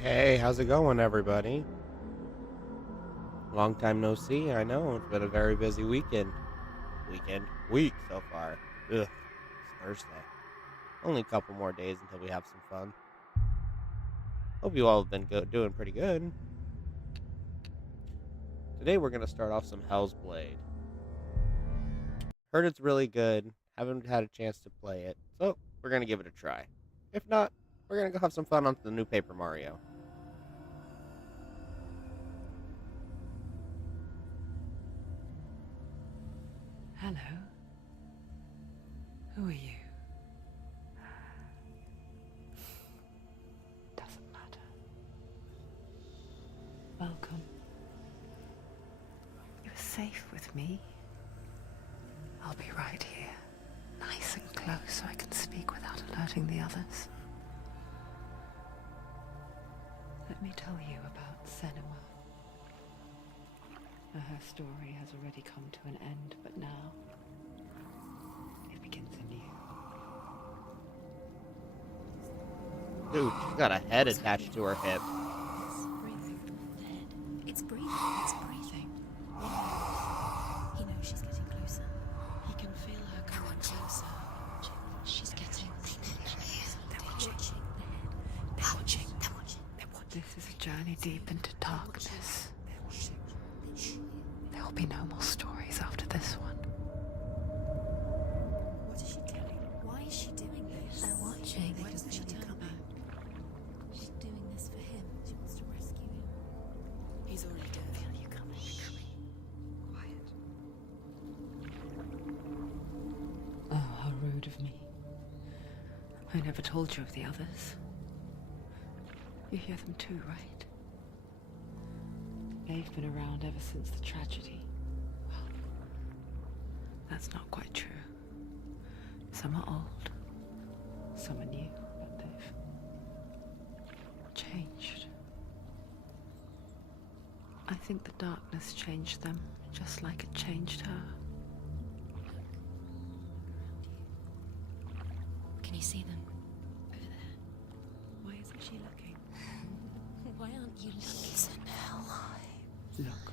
Hey, how's it going, everybody? Long time no see. I know it's been a very busy week so far. Ugh, it's Thursday. Only a couple more days until we have some fun. Hope you all have been doing pretty good. Today we're gonna start off some hellblade. Heard it's really good. Haven't had a chance to play it, so we're gonna give it a try. If not, we're gonna go have some fun on the new Paper Mario. Hello. Who are you? Doesn't matter. Welcome. You're safe with me. I'll be right here, nice and close so I can speak without alerting the others. Let me tell you about Senua. Her story has already come to an end, but now it begins anew. Dude, she's got a head attached to her hip. It's breathing. The head. It's breathing. It's breathing. He knows she's getting closer. He can feel her coming closer. She's getting closer. They're watching. The head. They're watching. They're watching. They're watching. This is a journey deep into darkness. They're watching. There will be no more stories after this one. What is she doing? Why is she doing this? They're watching. Why doesn't she turn back? She's doing this for him. She wants to rescue him. He's already dead. I feel you coming. Quiet. Oh, how rude of me. I never told you of the others. You hear them too, right? They've been around ever since the tragedy. Well, that's not quite true. Some are old, some are new, but they've changed. I think the darkness changed them, just like it changed her. Can you see them? Over there. Why isn't she looking? Why aren't you looking? It's an hellhide. Look,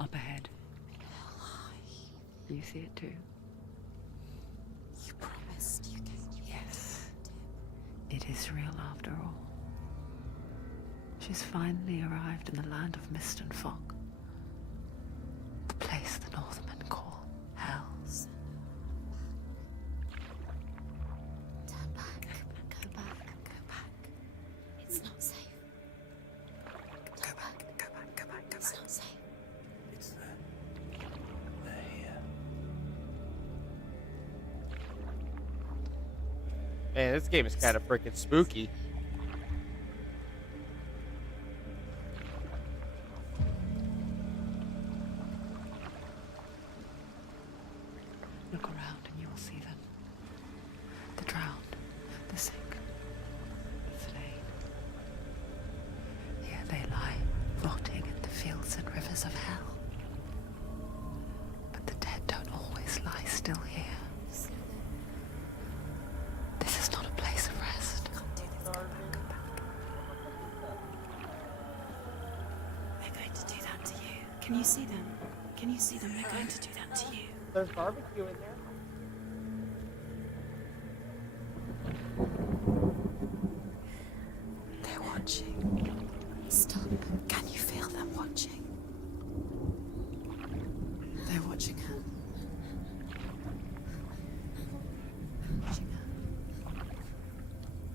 up ahead. You see it too? You promised you came. Yes. It is real after all. She's finally arrived in the land of mist and fog. The place the Northmen call hell. Turn back. Go back. Go back. It's not safe. Go back. Go back. Go back. Go back. It's not safe. It's there. They're here. Man, this game is kind of freaking spooky. Look around and you will see them. The drowned, the sick, the slain. Here they lie, rotting in the fields and rivers of hell. But the dead don't always lie still here. This is not a place of rest. Can't do this. Go back. Go back. They're going to do that to you. Can you see them? Can you see them? They're going to do that to you. There's barbecue in there. They're watching. Stop. Can you feel them watching? They're watching her. Watching her.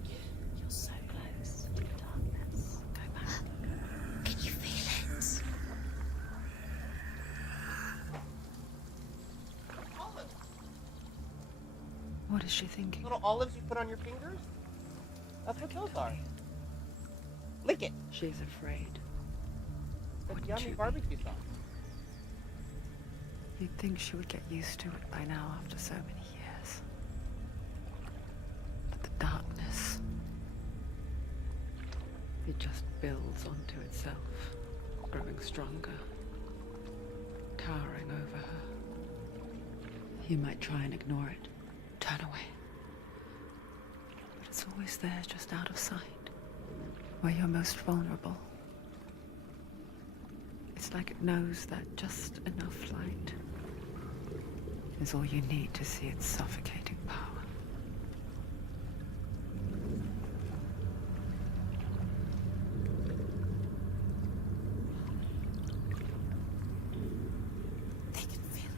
You're so close to the darkness. Go back. Can you feel it? Olives. What is she thinking? Little olives you put on your fingers? That's what those are. Lick it. She's afraid. It's Wouldn't yummy you? barbecue sauce. You'd think she would get used to it by now after so many years. But the darkness, it just builds onto itself, growing stronger, towering over her. You might try and ignore it, turn away. But it's always there, just out of sight. where you're most vulnerable. It's like it knows that just enough light is all you need to see its suffocating power. They can feel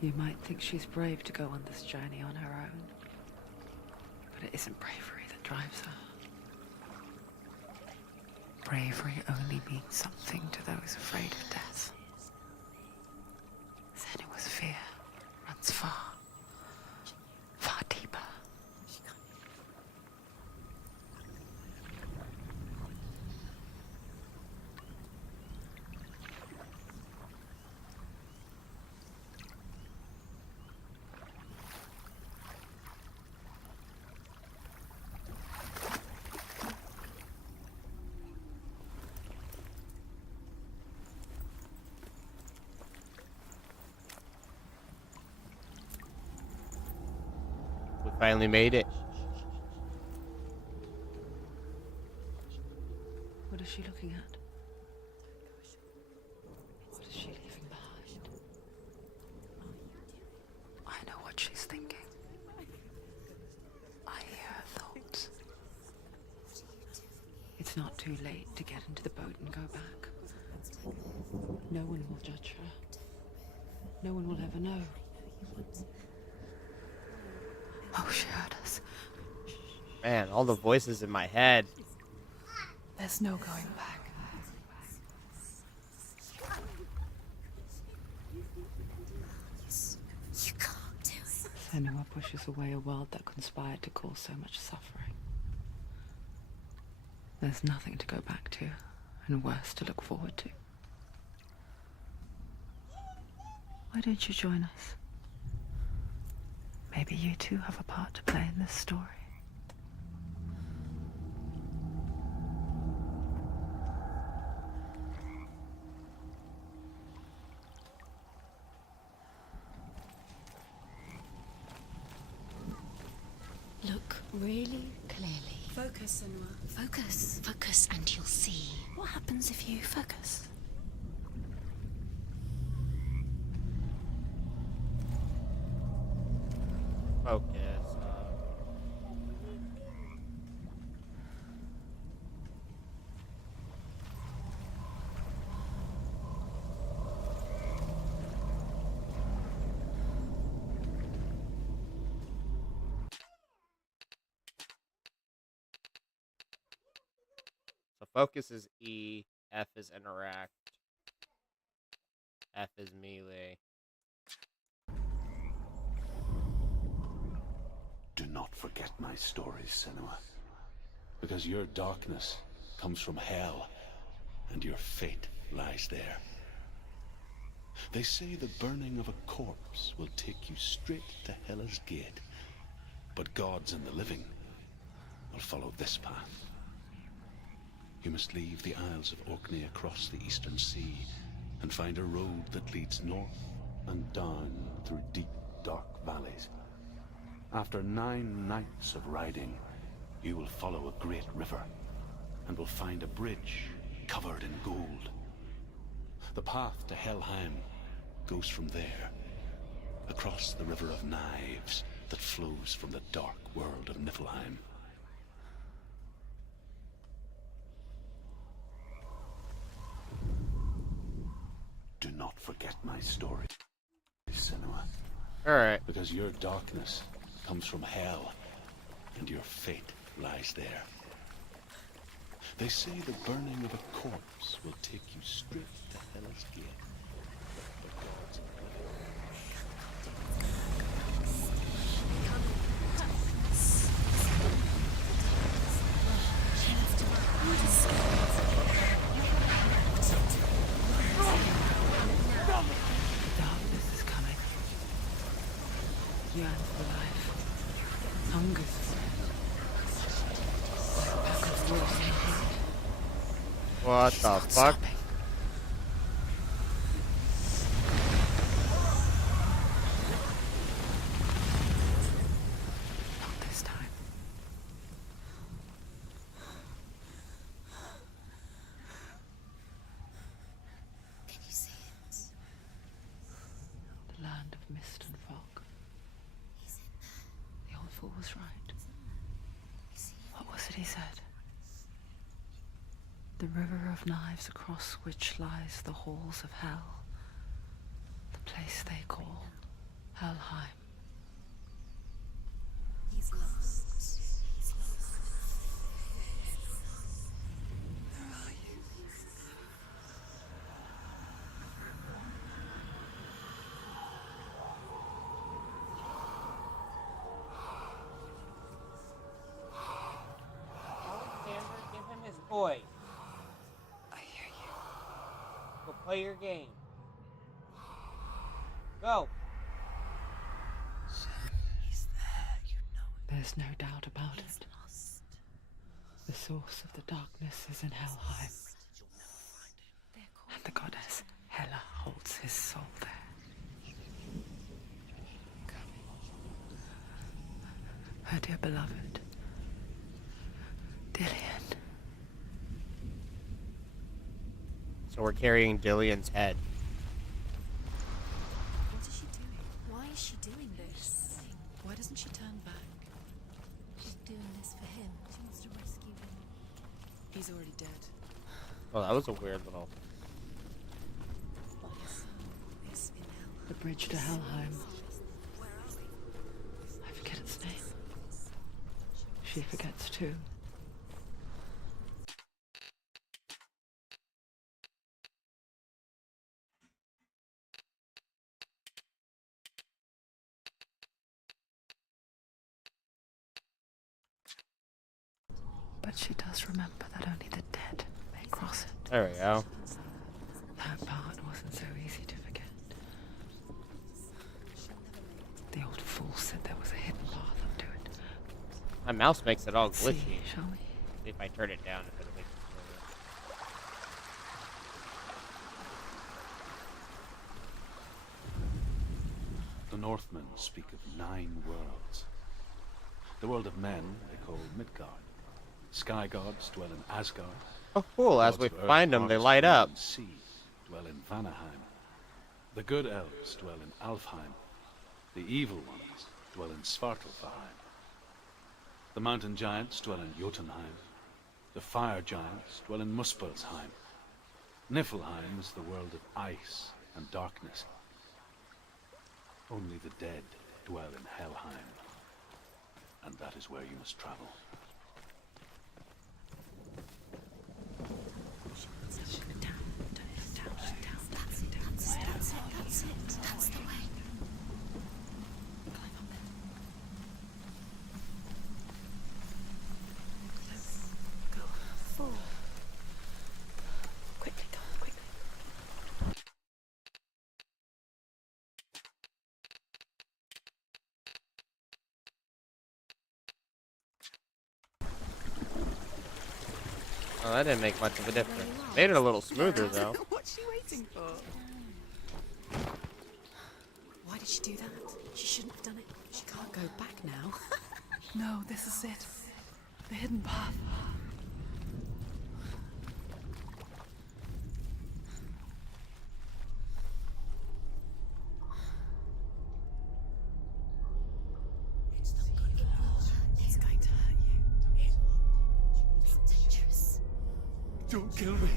you. You might think she's brave to go on this journey on her own, but it isn't bravery that drives her. Bravery only means something to those afraid of death. Senua's fear runs far, far deeper. We finally made it. What is she looking at? What is she leaving behind? I know what she's thinking. I hear her thoughts. It's not too late to get into the boat and go back. No one will judge her. No one will ever know. Oh, she heard us. Man, all the voices in my head. There's no going back. You can't do it. Senua pushes away a world that conspired to cause so much suffering. There's nothing to go back to, and worse to look forward to. Why don't you join us? Maybe you too have a part to play in this story. Look really clearly. Focus, Senua. Focus. Focus and you'll see. What happens if you focus? Focus. So focus is E, F is interact, F is melee. Do not forget my stories, Senua. Because your darkness comes from hell, and your fate lies there. They say the burning of a corpse will take you straight to Hela's gate, but gods and the living will follow this path. You must leave the Isles of Orkney across the eastern sea, and find a road that leads north and down through deep, dark valleys. After 9 nights of riding, you will follow a great river, and will find a bridge covered in gold. The path to Helheim goes from there, across the River of Knives that flows from the dark world of Niflheim. Do not forget my story, Senua. Alright. Because your darkness comes from hell, and your fate lies there. They say the burning of a corpse will take you straight to Hela's gate. But gods and the living. Darkness is coming. Yearn for life. Hungers for it. Like a pack of wolves in the heart. What the Not fuck? stopping. he said. The river of knives across which lies the halls of hell. The place they call Helheim. He's lost. He's lost. Where are you? Alexander, give him his toy. I hear you. Go play your game. Go. He's there, you know it. There's no doubt about He's it. lost. The source of the darkness is in Helheim, They're called and the goddess Hela holds his soul there. Her dear beloved, Dillian. So we're carrying Dillian's head. What is she doing? Why is she doing this? Why doesn't she turn back? She's doing this for him. She wants to rescue him. He's already dead. Oh, that was a weird little... His soul is in hell. The bridge to Helheim. I forget its name. She forgets too. But she does remember that only the dead may cross it. There we go. That part wasn't so easy to forget. The old fool said there was a hidden path up to it. My mouse makes it all See, glitchy. shall we? See if I turn it down, if it'll make it smoother. The Northmen speak of 9 worlds. The world of men they call Midgard. Sky gods dwell in Asgard. Oh, cool. As Gods we of earth, find them, they rocks, light wind, up. and sea dwell in Vanaheim. The good elves dwell in Alfheim. The evil ones dwell in Svartalfheim. The mountain giants dwell in Jotunheim. The fire giants dwell in Muspelheim. Niflheim is the world of ice and darkness. Only the dead dwell in Helheim. And that is where you must travel. That's it. That's the way. Climb up there. Let's go. 4. Quickly, go, quickly. Oh, that didn't make much of a difference. Made it a little smoother, though. What's she waiting for? Why did she do that? She shouldn't have done it. She can't go back now. No, this is it. The hidden path. It's not good. It will hurt. It's going to hurt you. It's dangerous. Don't kill me.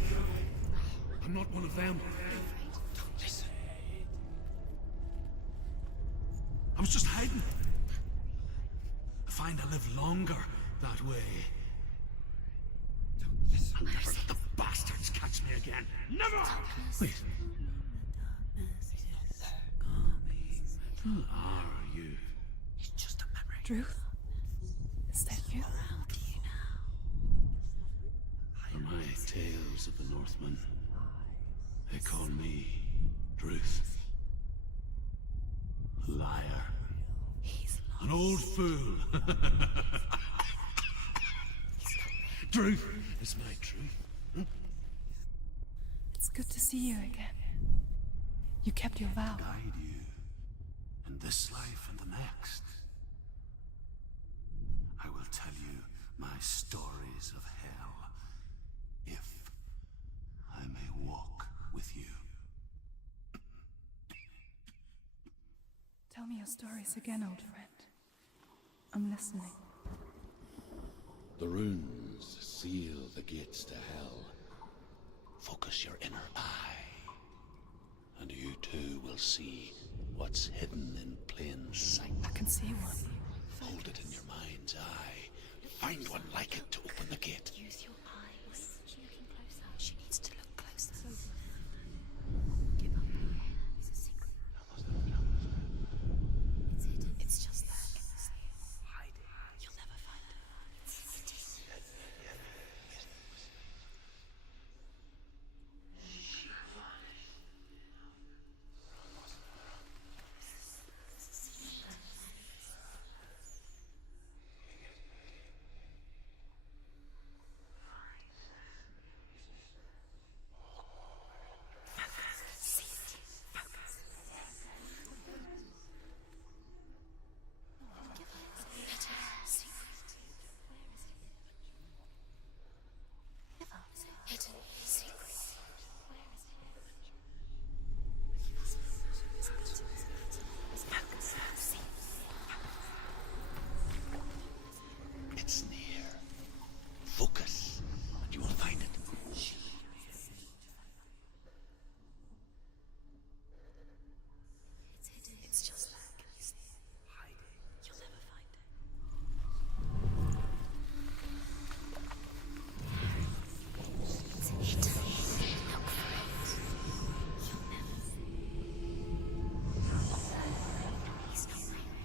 I'm not one of them. Don't listen. I was just hiding. I find I live longer that way. I'll never let the bastards catch me again. Never! Wait. Who are you? It's just a memory. Druth? Is that you? Around you now. For my tales of the Northmen, they call me Druth. A liar. He's lost. An old fool. Truth is my truth. It's good to see you again. You kept your vow. Guide you in this life and the next. I will tell you my stories of hell, if I may walk with you. Tell me your stories again, old friend. I'm listening. The runes seal the gates to hell. Focus your inner eye, and you too will see what's hidden in plain sight. I can see one. Hold it in your mind's eye. Find one like it to open the gate. Use your eyes. She's looking closer. She needs to look closer. Give up. It's a secret. It's hidden. It's just there. Hide it. You'll never find it. It's hidden. It's near. Focus, and you will find it. It's hidden. It's just there. Can you see it? Hide it. You'll never find it. It's hidden. Look for it. You'll never He's not real.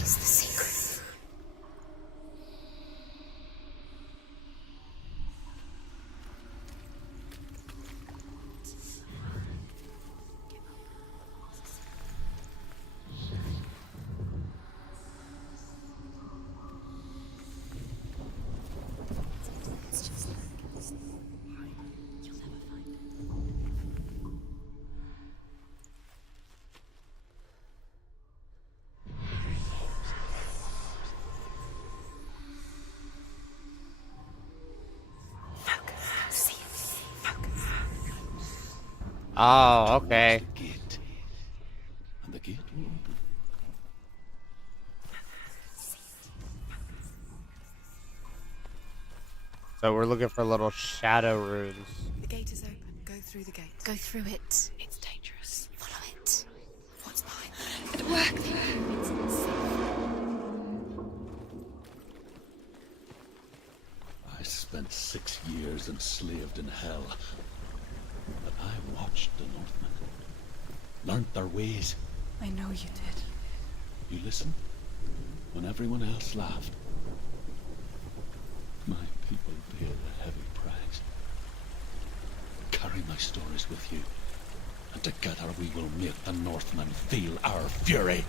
It's the secret. It's just there. Can you see it? Hide it. You'll never find it. See it. Oh, okay. The gate. And the gate will open. So we're looking for little shadow runes. The gate is open. Go through the gate. Go through it. It's dangerous. Follow it. What's behind It worked. I spent 6 years enslaved in hell. But I watched the Northmen. Learned their ways. I know you did. You listened when everyone else laughed. My people paid a heavy price. Carry my stories with you, and together we will make the Northmen feel our fury.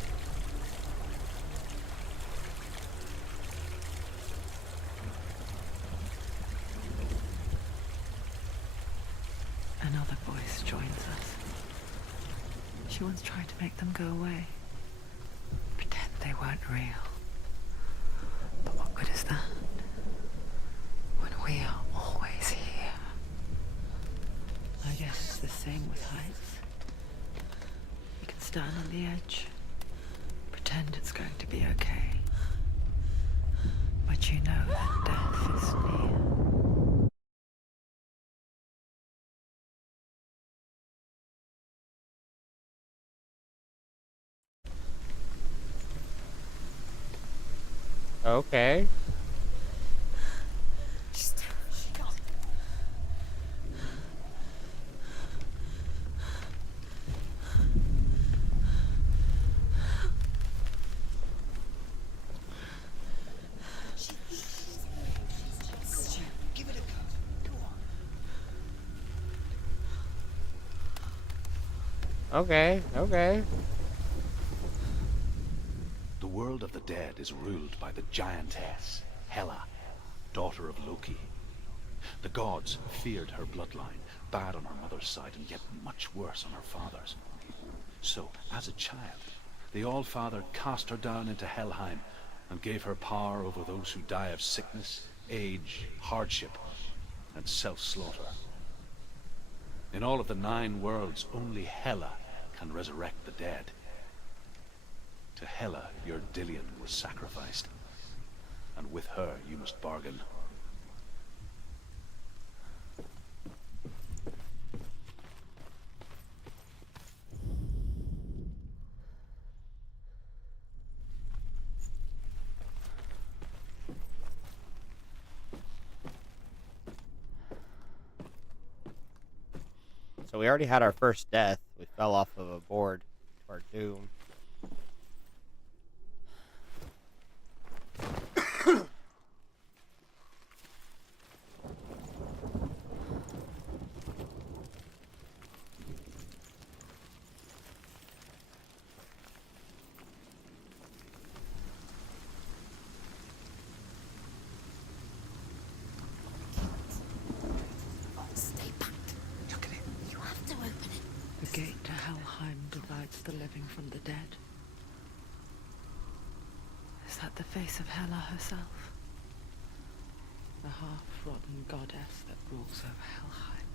Another voice joins us. She once tried to make them go away. Pretend they weren't real. But what good is that? When we are always here. I guess it's the same with heights. You can stand on the edge, pretend it's going to be okay. But you know that death is near. Okay. Okay, okay. The world of the dead is ruled by the giantess, Hela, daughter of Loki. The gods feared her bloodline, bad on her mother's side and yet much worse on her father's. So, as a child, the All-Father cast her down into Helheim and gave her power over those who die of sickness, age, hardship, and self-slaughter. In all of the 9 worlds, only Hela can resurrect the dead. To Hela, your Dillion was sacrificed. and with her you must bargain. So we already had our first death. We fell off of a board to our doom. Stay back. Look at it. You have to open it. The gate to Helheim divides the living from the dead. Is that the face of Hela herself? The half-rotten goddess that rules over Helheim.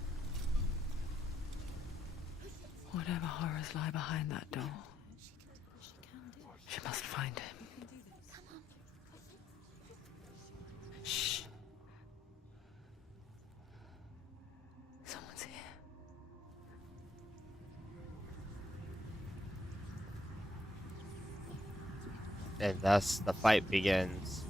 Whatever horrors lie behind that door, she must find him. Shh. Someone's here. And thus the fight begins.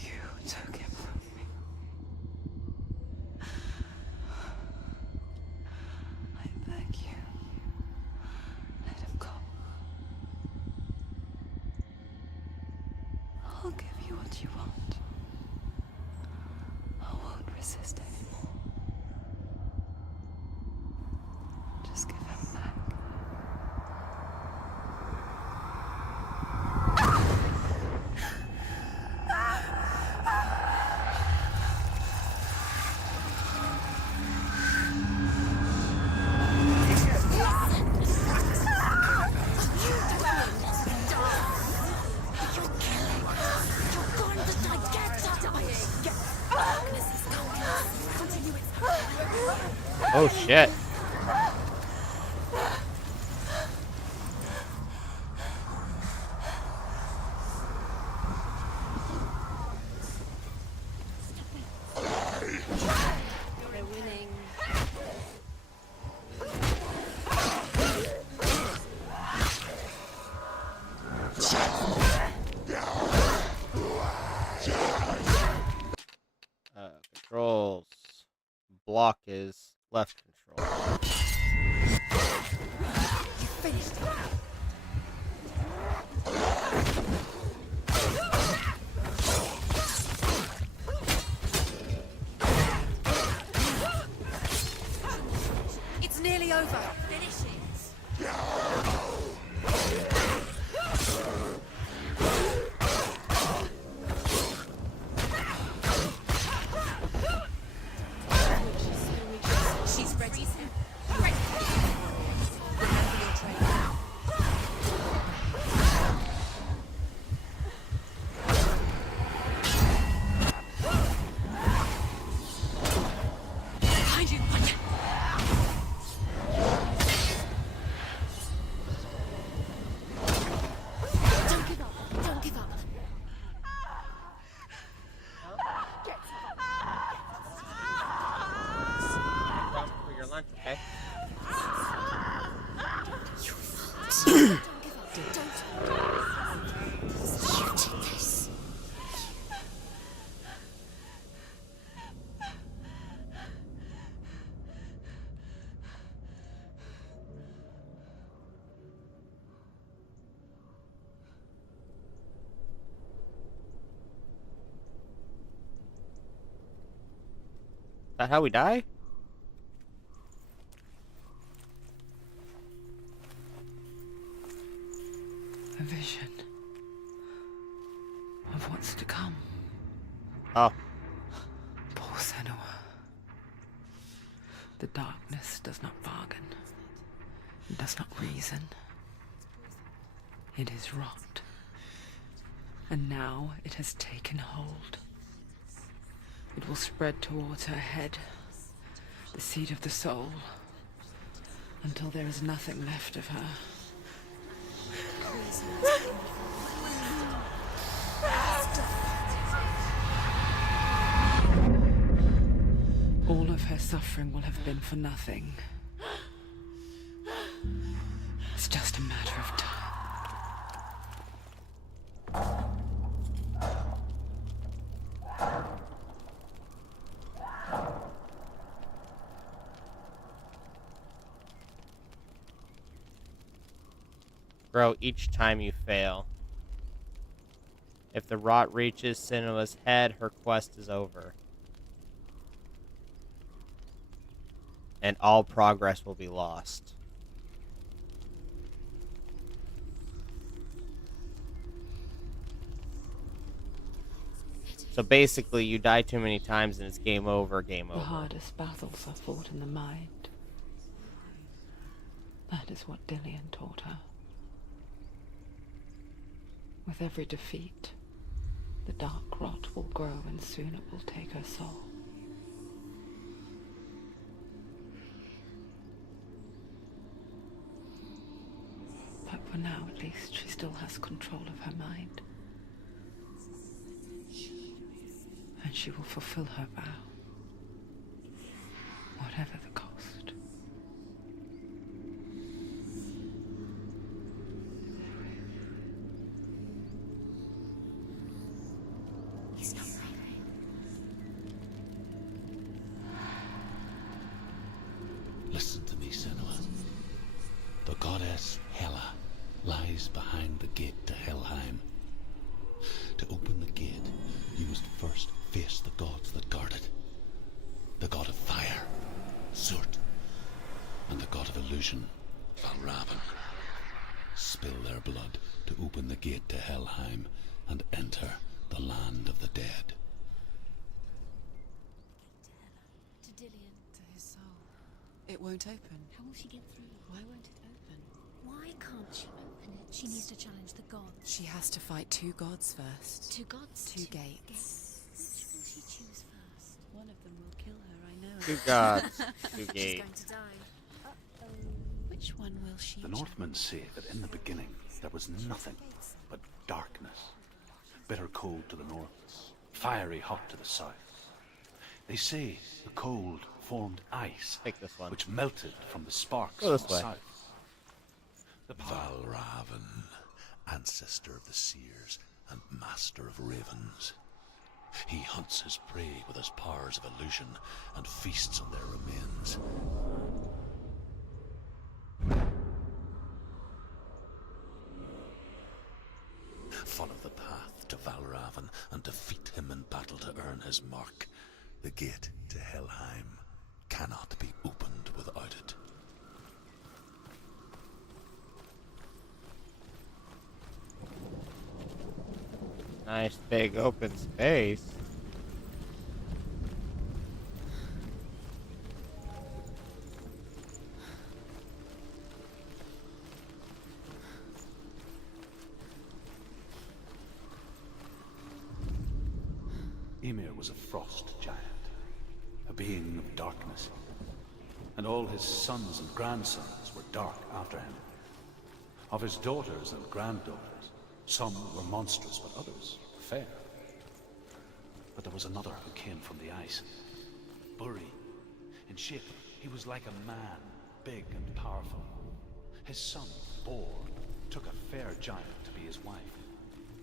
You took him from me. I beg you, let him go. I'll give you what you want. I won't resist anymore. Just give him back. Oh shit. They're winning. Controls. Block is left control. Finished. It's nearly over. Finish it. She's ready. Ready. Remember your training. Behind you, Wanya. Don't give up. Don't give up. Come for your lunch, okay? You fault. Don't give up. Don't. You did this. Is that how we die? A vision of what's to come. Oh, Poor Senua. The darkness does not bargain. It does not reason. It is rot. And now it has taken hold. It will spread towards her head, the seat of the soul, until there is nothing left of her. All of her suffering will have been for nothing. It's just a matter of time. Grow each time you fail. If the rot reaches Senua's head, her quest is over. And all progress will be lost. So basically, you die too many times and it's game over, game The over. hardest battles are fought in the mind. That is what Dillian taught her. With every defeat, the dark rot will grow and soon it will take her soul. But for now, at least, she still has control of her mind. And she will fulfill her vow, whatever the cost. He's not right. Listen to me, Senua. The goddess Hela lies behind the gate to Helheim. To open the gate, you must first face the gods that guard it. The god of fire, Surt, and the god of illusion, Valravn. Spill their blood to open the gate to Helheim and enter the land of the dead. To Dillian. To his soul. It won't open. How will she get through? Why won't it open? Why can't she open it? She needs to challenge the gods. She has to fight two gods first. Two gods? Two gates. Which will she choose first? One of them will kill her, I know. Two gods, two She's gates. going to die. Which one will she The Northmen say that in the beginning there was nothing but darkness. Bitter cold to the north, fiery hot to the south. They say the cold formed ice, Take this one. which melted from the sparks Go of this the way. south. The Valravn, ancestor of the seers and master of ravens. He hunts his prey with his powers of illusion and feasts on their remains. Follow the path to Valravn and defeat him in battle to earn his mark. The gate to Helheim cannot be opened without it. Nice big open space. Ymir was a frost giant, a being of darkness, and all his sons and grandsons were dark after him. Of his daughters and granddaughters, some were monstrous, but others fair. But there was another who came from the ice. Buri. In shape, he was like a man, big and powerful. His son, Bor, took a fair giant to be his wife,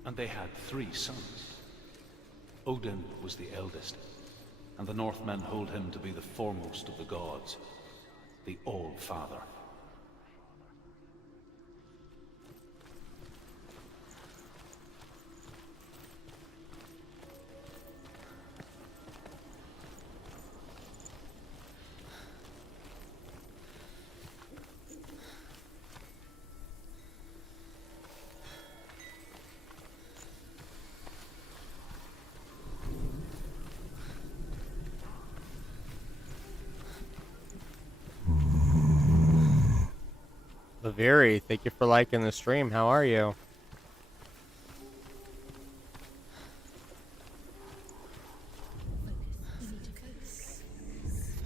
and they had 3 sons. Odin was the eldest, and the Northmen hold him to be the foremost of the gods, the All-Father. Laviri, thank you for liking the stream. How are you?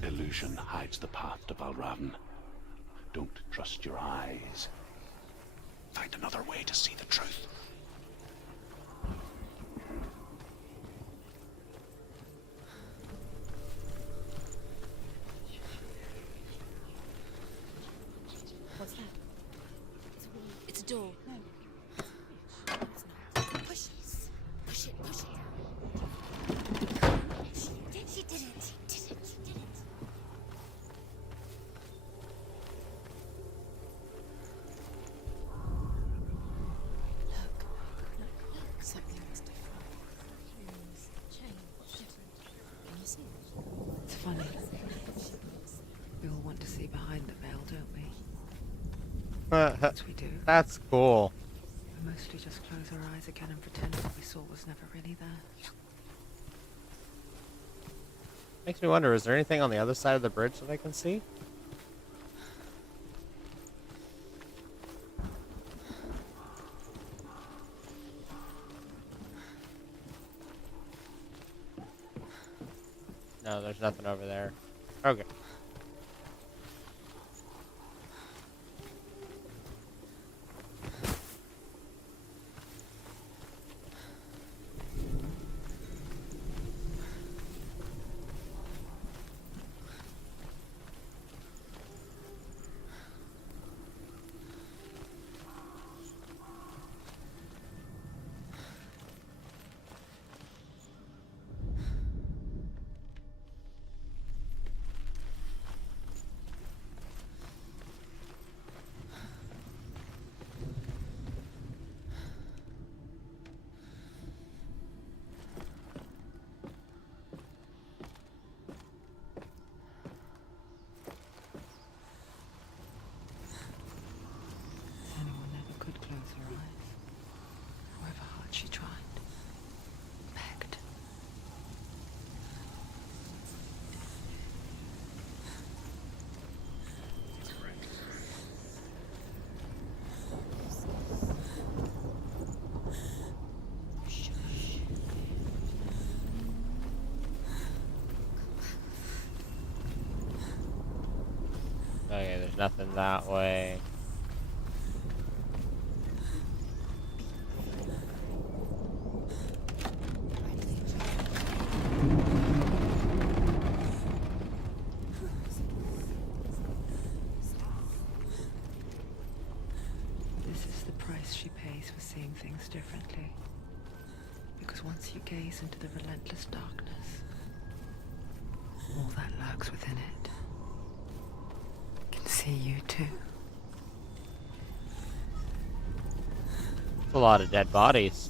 Illusion hides the path to Valravn. Don't trust your eyes. Find another way to see the truth. What's that? It's a door. No. No, it's not. Push it. Push it. Push it. She did it. She did it. She did it. Look. Something's different. Change. Can you see it? It's funny. We all want to see behind the veil, don't we? Yes, we do. That's cool. We mostly just close our eyes again and pretend what we saw was never really there. Makes me wonder, is there anything on the other side of the bridge that I can see? No, there's nothing over there. Okay. Anyone never could close her eyes. However hard she tried. Begged. Okay, there's nothing that way. This is the price she pays for seeing things differently. Because once you gaze into the relentless darkness, all that lurks within it can see you too. It's a lot of dead bodies.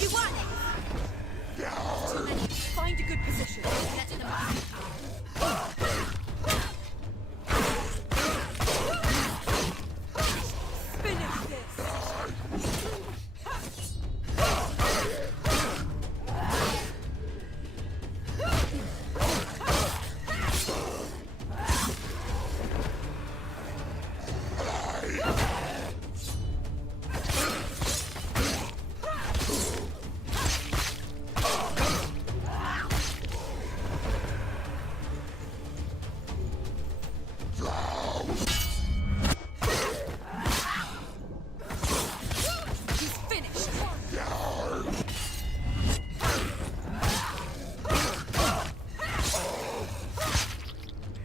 You won it! Too many. Find a good position. Get to the mark. Finish this! He's finished!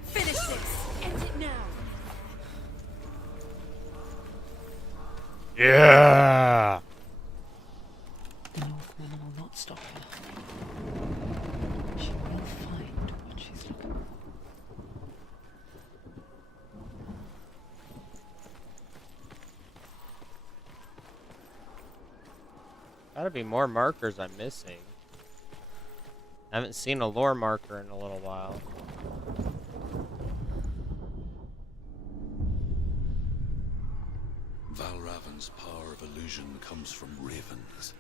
Finish this! End it now! Yeah. The Northman will not stop her. She will find what she's looking for. Gotta be more markers I'm missing. I haven't seen a lore marker in a little while. Valravan's power of illusion comes from ravens.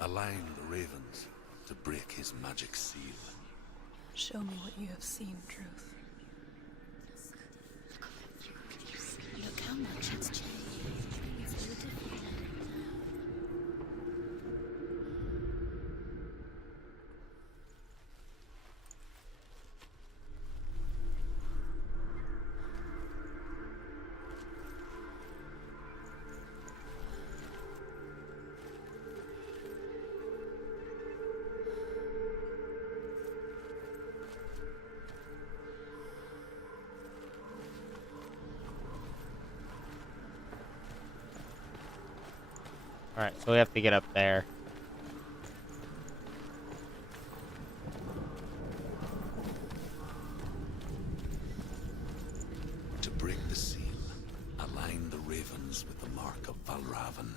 Align the ravens to break his magic seal. Show me what you have seen, Truth. Look how much it's changed. It's so different. Alright, so we have to get up there. To break the seal, align the ravens with the mark of Valravan.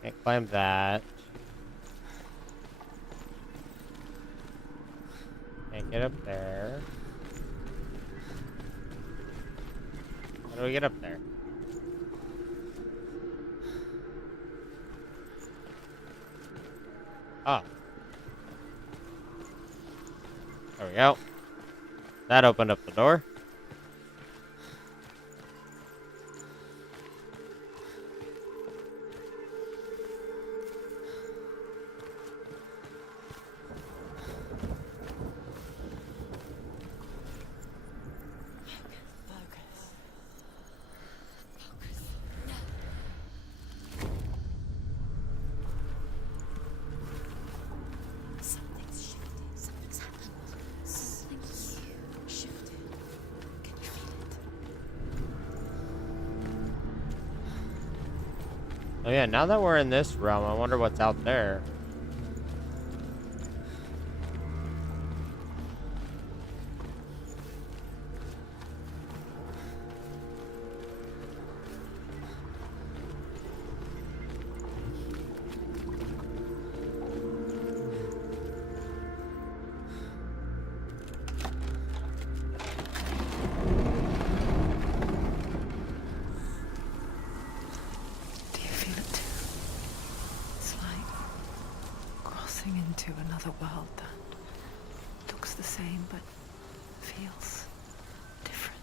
Can't climb that. Can't get up there. How do we get up there? Oh. There we go. That opened up the door. Something's shifted. Something's happened. Something's shifted. Can you feel it? Oh yeah, now that we're in this realm, I wonder what's out there. Do you feel it too? It's like crossing into another world that looks the same but feels different.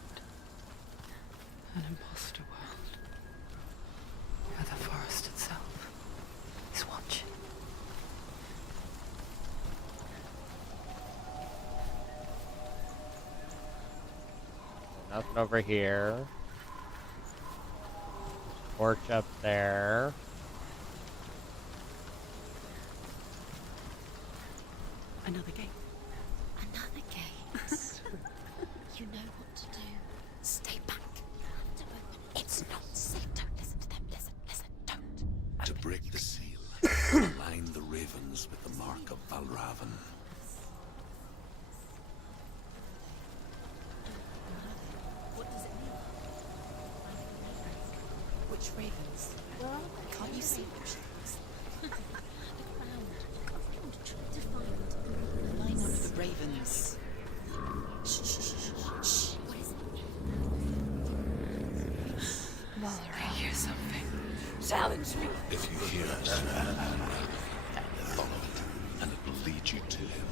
An imposter world where the forest itself is watching. Nothing over here. Torch up there. Another gate. Another gate. You know what to do. Stay back. Don't open it. It's not safe. Don't listen to them. Listen, don't. To break the seal, align the ravens with the mark of Valravan. What does it mean? Which ravens? Where are they? Can't you see which ones? Look around. Look around. Try to find. Line up the ravens. Shh. What is it? I hear something. Silence me. If you hear it, follow it, and it will lead you to him.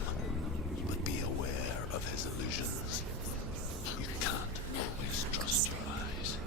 But be aware of his illusions. You can't always trust your eyes.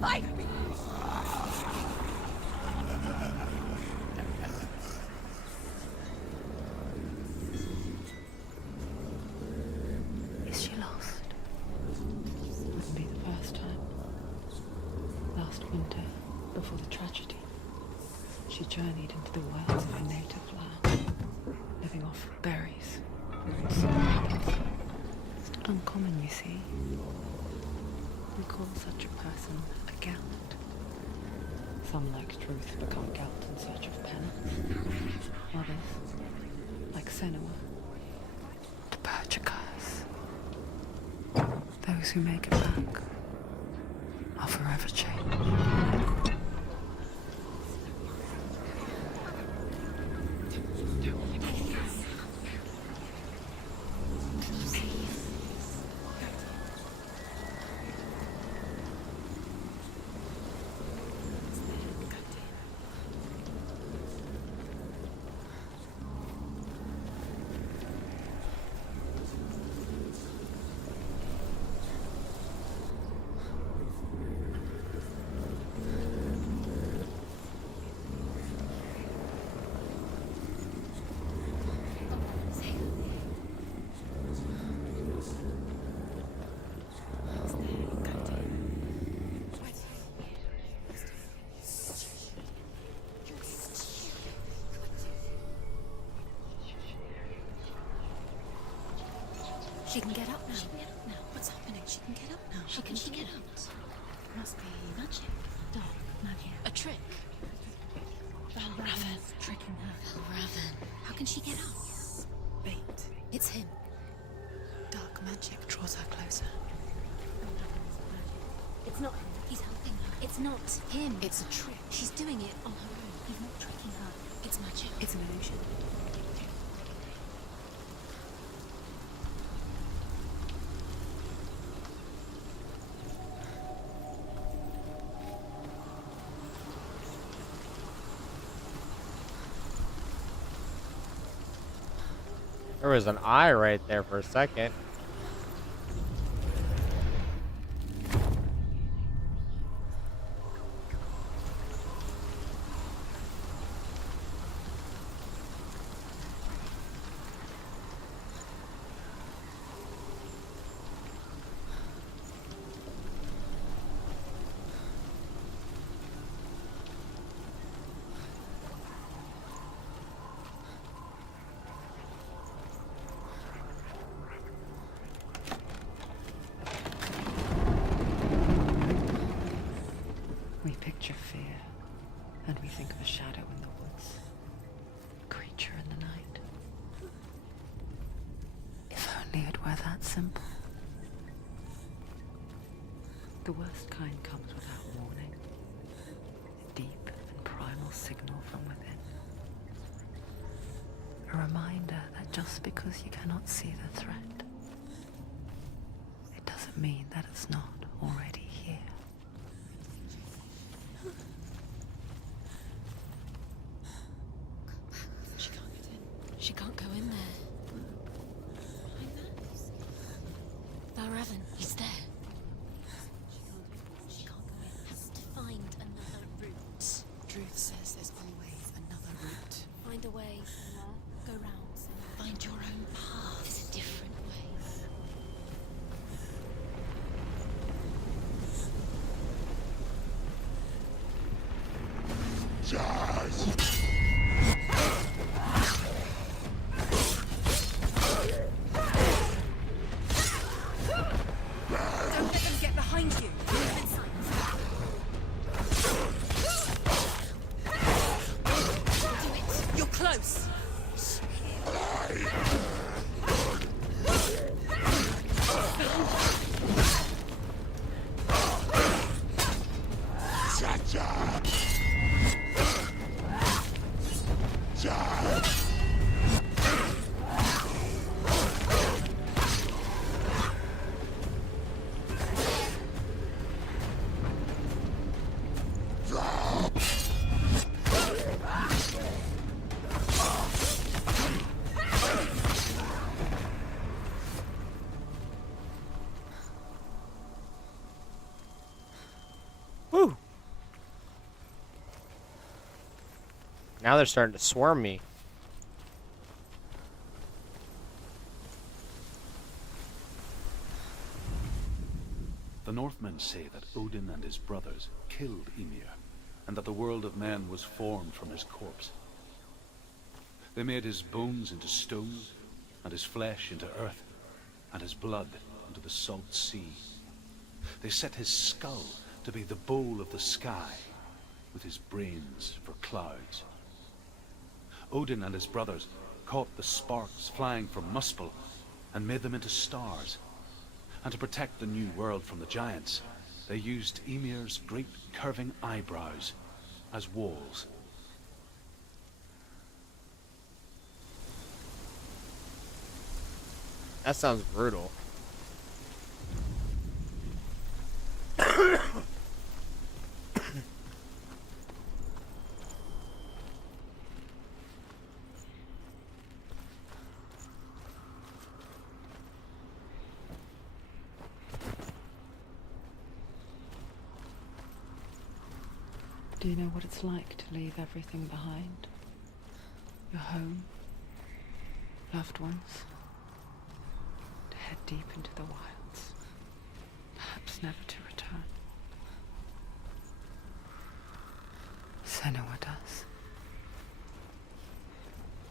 Fight me! Is she lost? Wouldn't be the first time. Last winter, before the tragedy, she journeyed into the wilds of her native land, living off berries, roots, and rabbits. It's not uncommon, you see. We call such a person a gallant. Some, like truth, become gallant in search of penance. Others, like Senua, to purge a curse. Those who make it back are forever changed. She can get up now. What's happening? She can get up now. How can she get up? Must be magic. Dark magic. A trick. Valravan's tricking her. Valravan. How can she get up? Bait. It's him. Dark magic draws her closer. It's not him. He's helping her. It's not him. It's a trick. She's doing it on her own. He's not tricking her. It's magic. It's an illusion. There was an eye right there for a second. We picture fear, and we think of a shadow in the woods, a creature in the night. If only it were that simple. The worst kind comes without warning, a deep and primal signal from within. A reminder that just because you cannot see the threat, it doesn't mean that it's not already here. She can't get in. She can't go in there. Behind that? Valravan, he's there. She can't go in. Has to find another route. Druth says there's always another route. Find a way. Go round. Find your own path. There's a different way. Now they're starting to swarm me. The Northmen say that Odin and his brothers killed Ymir, and that the world of men was formed from his corpse. They made his bones into stone, and his flesh into earth, and his blood into the salt sea. They set his skull to be the bowl of the sky, with his brains for clouds. Odin and his brothers caught the sparks flying from Muspel and made them into stars. And to protect the new world from the giants, they used Ymir's great curving eyebrows as walls. That sounds brutal. Do you know what it's like to leave everything behind? Your home, loved ones, to head deep into the wilds, perhaps never to return. Senua does.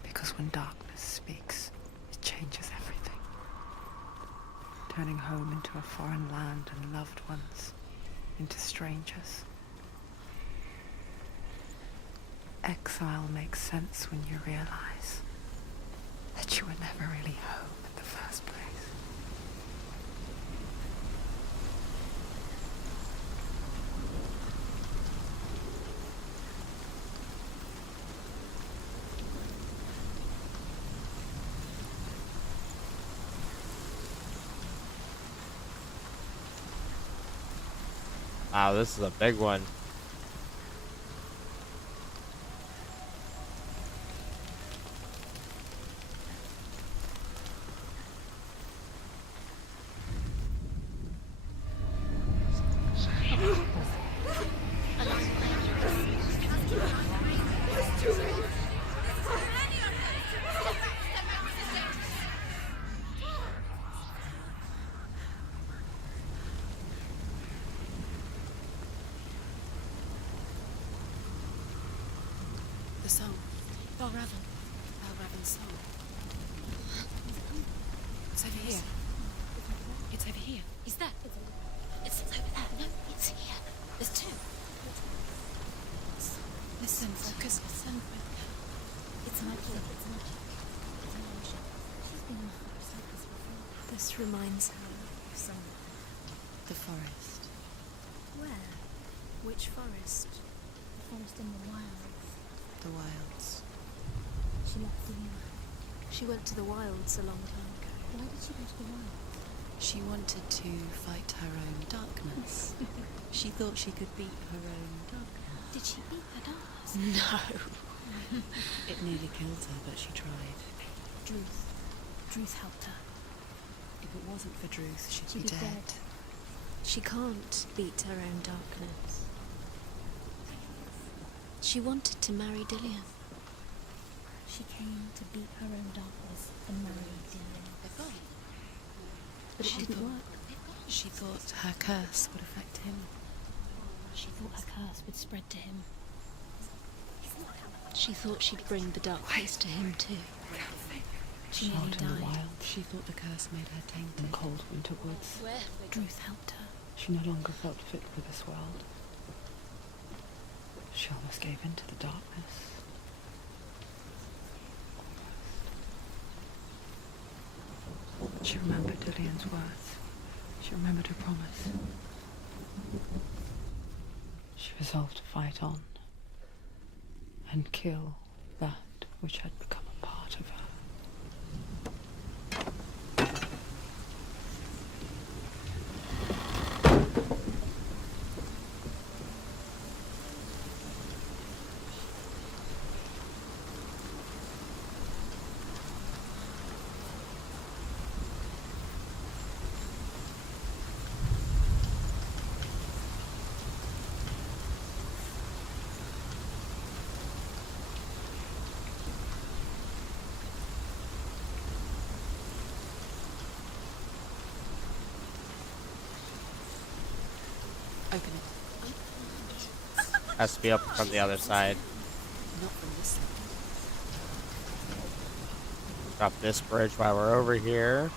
Because when darkness speaks, it changes everything, turning home into a foreign land and loved ones into strangers. Exile makes sense when you realize that you were never really home in the first place. Wow, this is a big one. The song. Balraven's song. It's over here. It's over here. Is that? It's over there. No, it's here. There's two. Listen, focus, listen. It's magic. It's magic. It's an illusion. She's been in a forest like this before. This reminds her of somewhere. The forest. Where? Which forest? The forest in the wilds. The wilds. She left the She went to the wilds a long time ago. Why did she go to the wilds? She wanted to fight her own darkness. She thought she could beat her own darkness. Did she beat her darkness? No. It nearly killed her, but she tried. Druth helped her. If it wasn't for Druth, she'd be dead. She can't beat her own darkness. She wanted to marry Dillian. She came to beat her own darkness and marry Dillian. But it didn't work. She thought her curse would affect him. She thought her curse would spread to him. She thought she'd bring the darkness to him too. She nearly died. In the wild, she thought the curse made her tainted. In cold winter woods, Druth helped her. she no longer felt fit for this world. She almost gave in to the darkness. She remembered Dillian's words. She remembered her promise. She resolved to fight on and kill that which had become a part of her. Open it. Has to be open from the other side. Not from this side. Drop this bridge while we're over here.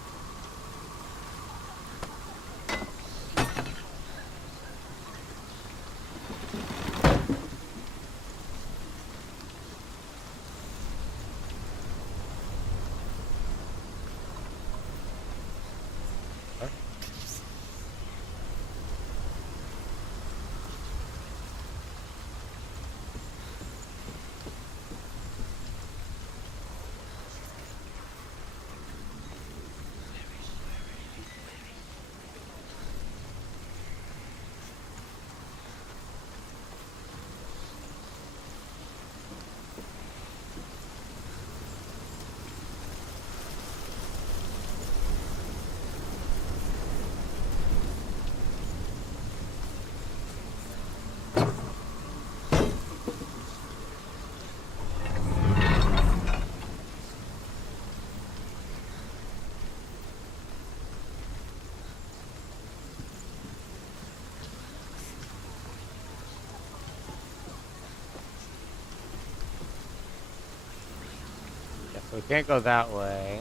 So we can't go that way.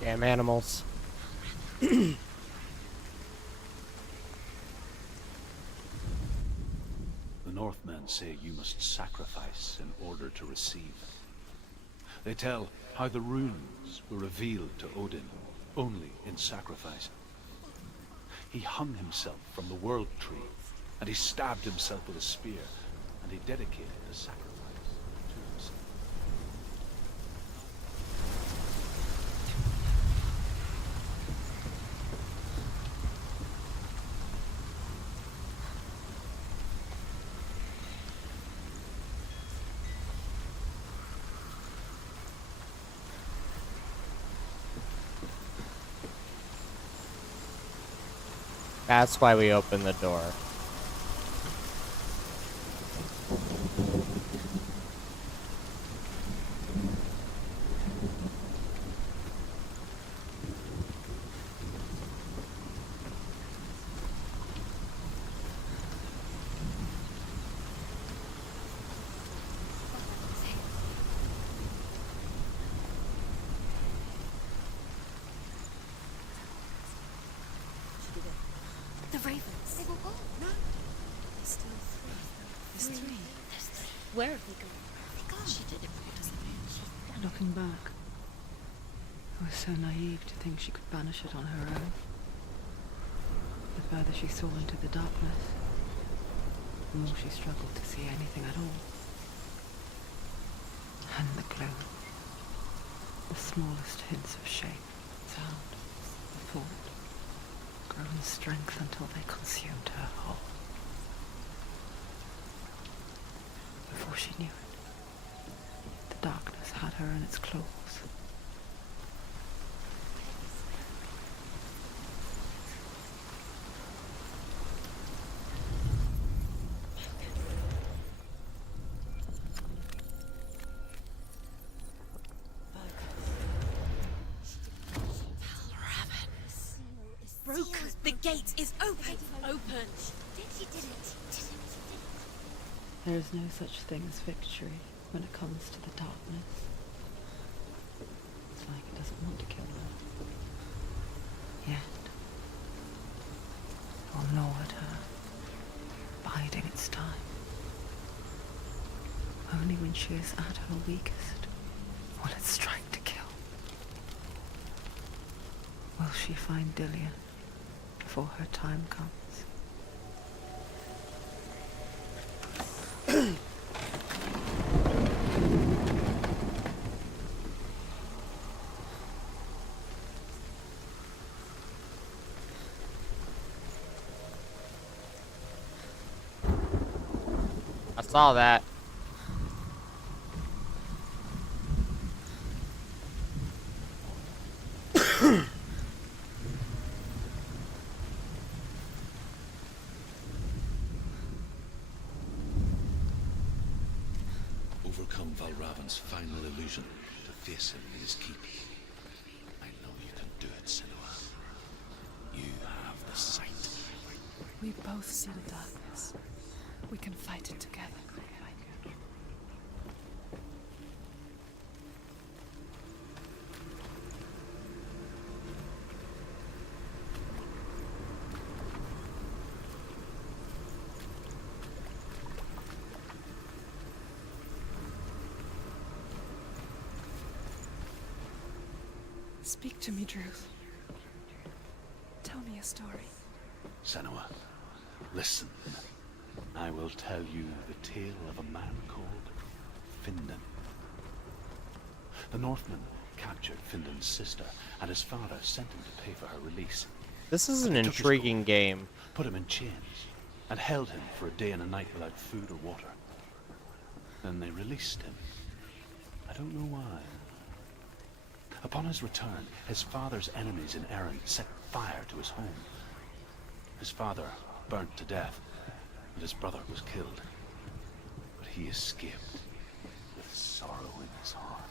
Damn animals. The Northmen say you must sacrifice in order to receive. They tell how the runes were revealed to Odin only in sacrifice. He hung himself from the world tree, and he stabbed himself with a spear, and he dedicated the sacrifice to himself. That's why we opened the door. The ravens. They were gone. No. There's still three. There's three. There's three. Where have they gone? Where have they gone? She did it. What does it mean? Looking back, I was so naive to think she could banish it on her own. The further she saw into the darkness, the more she struggled to see anything at all. And the glow, the smallest hints of shape, sound, or thought, grew in strength until they consumed her whole. Before she knew it, the darkness had her in its claws. Broken. The gate is open. Open. She did it. There is no such thing as victory when it comes to the darkness. It's like it doesn't want to kill her. Yet, it will gnaw at her, biding its time. Only when she is at her weakest will it strike to kill. Will she find Dillian before her time comes? I saw that. Overcome Valravan's final illusion to face him in his keep. I know you can do it, Senua. You have the sight. We both see the darkness. We can fight it together. Speak to me, Druth. Tell me a story. Senua, listen. I will tell you the tale of a man called Findan. The Northmen captured Findan's sister, and his father sent him to pay for her release. This is an They took his intriguing gold, game. put him in chains, and held him for a day and a night without food or water. Then they released him. I don't know why. Upon his return, his father's enemies in Erin set fire to his home. His father burnt to death, and his brother was killed. But he escaped with sorrow in his heart.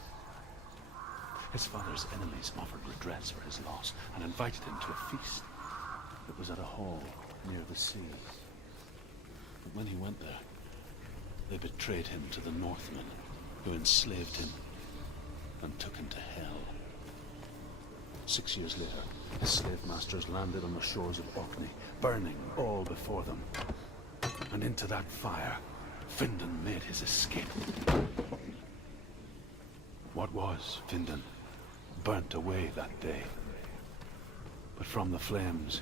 His father's enemies offered redress for his loss and invited him to a feast. It was at a hall near the sea. But when he went there, they betrayed him to the Northmen, who enslaved him and took him to hell. 6 years later, his slave masters landed on the shores of Orkney, burning all before them. And into that fire, Findan made his escape. What was Findan burnt away that day. But from the flames,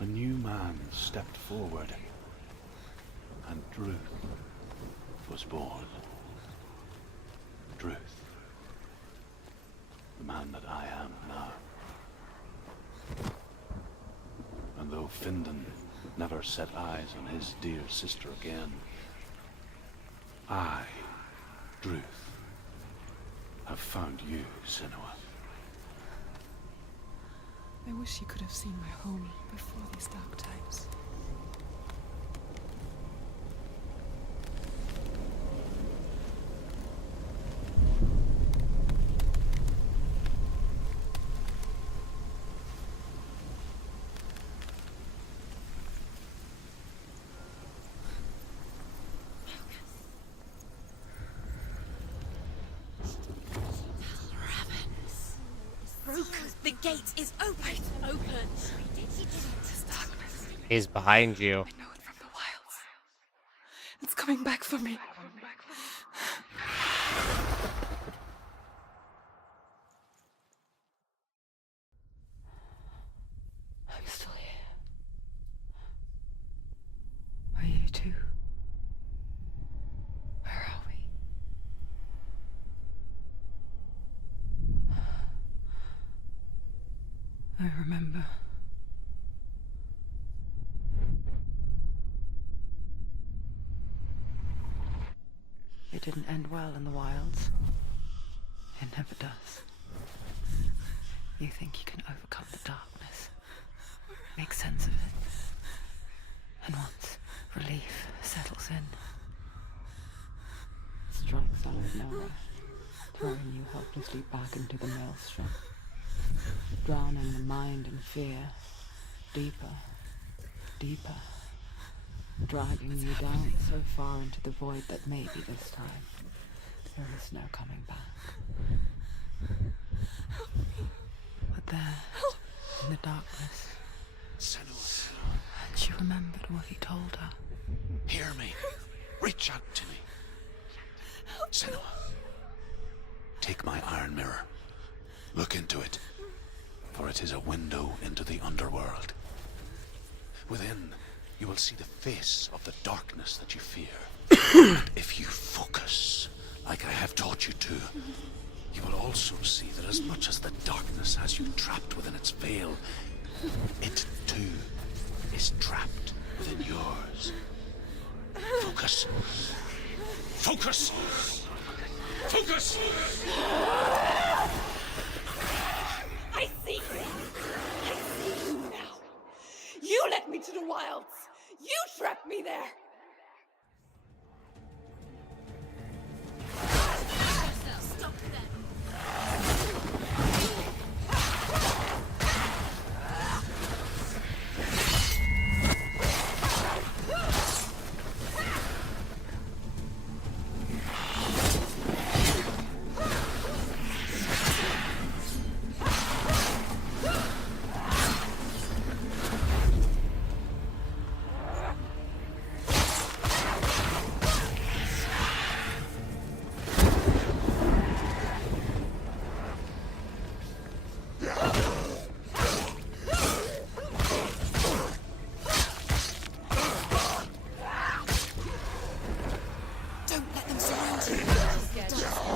a new man stepped forward, and Druth was born. Druth. The man that I am now. And though Findan never set eyes on his dear sister again, I, Druth, have found you, Senua. I wish you could have seen my home before these dark times. The gate is open. Open. This darkness, He's behind you. I know it from the wilds. It's coming back for me. I'm still here. Are you too? Where are we? I remember. It didn't end well in the wilds. It never does. You think you can overcome the darkness, make sense of it, and once relief settles in, it strikes out of nowhere, throwing you helplessly back into the maelstrom, drowning the mind in fear, deeper, deeper, dragging you down so far into the void that maybe this time there is no coming back. But there, in the darkness, Senua, she remembered what he told her. hear me. Reach out to me. Senua, take my iron mirror. Look into it, for it is a window into the underworld. Within, you will see the face of the darkness that you fear. And if you focus, like I have taught you to, you will also see that as much as the darkness has you trapped within its veil, it too is trapped within yours. Focus. Focus. Focus! Focus! I see you. I see you now. You led me to the wilds. You trapped me there. Stop them. Don't let them surround you.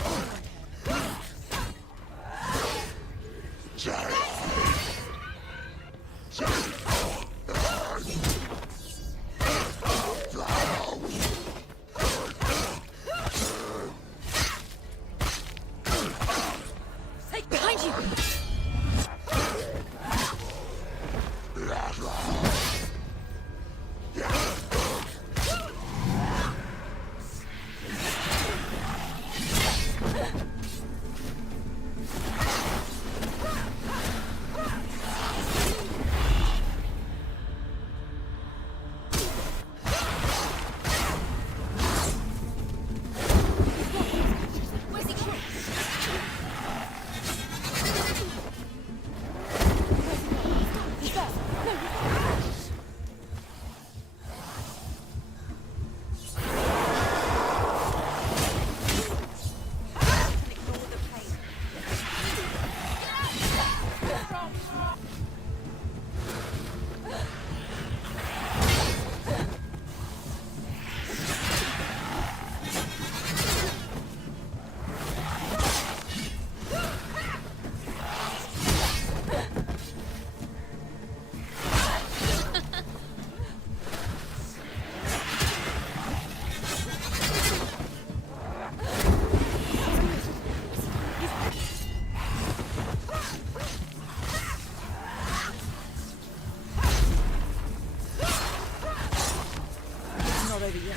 Behind you. Where's he going? Not over yet.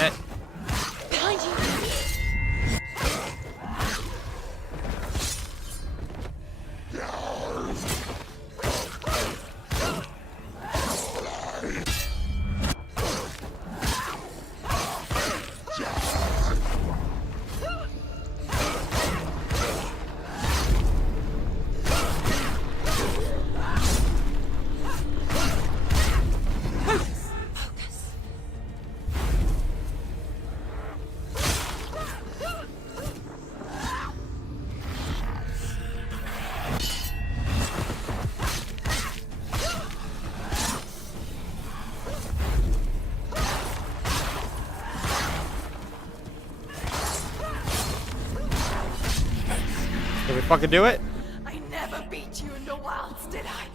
Eh, Behind you. can we fucking do it? I never beat you in the wilds, did I?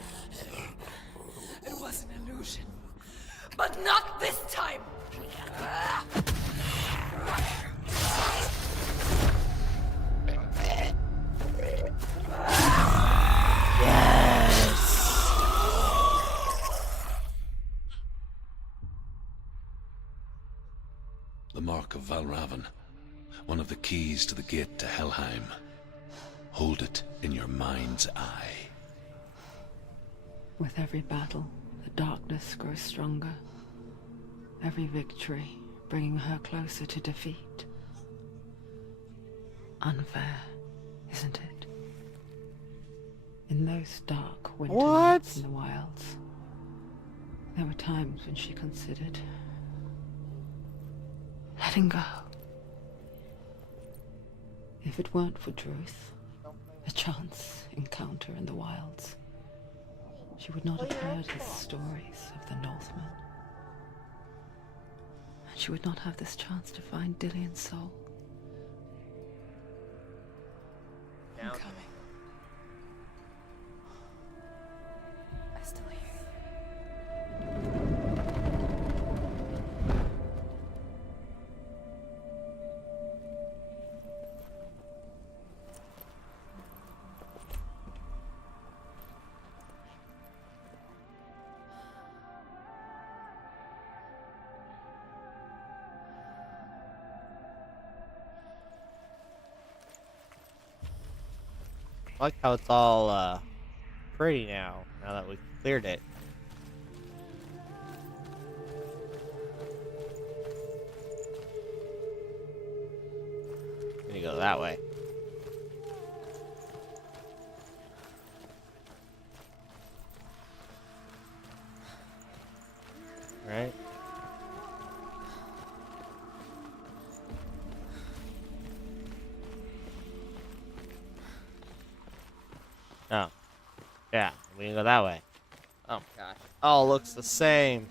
It was an illusion. But not this time! The Mark of Valravan. One of the keys to the gate to Helheim. Hold it in your mind's eye. With every battle, the darkness grows stronger. Every victory bringing her closer to defeat. Unfair, isn't it? In those dark winter What? nights in the wilds, there were times when she considered letting go. If it weren't for Druth, a chance encounter in the wilds, she would not have heard his stories of the Northmen. And she would not have this chance to find Dillion's soul. Down. I'm coming. I still hear you. I like how it's all pretty now that we've cleared it. Gonna go that way. Right? Oh. Yeah, we can go that way. Oh my gosh. All looks the same.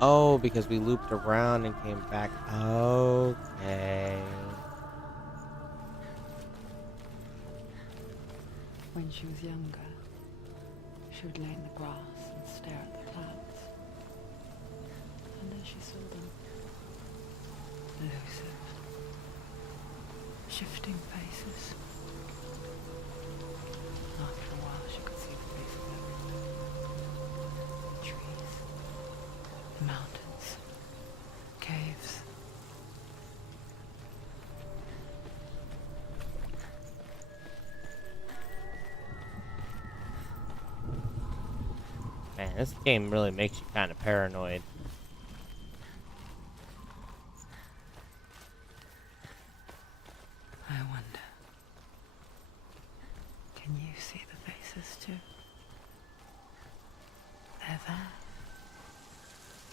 Oh, because we looped around and came back. Okay. When she was younger, she would lay in the grass and stare at the clouds. And then she saw them. Elusive. Shifting faces. After a while, she could see the face of everything. The trees. The mountains. Caves. Man, this game really makes you kind of paranoid. I wonder, can you see the faces too? They're there,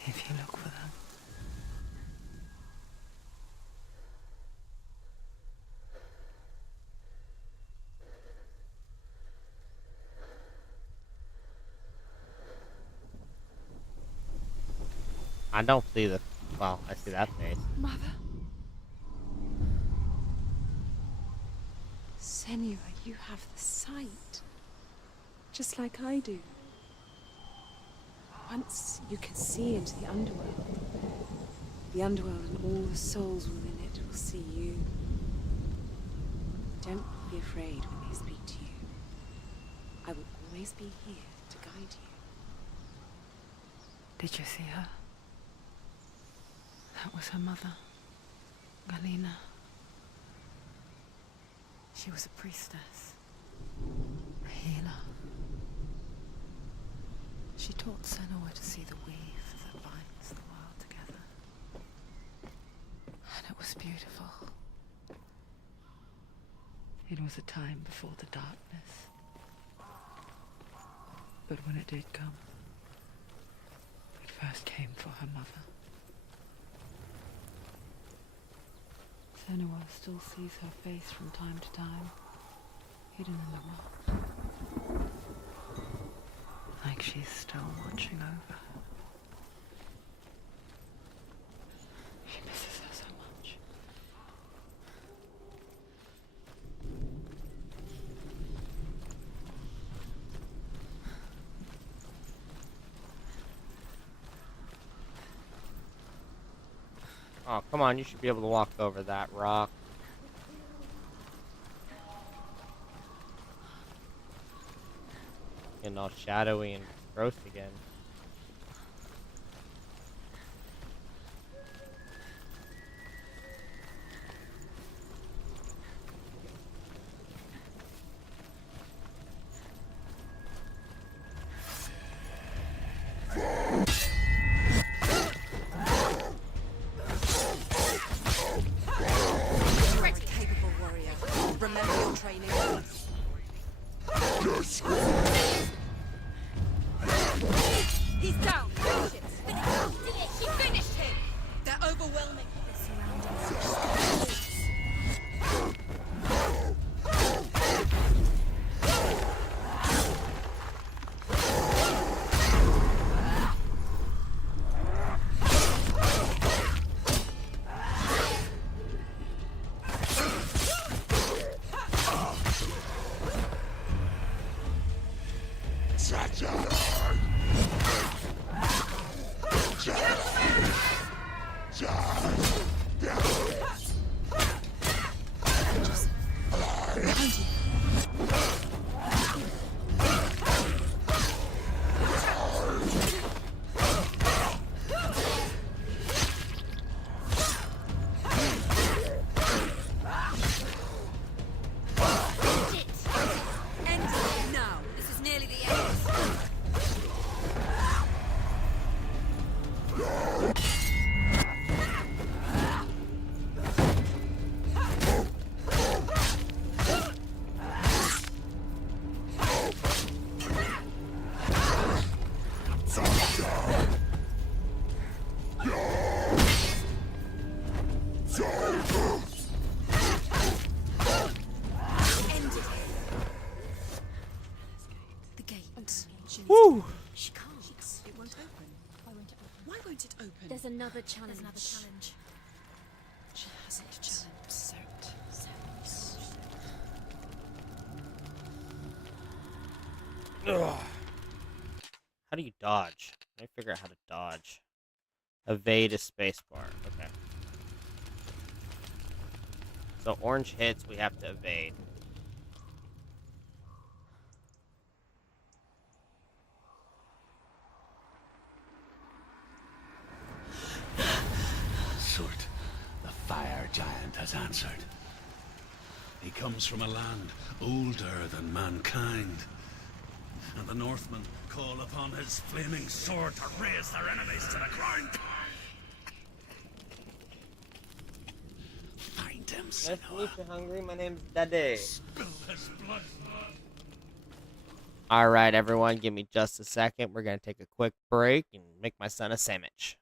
if you look for them. I don't see the... Well, I see that face. Mother? Senua, you have the sight. Just like I do. Once you can see into the underworld. The underworld and all the souls within it will see you. Don't be afraid when they speak to you. I will always be here to guide you. Did you see her? That was her mother, Galena. She was a priestess, a healer. She taught Senua to see the weave that binds the world together. And it was beautiful. It was a time before the darkness. But when it did come, it first came for her mother. Senua still sees her face from time to time, hidden in the rocks. Like she's still watching over her. She misses her so much. Oh, come on, you should be able to walk over that rock. Getting all shadowy and gross again. Great capable warrior. Remember your training. End it now. This is nearly the end. End it. The gate. Woo! She can't. It won't open. Why won't it open? There's another challenge. She hasn't challenged. Ugh. How do you dodge? Let me figure out how to dodge. Evade is spacebar. Okay. So orange hits, we have to evade. Surt, the fire giant has answered. He comes from a land older than mankind. And the Northmen call upon his flaming sword to raise their enemies to the ground. Find him, Nice to Senua. meet you, Hungry. My name's Dade. Spill his blood. Alright, everyone, give me just a second. We're going to take a quick break and make my son a sandwich.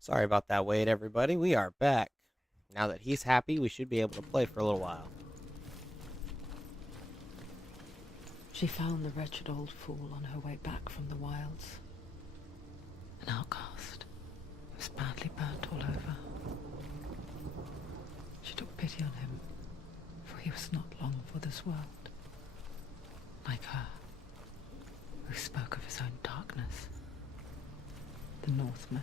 Sorry about that wait, everybody. We are back. Now that he's happy, we should be able to play for a little while. She found the wretched old fool on her way back from the wilds. An outcast. He was badly burnt all over. She took pity on him, for he was not long for this world. Like her, who spoke of his own darkness. The Northmen.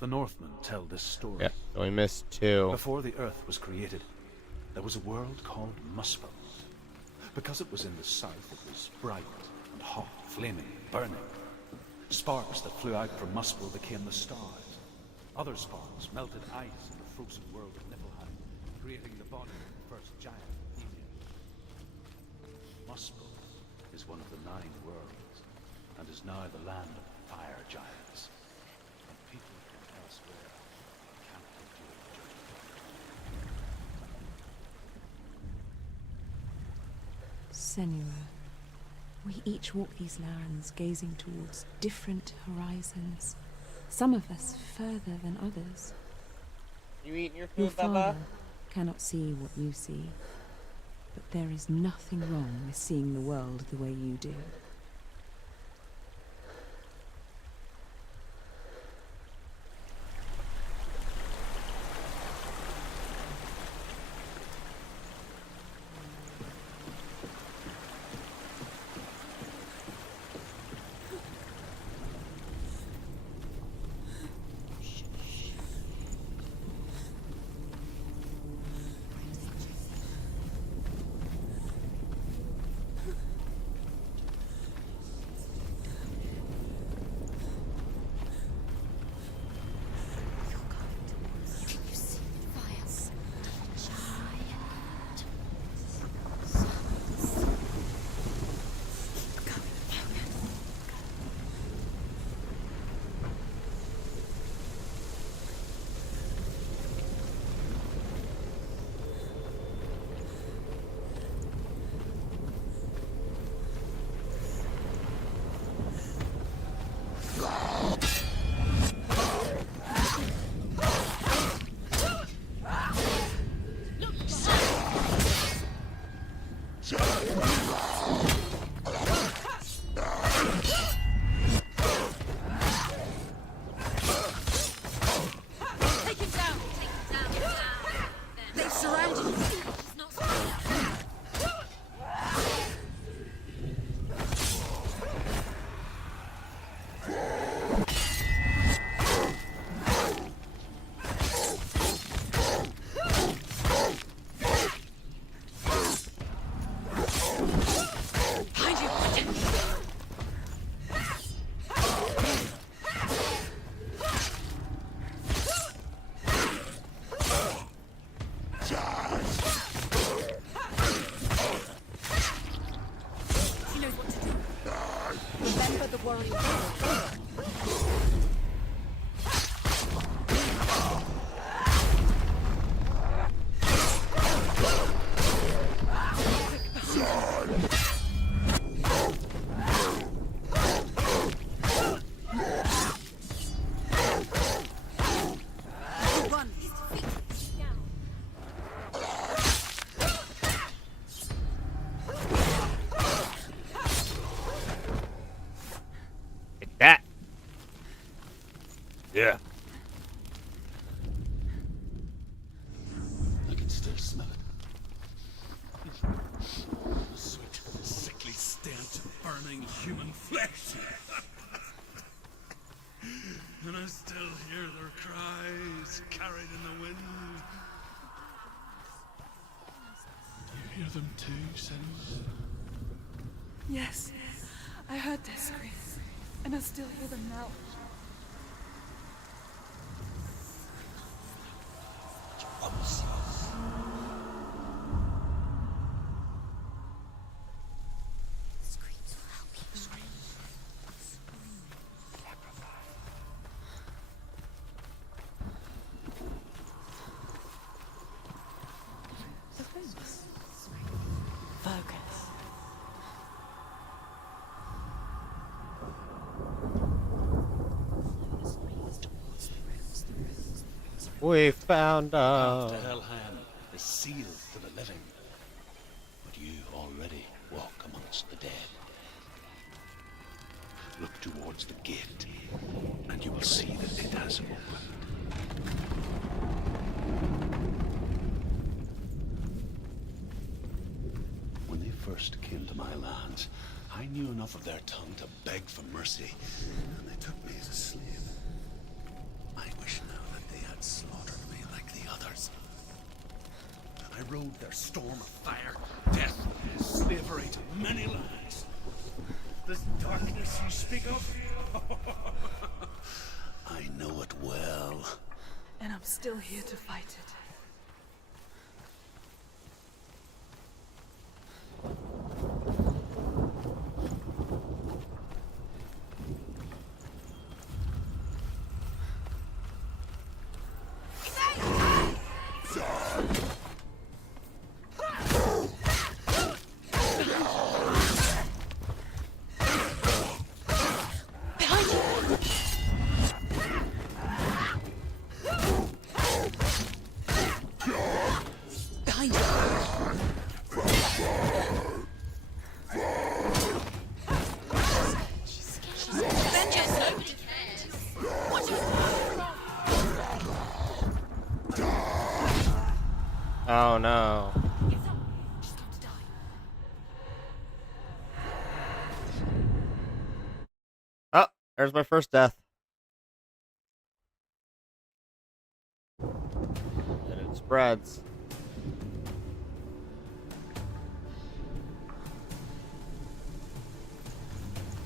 The Northmen tell this story. Yeah, so we missed 2. Before the earth was created, there was a world called Muspel. Because it was in the south, it was bright and hot, flaming, burning. Sparks that flew out from Muspel became the stars. Other sparks melted ice in the frozen world of Niflheim, creating the body of the first giant, Ymir. Muspel is one of the 9 worlds, and is now the land of fire giants. And people from elsewhere can't endure the journey. Senua, we each walk these lands gazing towards different horizons. Some of us further than others. You eating your Your food, Baba? father cannot see what you see, but there is nothing wrong with seeing the world the way you do. That. Yeah. I can still smell it. The sweet, sickly stench of burning human flesh. And I still hear their cries carried in the wind. Do you hear them too, Senua? Yes, I heard their screams, and I still hear them now. Screams will help you. We found Path out. to Helheim is sealed to the living. But you already walk amongst the dead. Look towards the gate, and you will see that it has opened. When they first came to my lands, I knew enough of their tongue to beg for mercy, and they took me as a slave. I wish now that they had slaughtered me like the others. I rode their storm of fire, death, slavery to many lands. This darkness you speak of? I know it well. And I'm still here to fight it. Oh no. Oh, there's my first death. And it spreads.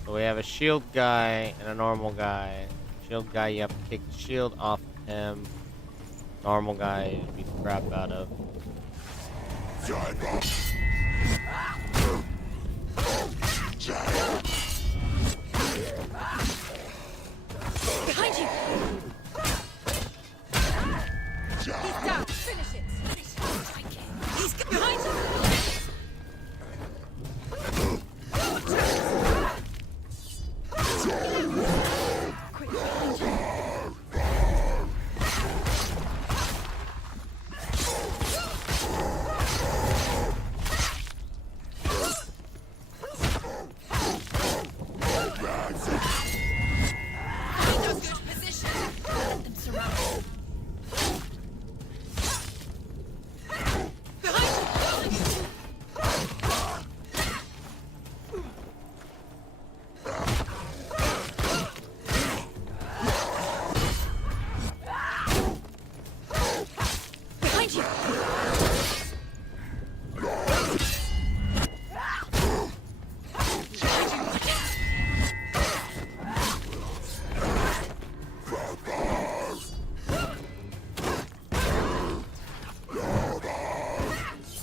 So we have a shield guy and a normal guy. Shield guy, you have to kick the shield off of him. Normal guy, you beat the crap out of. Behind you! He's down! Finish it! He's behind you! Quick, behind you!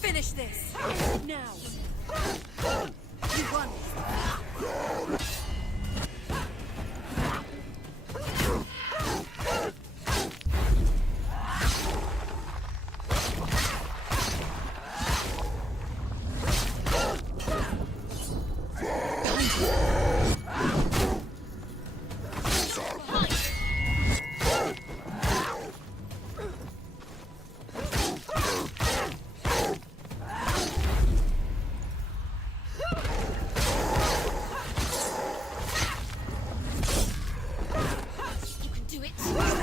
Finish this! Now! You won!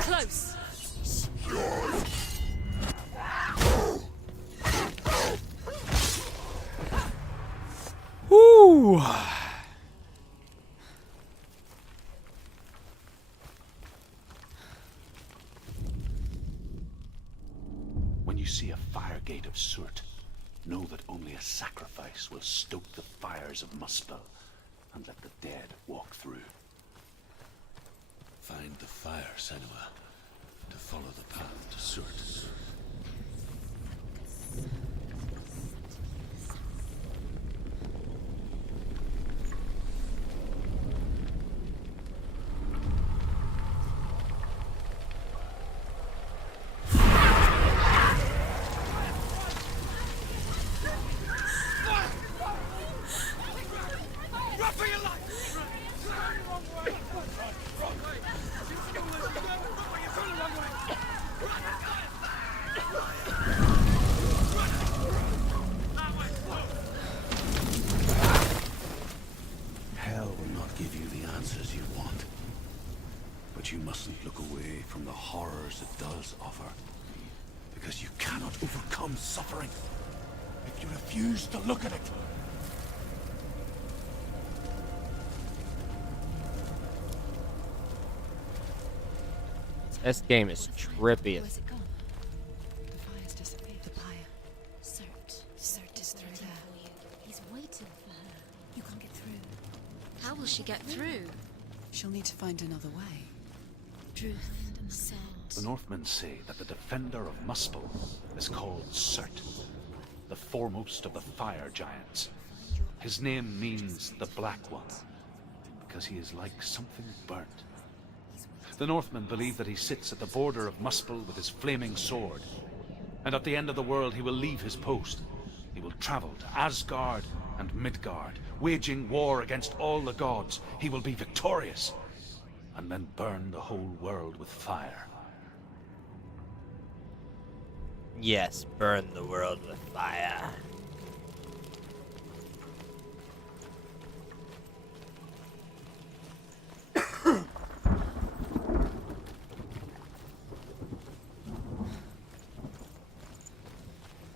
Close! Woo! When you see a fire gate of soot, know that only a sacrifice will stoke the fires of Muspel and let the dead walk through. Find the fire, Senua, to follow the path to Surt. answers you want. But you mustn't look away from the horrors it does offer. Because you cannot overcome suffering if you refuse to look at it. This game is trippy. Where's it gone? The fire's disappeared. The pyre. Cert is through waiting there. for you. He's waiting for her. You can't get through. How will she get through? She'll need to find another way. Truth said. The Northmen say that the defender of Muspel is called Cert, the foremost of the fire giants. His name means the Black One, because he is like something burnt. The Northmen believe that he sits at the border of Muspel with his flaming sword, and at the end of the world he will leave his post. He will travel to Asgard and Midgard, waging war against all the gods. He will be victorious, and then burn the whole world with fire. Yes, burn the world with fire.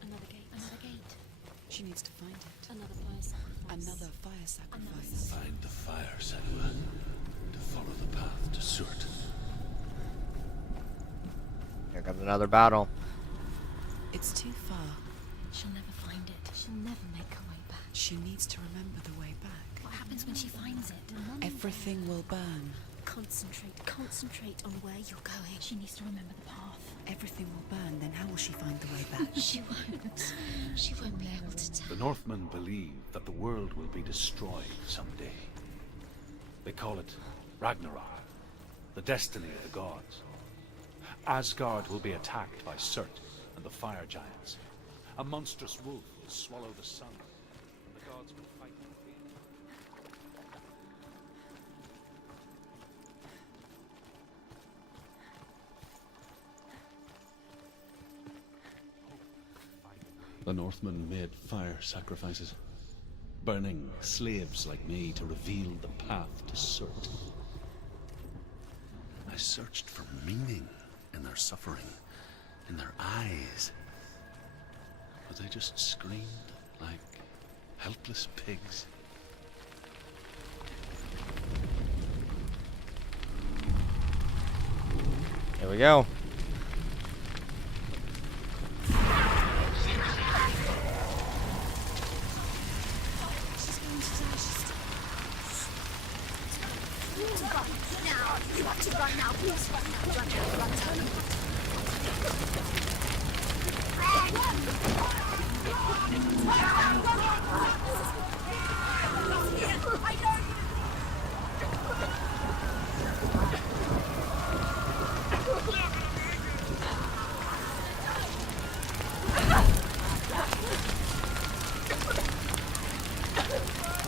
Another gate. Another gate. She needs to find it. Another fire sacrifice. Another fire sacrifice. Find the fire, Senua, to follow the path to Surt. Here comes another battle. It's too far. She'll never find it. She'll never make her way back. She needs to remember the way back. What happens when she finds it? Everything will burn. Concentrate on where you're going. She needs to remember the path. Everything will burn, then how will she find the way back? She won't. She won't be able to tell. The Northmen believe that the world will be destroyed someday. They call it Ragnarok, the destiny of the gods. Asgard will be attacked by Surt and the fire giants. A monstrous wolf will swallow the sun, and the gods will fight in vain. The Northmen made fire sacrifices, burning slaves like me to reveal the path to Surt. I searched for meaning in their suffering, in their eyes, but they just screamed like helpless pigs. Here we go.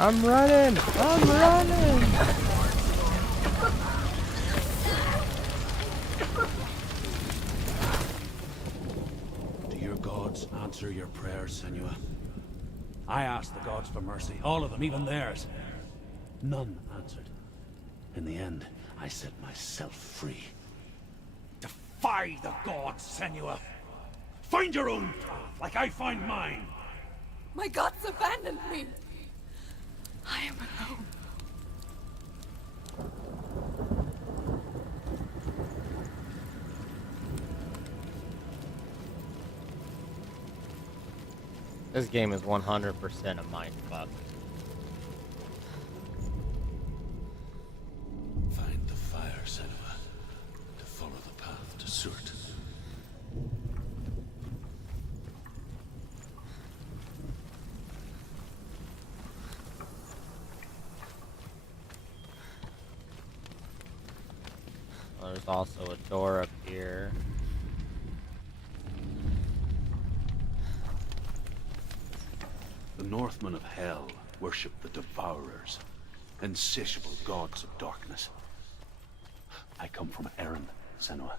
I'm running! I'm running! Do your gods answer your prayers, Senua? I asked the gods for mercy, all of them, even theirs. None answered. In the end, I set myself free. Defy the gods, Senua! Find your own path, like I find mine! My gods abandoned me. I am alone. This game is 100% a mindfuck. Find the fire, Senua, to follow the path to Surt. There's also a door up here. The Northmen of Hell worship the Devourers, insatiable gods of darkness. I come from Erin, Senua,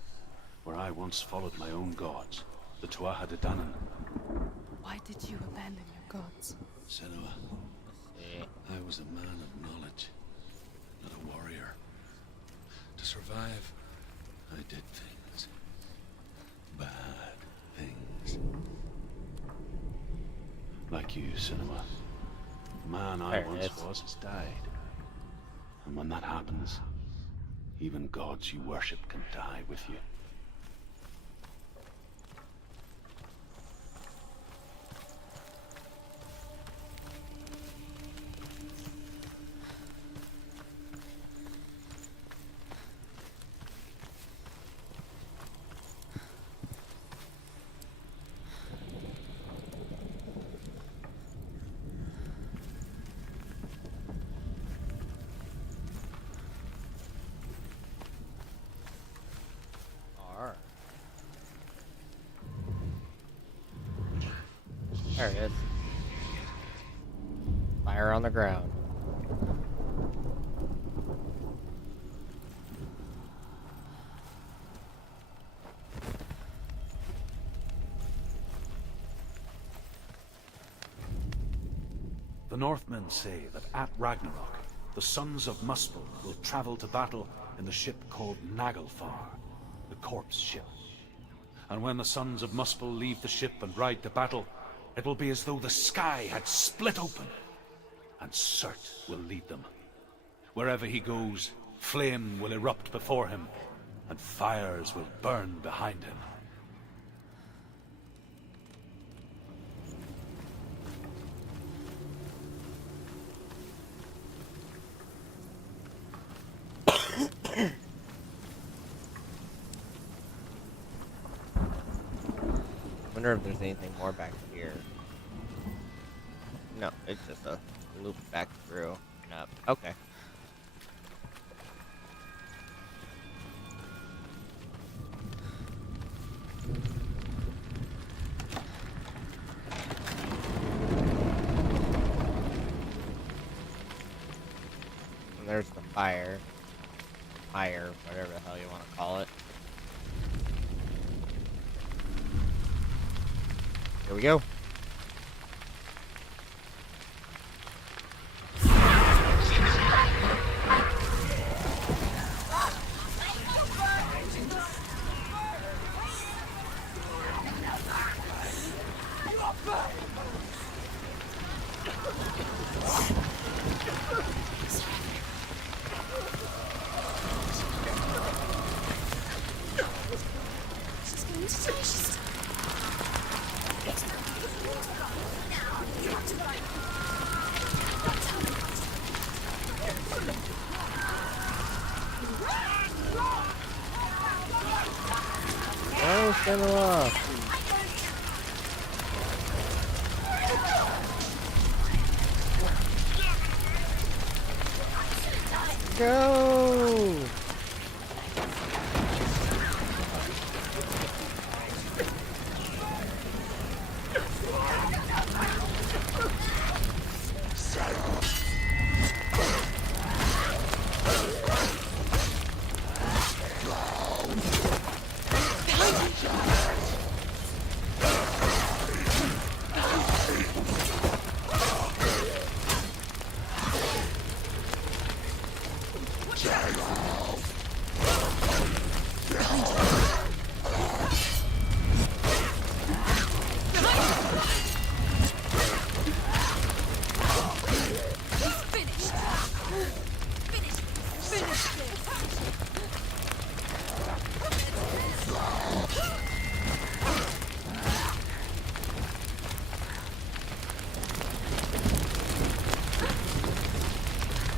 where I once followed my own gods, the Tuatha De Danann. Why did you abandon your gods? Senua, See. I was a man of knowledge. not a warrior. To survive, I did things. Bad things. Like you, Cinema. The man I There it once is. was has died. And when that happens, even gods you worship can die with you. Alright. There it is. Fire on the ground. The Northmen say that at Ragnarok, the sons of Muspel will travel to battle in the ship called Naglfar, the corpse ship. And when the sons of Muspel leave the ship and ride to battle, it will be as though the sky had split open, and Surt will lead them. Wherever he goes, flame will erupt before him, and fires will burn behind him. Wonder if there's anything more back here. No, it's just a loop back through and up. Okay. And there's the fire. Fire, whatever the hell you want to call it. Here we go. She's going to die. She's... Oh, send her off. Go!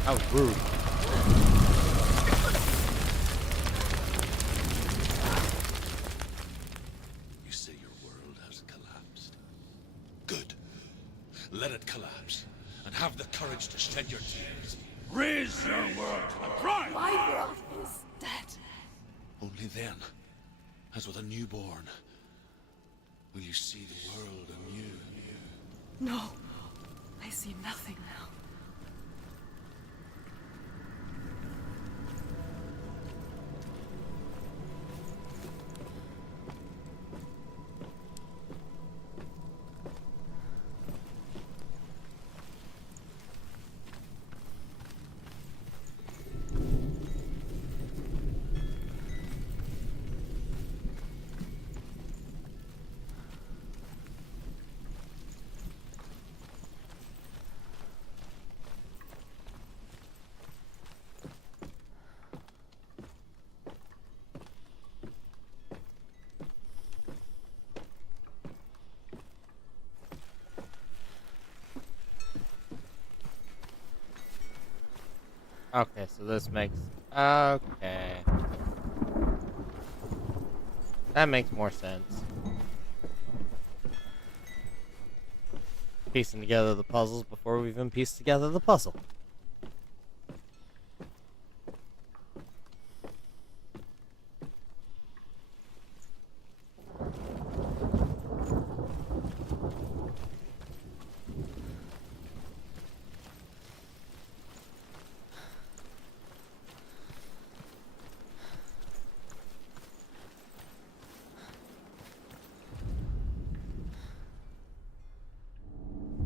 That was rude. You say your world has collapsed. Good. Let it collapse. And have the courage to shed your tears. Raise your world and cry! My world is dead. Only then, as with a newborn, will you see the world anew. No, I see nothing now. Okay, so this makes... Okay. That makes more sense. Piecing together the puzzles before we even piece together the puzzle.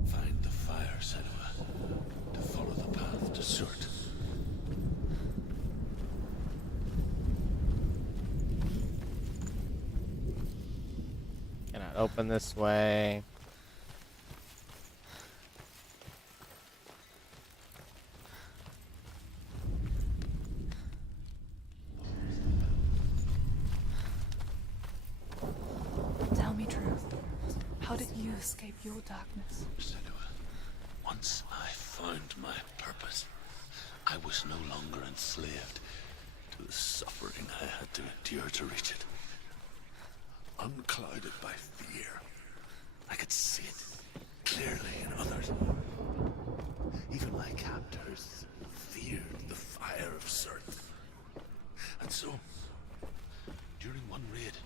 Find the fire, Senua, to follow the path to Surt. Cannot open this way. Tell me truth. How did you escape your darkness? Senua, once I found my purpose, I was no longer enslaved to the suffering I had to endure to reach it. Unclouded by fear, I could see it clearly in others. Even my captors feared the fire of Surt. And so, during one raid,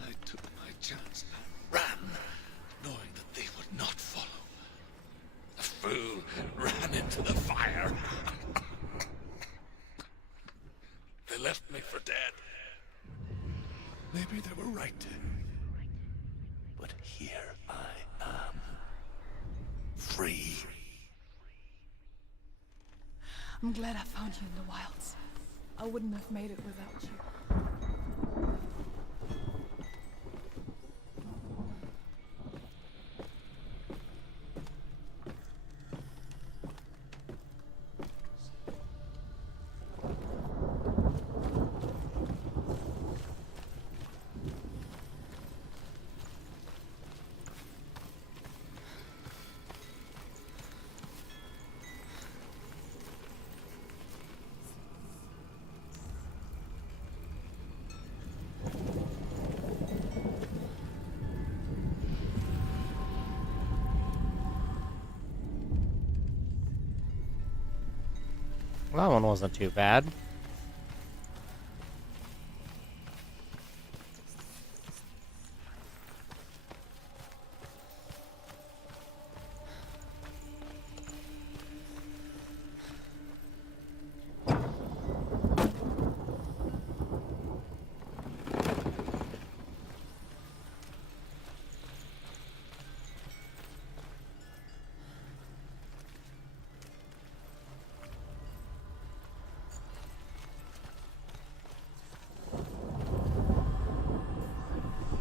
I took my chance and ran, knowing that they would not follow. The fool ran into the fire. They left me for dead. Maybe they were right to. But here I am. Free. I'm glad I found you in the wilds. I wouldn't have made it without you. Well, that one wasn't too bad.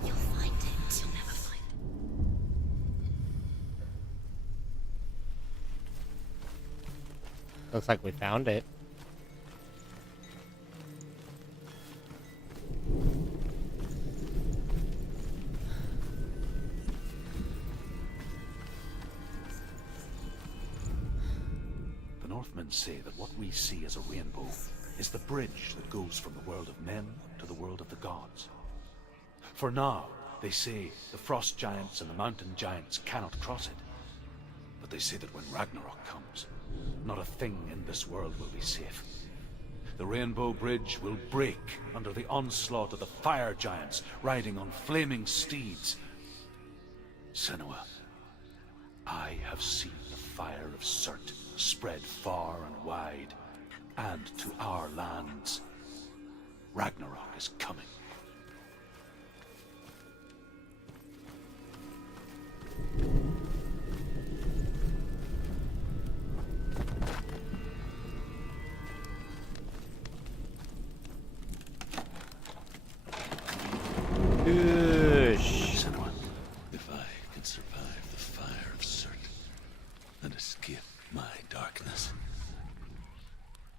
You'll find it. You'll never find it. Looks like we found it. The Northmen say that what we see as a rainbow is the bridge that goes from the world of men to the world of the gods. For now, they say the frost giants and the mountain giants cannot cross it. But they say that when Ragnarok comes, not a thing in this world will be safe. The Rainbow Bridge will break under the onslaught of the fire giants riding on flaming steeds. Senua, I have seen the fire of Surt spread far and wide, and to our lands. Ragnarok is coming. Goosh. Senua, if I can survive the fire of Surt and escape my darkness,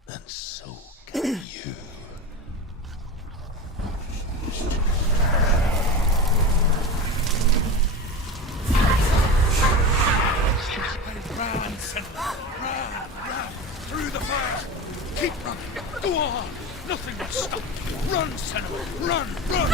then so can you. fire! Keep running! Go on! Nothing will stop you! Run, Senua! Run! Run!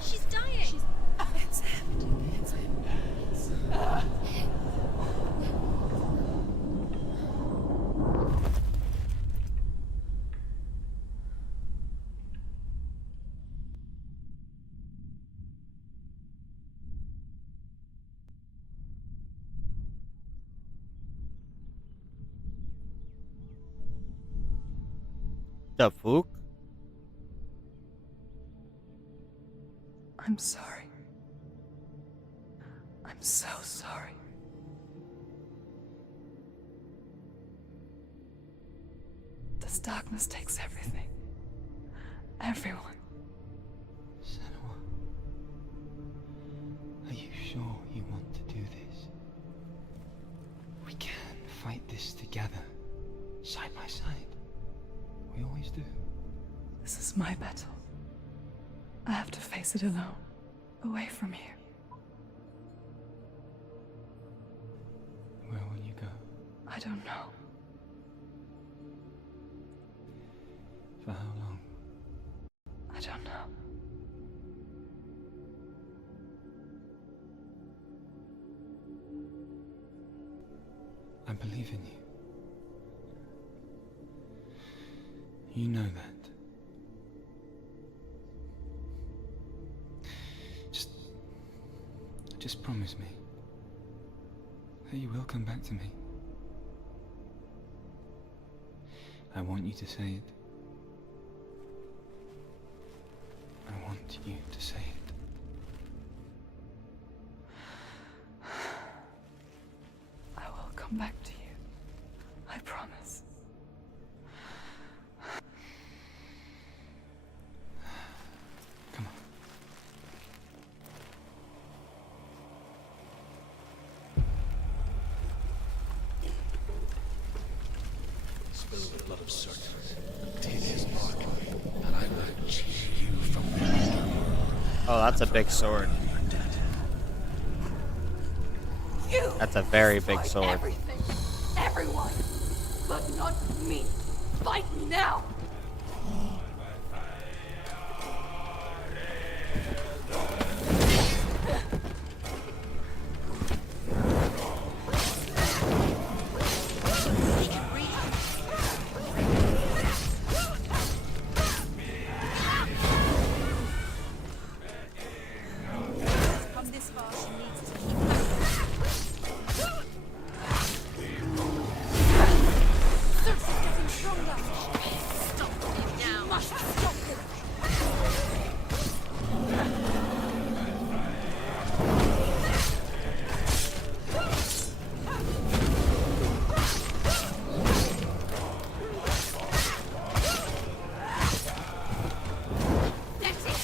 She's dying. It's him. It's him. The fuck? I'm sorry. I'm so sorry. This darkness takes everything. Everyone. Senua, are you sure you want to do this? We can fight this together, side by side. We always do. This is my battle. I have to face it alone, away from you. Where will you go? I don't know. For how long? I don't know. I believe in you. You know that. Just promise me that you will come back to me. I want you to say it. I want you to say it. I will come back to you. I promise. Come on. Spill the blood of Certus, take his mark, and I will cheer you from there. Oh, that's a big sword. You That's a very big fight sword. everything, everyone, but not me. Fight me now. Come this far, she needs to keep going. Zeus is getting stronger. Stop him now. Must stop him. That's it.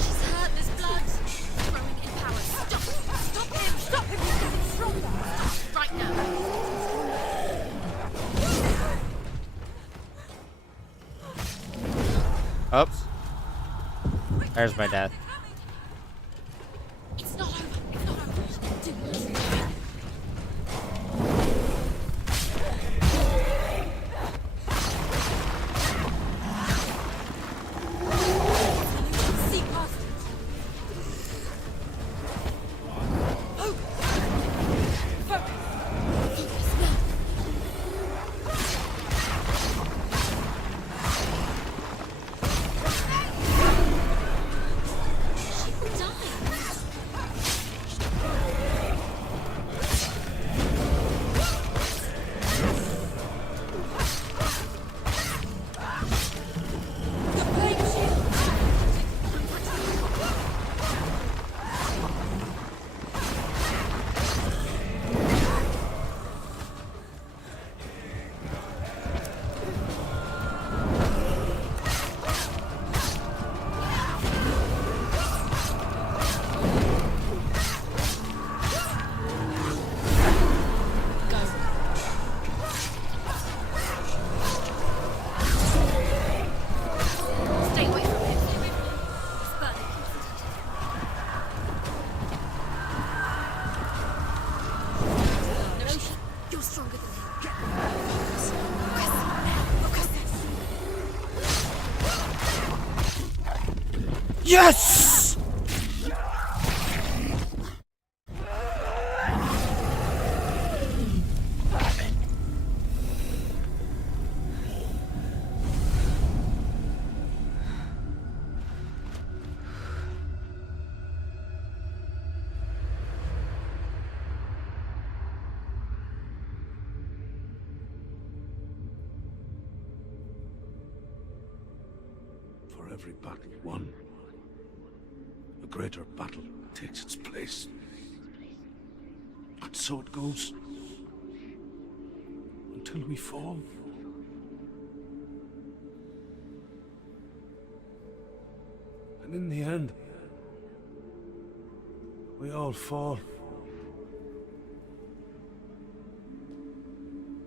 She's hurt. There's blood. Growing in power. Stop. Stop him. Stop him. He's getting stronger. Right now. Oops. There's my death. It's not over. It's not over. Do it. See past it. Focus. Focus now. Yes! For every battle won, a greater battle takes its place. And so it goes. Until we fall. And in the end, we all fall.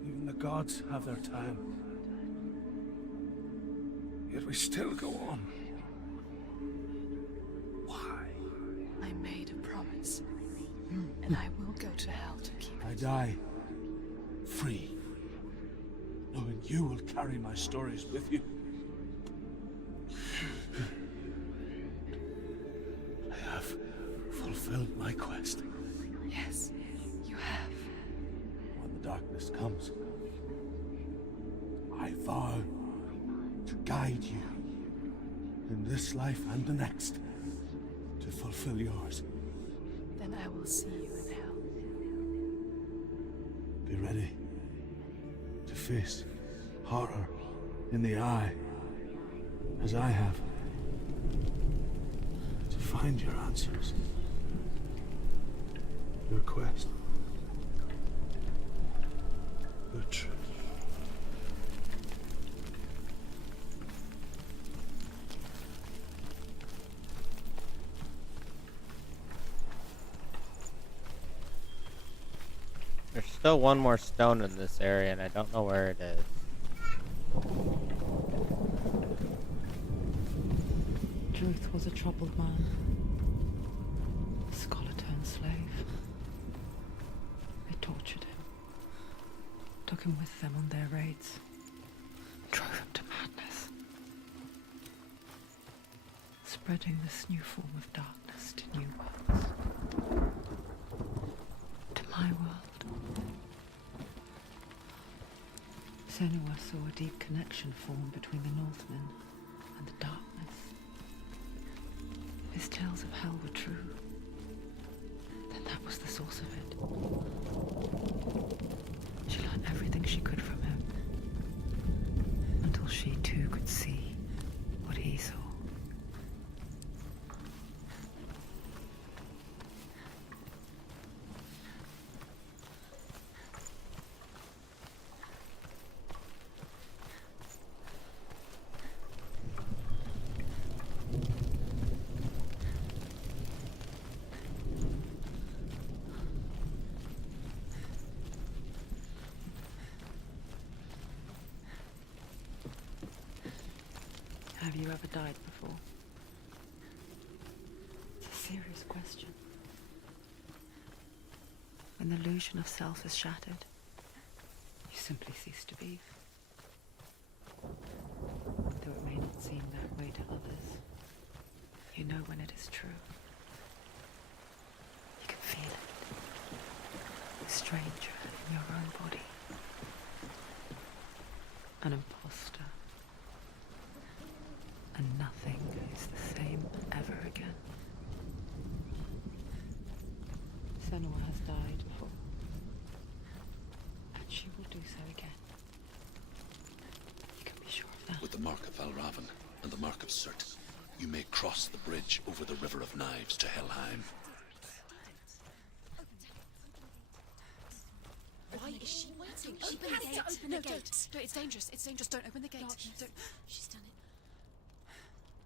Even the gods have their time. Yet we still go on. Why? I made a promise, and I will go to hell to keep I it. die free, knowing you will carry my stories with you. I have fulfilled my quest. Yes, you have. When the darkness comes, I vow to guide you in this life and the next to fulfill yours. Then I will see you in hell. Be ready to face horror in the eye, as I have, to find your answers, your quest, the truth. There's still one more stone in this area, and I don't know where it is. Truth was a troubled man. A scholar turned slave. They tortured him. Took him with them on their raids. Drove him to madness. Spreading this new form of darkness to new worlds. To my world. Senua saw a deep connection form between the Northmen and the darkness. His tales of hell were true. Then that was the source of it. She learned everything she could from him. Until she too could see what he saw. Have you ever died before? It's a serious question. When the illusion of self is shattered, you simply cease to be. Though it may not seem that way to others, you know when it is true. You can feel it. A stranger in your own body. An imposter. And nothing is the same ever again. Senua has died before. And she will do so again. You can be sure of that. With the mark of Valravan and the mark of Surt, you may cross the bridge over the River of Knives to Helheim. Why is she waiting? She Open has the to gate. open No, the gate. don't. No, it's dangerous. It's dangerous. Don't open the gate. Don't. She's done it.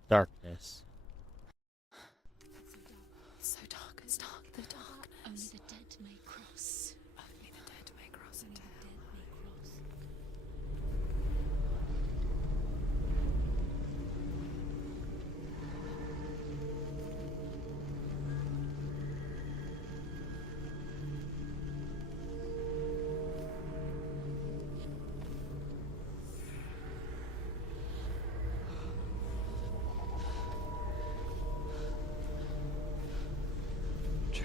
Darkness. It's so dark. It's dark. The darkness. Only the dead may cross. Only the dead may cross Only into the hell. dead may cross.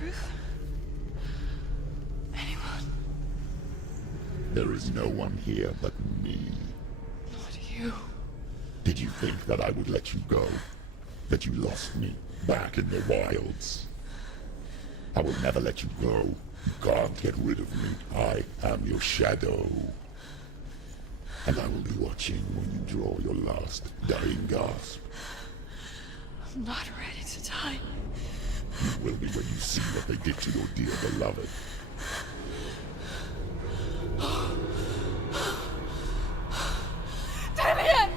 truth? Anyone? There is no one here but me. Not you. Did you think that I would let you go? That you lost me back in the wilds? I will never let you go. You can't get rid of me. I am your shadow. And I will be watching when you draw your last dying gasp. I'm not ready to die. You will be when you see what they did to your dear beloved. Damien!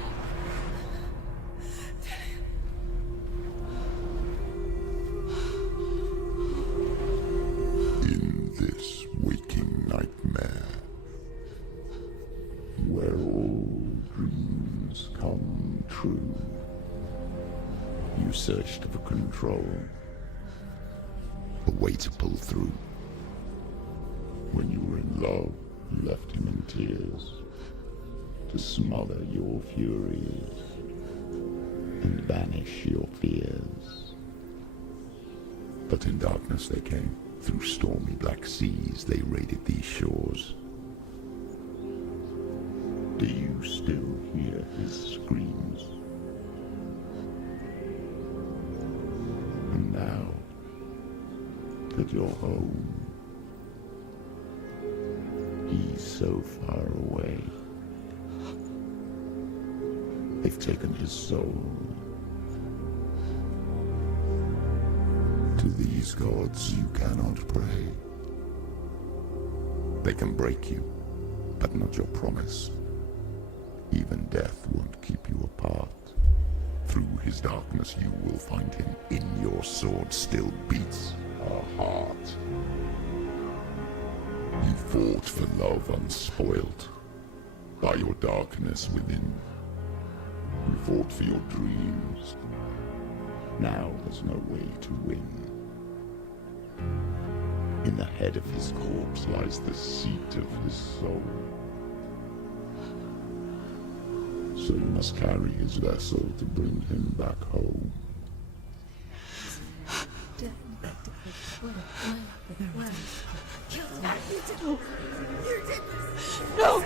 In this waking nightmare, where all dreams come true, you searched for control, a way to pull through. When you were in love, you left him in tears, to smother your furies and banish your fears. But in darkness they came, through stormy black seas they raided these shores. Do you still hear his screams? And now that you're home, he's so far away. They've taken his soul. To these gods you cannot pray. They can break you, but not your promise. Even death won't keep you apart. Through his darkness you will find him. In your sword still beats a heart. You fought for love unspoilt by your darkness within. You fought for your dreams. Now there's no way to win. In the head of his corpse lies the seat of his soul. So you must carry his vessel to bring him back home. No!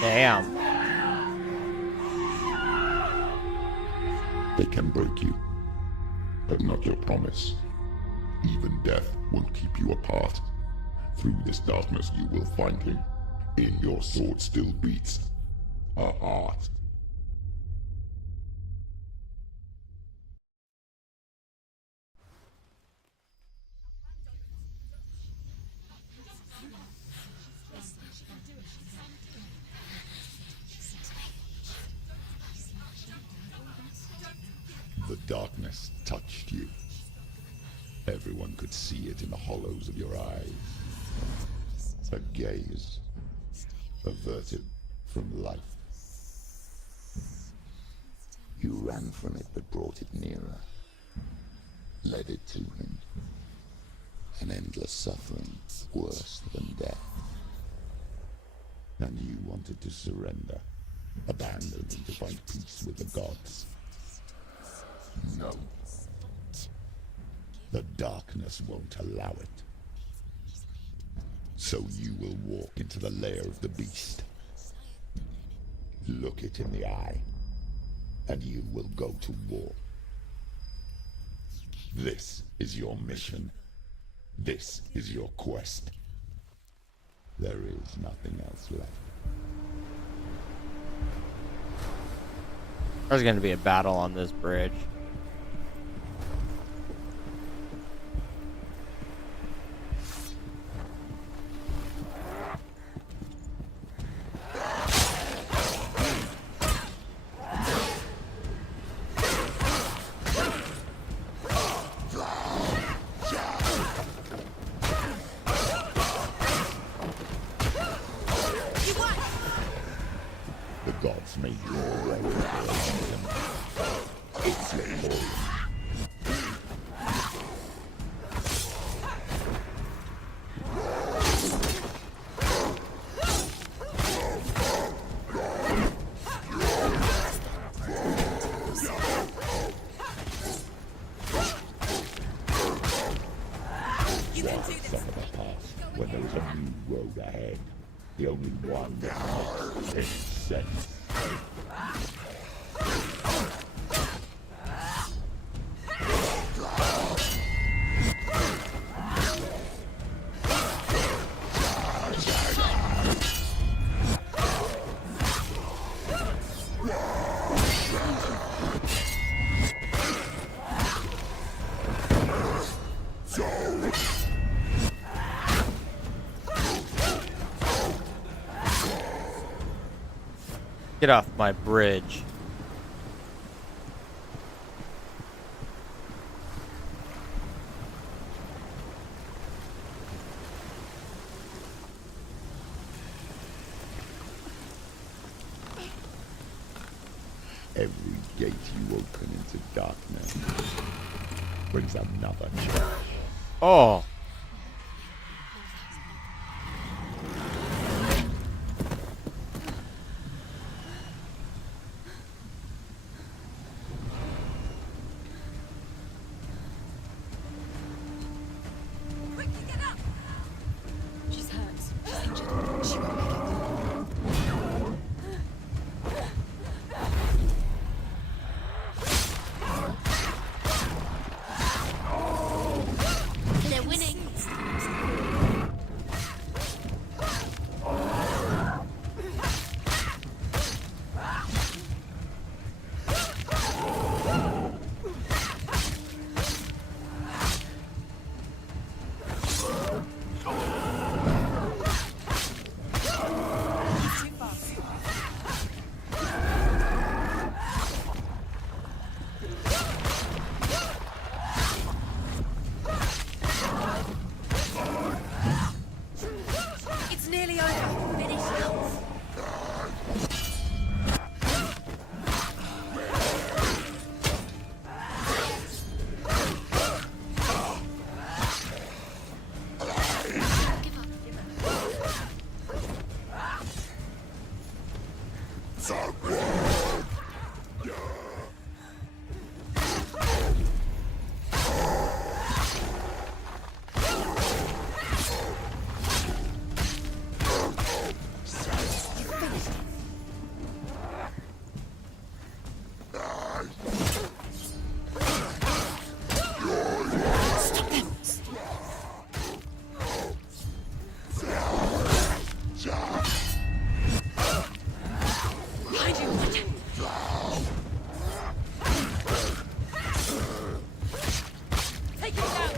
Damn. They can break you, but not your promise. Even death won't keep you apart. Through this darkness you will find him. In your sword still beats a heart. The darkness touched you. Everyone could see it in the hollows of your eyes. A gaze averted from life. You ran from it but brought it nearer. Led it to him. An endless suffering, worse than death. And you wanted to surrender, abandon him to find peace with the gods. No. The darkness won't allow it. So you will walk into the lair of the beast. Look it in the eye, and you will go to war. This is your mission. This is your quest. There is nothing else left. There's going to be a battle on this bridge. The gods made your way. When there was a new road ahead. The only one that makes sense. Get off my bridge. Every gate you open into darkness brings another church. Oh. She's hurt. She's injured. She won't make it. They're winning. It's nearly over. Finish up. Behind you. Watch it. Take it down.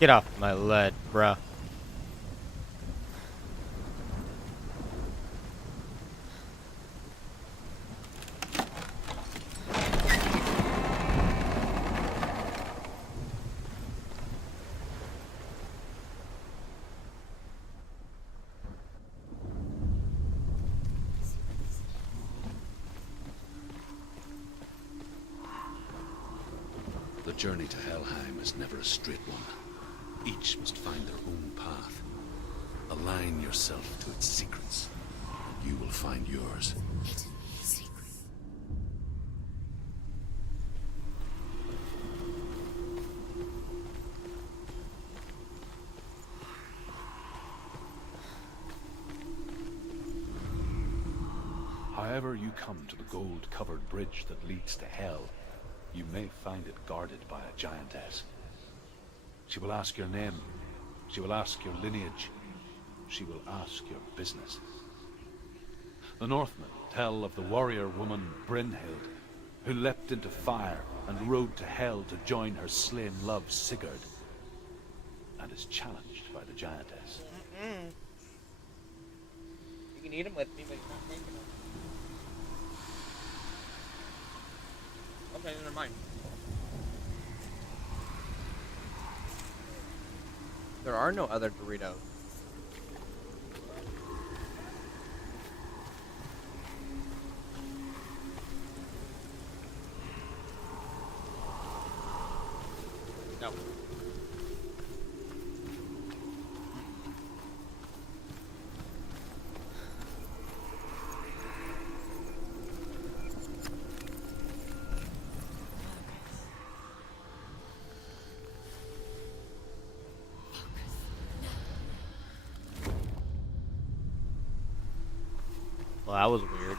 Get off my lead, bruh. The journey to Helheim is never a straight one. Each must find their own path. Align yourself to its secrets, and you will find yours. Hidden secret. however you come to the gold-covered bridge that leads to hell, you may find it guarded by a giantess. She will ask your name. She will ask your lineage. She will ask your business. The Northmen tell of the warrior woman Brynhild, who leapt into fire and rode to hell to join her slain love Sigurd, and is challenged by the giantess. You can eat them with me, but you're not taking them. Okay, never mind. There are no other Doritos. No. Well, that was weird.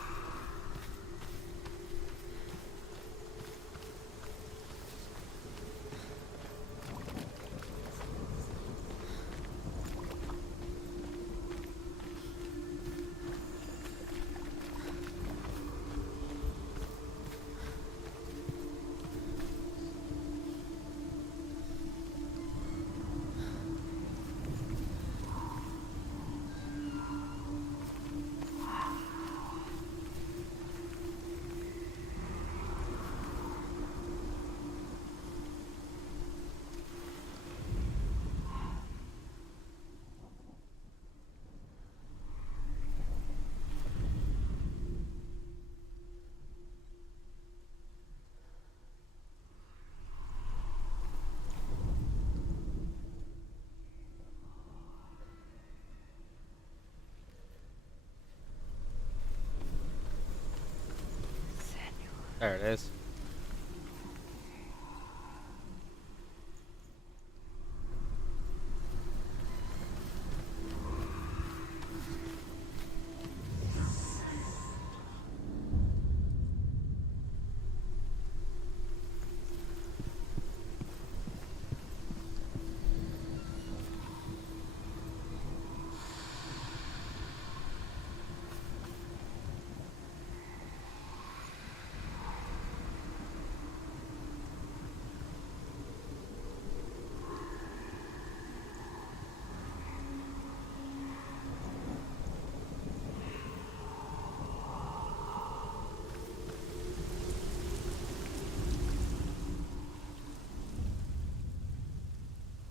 There it is.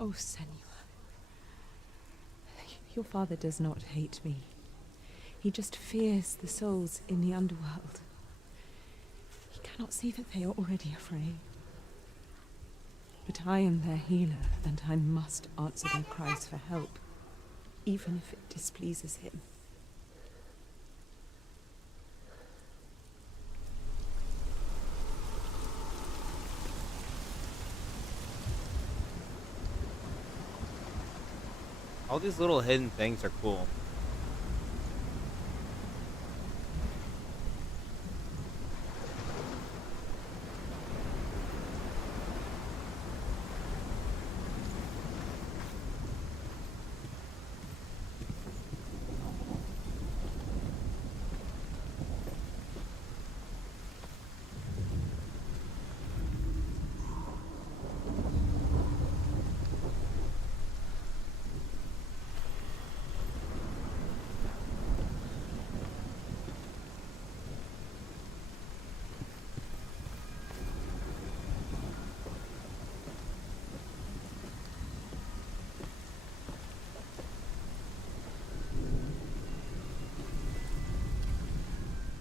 Oh, Senua. Your father does not hate me. He just fears the souls in the underworld. He cannot see that they are already afraid. But I am their healer, and I must answer their cries for help, even if it displeases him. All these little hidden things are cool.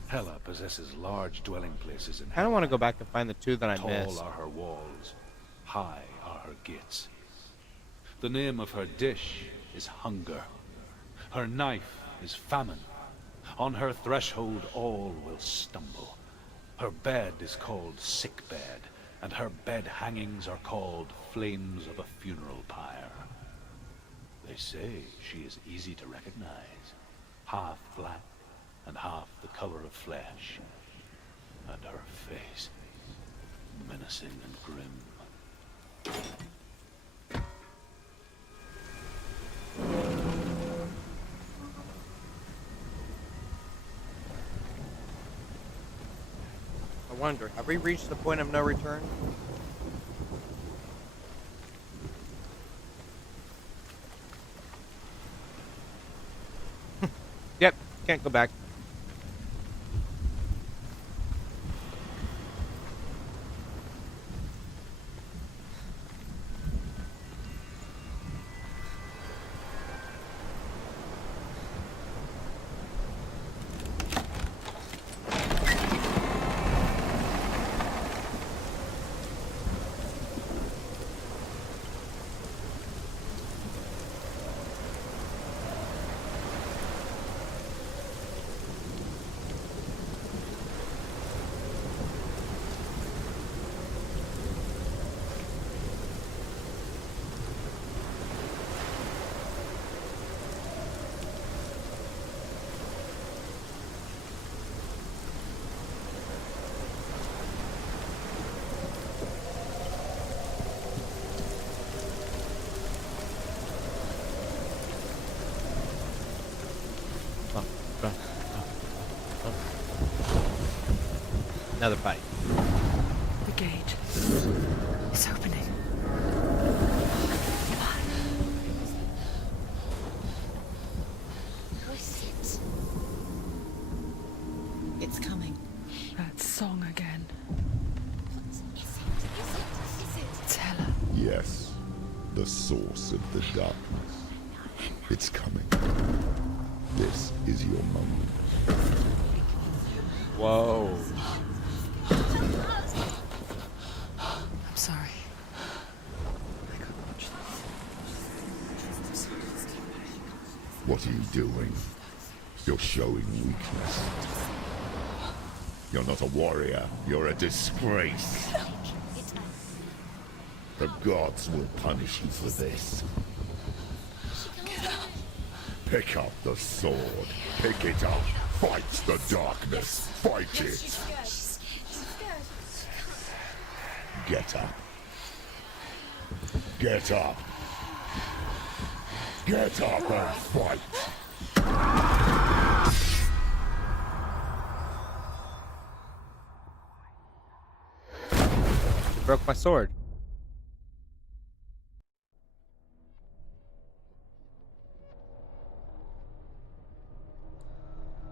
Hela possesses large dwelling places in I hell. don't want to go back and find the two that I Tall missed. are her walls, high are her gates. The name of her dish is hunger. Her knife is famine. On her threshold all will stumble. Her bed is called sick bed, and her bed hangings are called flames of a funeral pyre. They say she is easy to recognize, half black and half the color of flesh, and her face, menacing and grim. I wonder, have we reached the point of no return? Yep, can't go back. Another fight. The gate. It's opening. Who is it? It's coming. That song again. Is it? Is it? It's Hela. Yes, the source of the darkness. It's coming. This is your moment. Whoa. I'm sorry. I can't watch this. What are you doing? You're showing weakness. You're not a warrior. You're a disgrace. The gods will punish you for this. Pick up the sword. Pick it up. Fight the darkness. Fight it. Get up. Get up. Get up and fight. Broke my sword.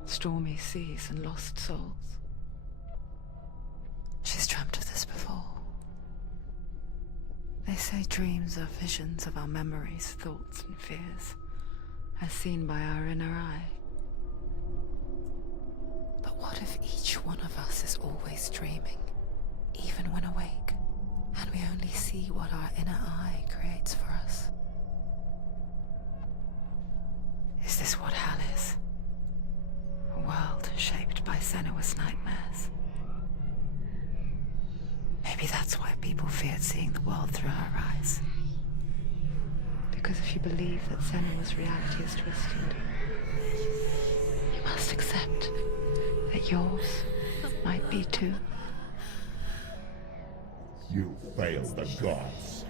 Stormy seas and lost souls. She's dreamt of this before. They say dreams are visions of our memories, thoughts and fears, as seen by our inner eye. But what if each one of us is always dreaming, even when awake, and we only see what our inner eye creates for us? Is this what hell is? A world shaped by Senua's nightmares. Maybe that's why people feared seeing the world through her eyes. Because if you believe that Senua's reality is twisted, you must accept that yours might be too. You failed the gods.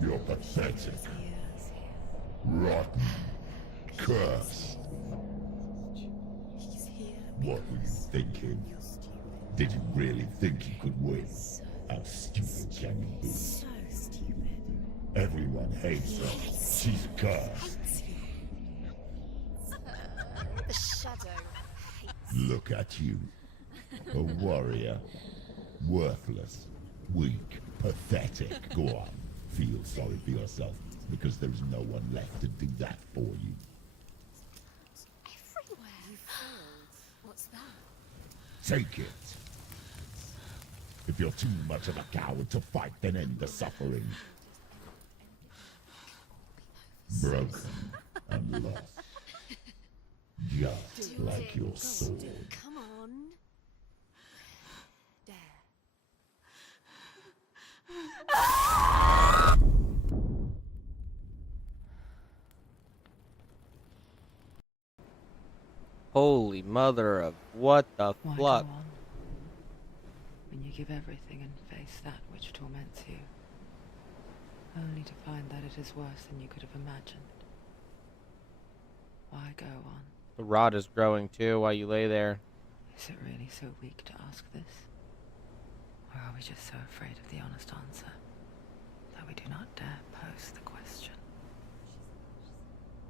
You're pathetic. Rotten. Cursed. What were you thinking? Did you really think you could win? How stupid can you be? So stupid. Everyone hates her. She's cursed. The shadow hates. Look at you. A warrior. Worthless. Weak. Pathetic. Go on. Feel sorry for yourself, because there is no one left to do that for you. Everywhere. You failed. What's that? Take it. If you're too much of a coward to fight, then end the suffering. Broken and lost. Just like your sword. Come on. There. Holy mother of what the Why fluck? go on when you give everything and face that which torments you, only to find that it is worse than you could have imagined? Why go on? The rod is growing too while you lay there. Is it really so weak to ask this? Or are we just so afraid of the honest answer that we do not dare pose the question?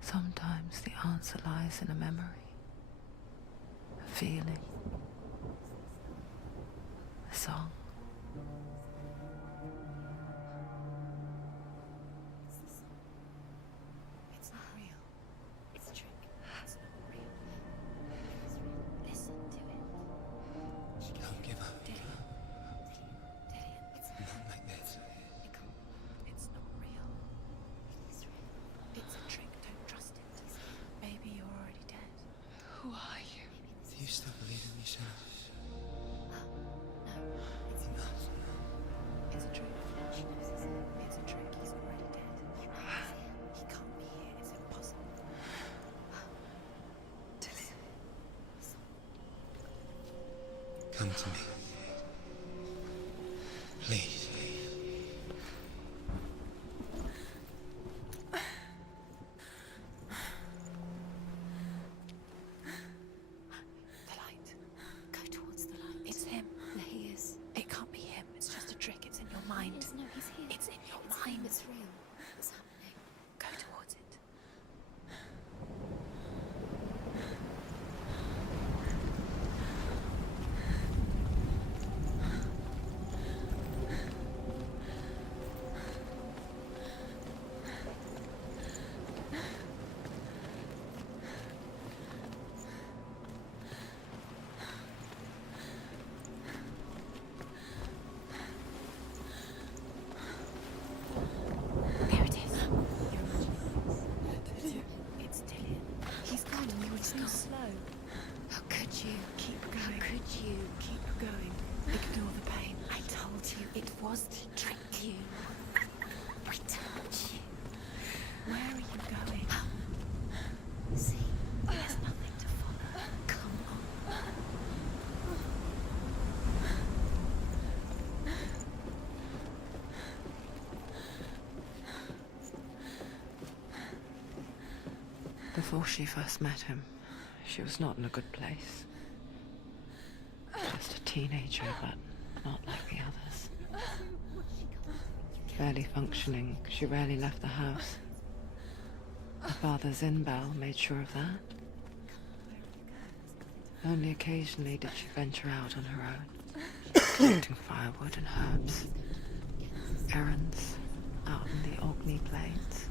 Sometimes the answer lies in a memory, a feeling, a song. It's not real. It's a trick. It's not real. It is real. Listen to it. Don't give up. Dillian. It's Not like this. it can't. It's not real. It is real. It's a trick. Don't trust it. Baby, you're already dead. Who are you? Do you still believe in me, Senua? No, it's not. It's a trick. She knows it's a trick. He's already dead. He can't be here. It's impossible. Come to me. Please. The light. Go towards the light. It's him. There he is. It can't be him. It's just a trick. It's in your mind. No, he's here. It's in your It's mind. him, it's real. What's happening? Go towards it. There it is. You're imagining. It's Dillian. He's gone and you were so slow. How could you? Keep going. How could you? Keep going. Ignore the pain. I told you it was to trick you. I told you. Where are you going? See, There's nothing to follow. Come on. Before she first met him, she was not in a good place. Just a teenager, but not like the others. Barely functioning, she rarely left the house. Her father's in-bell made sure of that. Only occasionally did she venture out on her own, collecting firewood and herbs. Errands out in the Orkney Plains.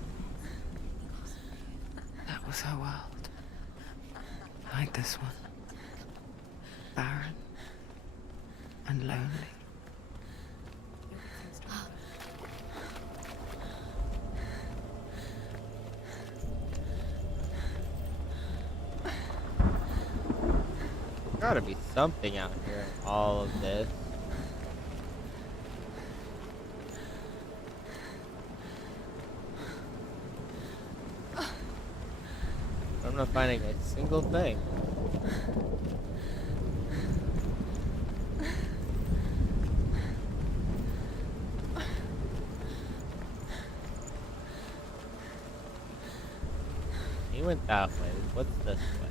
That was her world. Like this one. Barren and lonely. Gotta be something out here in all of this. I'm not finding a single thing. He went that way. What's this way?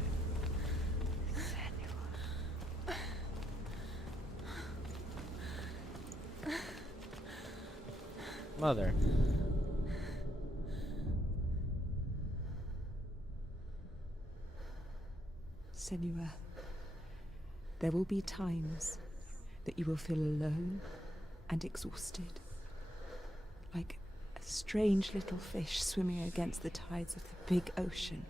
Mother. Senua, there will be times that you will feel alone and exhausted, like a strange little fish swimming against the tides of the big ocean.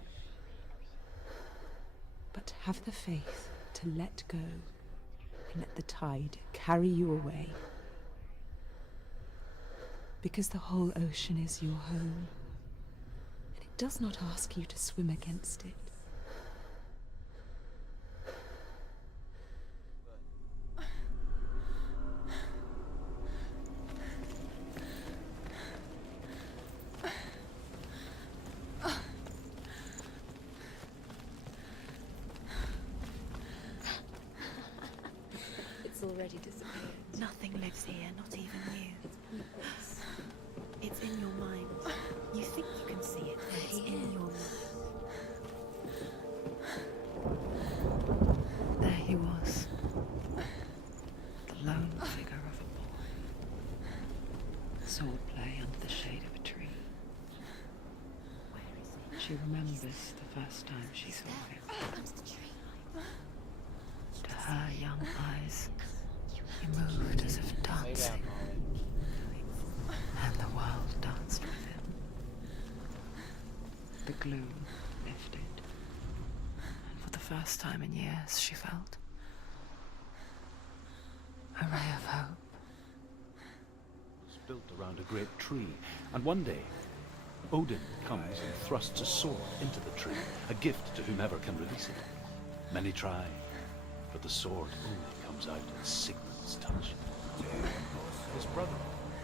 But have the faith to let go and let the tide carry you away. Because the whole ocean is your home, and it does not ask you to swim against it. already disappeared. Nothing lives here, not even you. It's in your mind. You think you can see it, but it's in your mind. There he was. The lone figure of a boy. Swordplay under the shade of a tree. Where is he? She remembers the first time she saw him. Comes the tree. To her young eyes, he moved as if Lay down, dancing, Molly. and the world danced with him. The gloom lifted, and for the first time in years she felt a ray of hope. It's built around a great tree, and one day Odin comes and thrusts a sword into the tree, a gift to whomever can release it. Many try, but the sword only comes out in Sigmund's touch. His brother,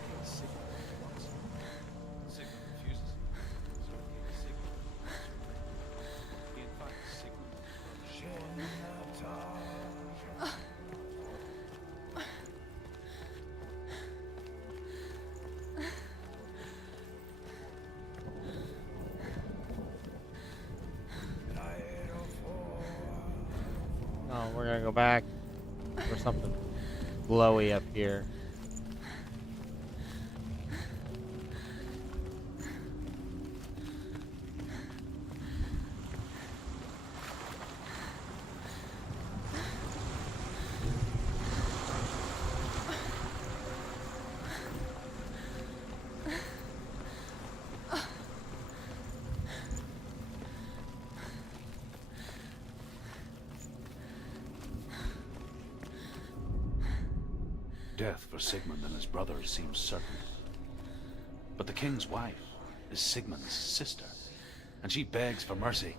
King Sigmund, wants it. Sigmund refuses it, so King Sigmund wants it. He invites Sigmund and his brother. Oh, we're gonna go back for something glowy up here. Death for Sigmund and his brother seems certain. But the king's wife is Sigmund's sister, and she begs for mercy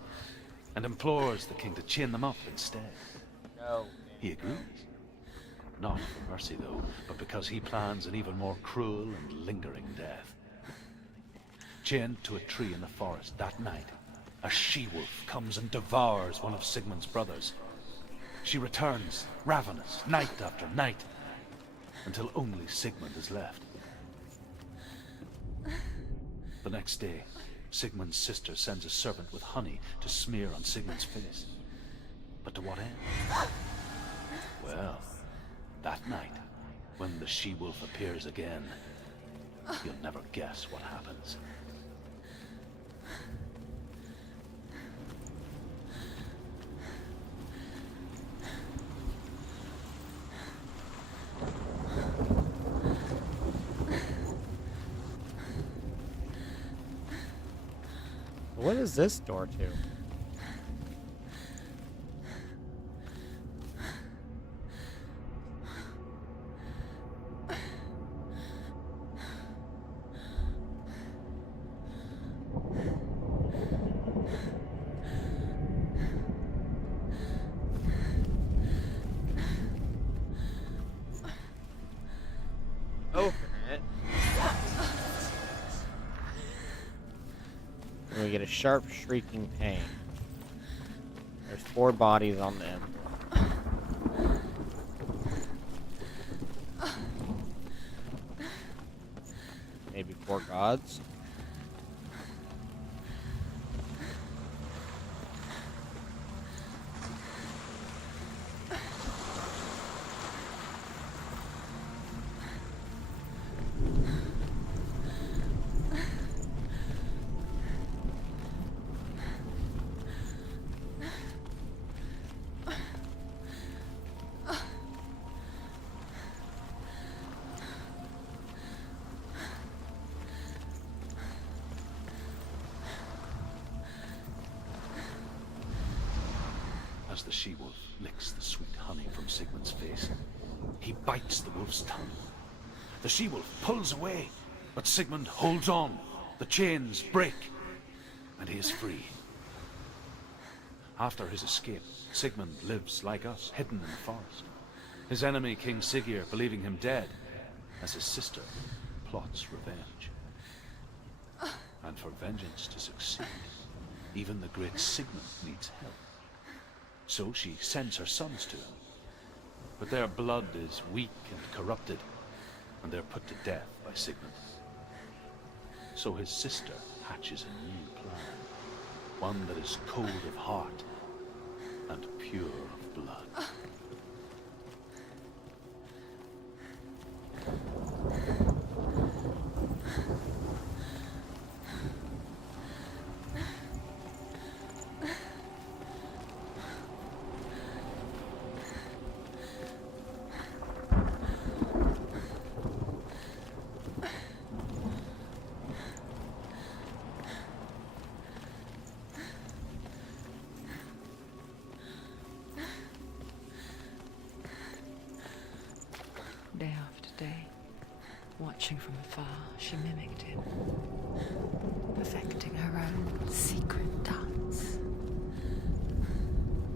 and implores the king to chain them up instead. No. He agrees. Not for mercy, though, but because he plans an even more cruel and lingering death. Chained to a tree in the forest that night, a she-wolf comes and devours one of Sigmund's brothers. She returns, ravenous, night after night, until only Sigmund is left. The next day, Sigmund's sister sends a servant with honey to smear on Sigmund's face. But to what end? Well, that night, when the she-wolf appears again, you'll never guess what happens. What is this door to? Open it. And we get a sharp, shrieking pain. There's 4 bodies on the end. Maybe 4 gods? As the she-wolf licks the sweet honey from Sigmund's face, he bites the wolf's tongue. The she-wolf pulls away, but Sigmund holds on. The chains break, and he is free. After his escape, Sigmund lives like us, hidden in the forest. His enemy, King Siggeir, believing him dead, as his sister plots revenge. And for vengeance to succeed, even the great Sigmund needs help. So she sends her sons to him. But their blood is weak and corrupted, and they're put to death by Sigmund. So his sister hatches a new plan, one that is cold of heart and pure of blood. Day after day, watching from afar, she mimicked him, perfecting her own secret dance,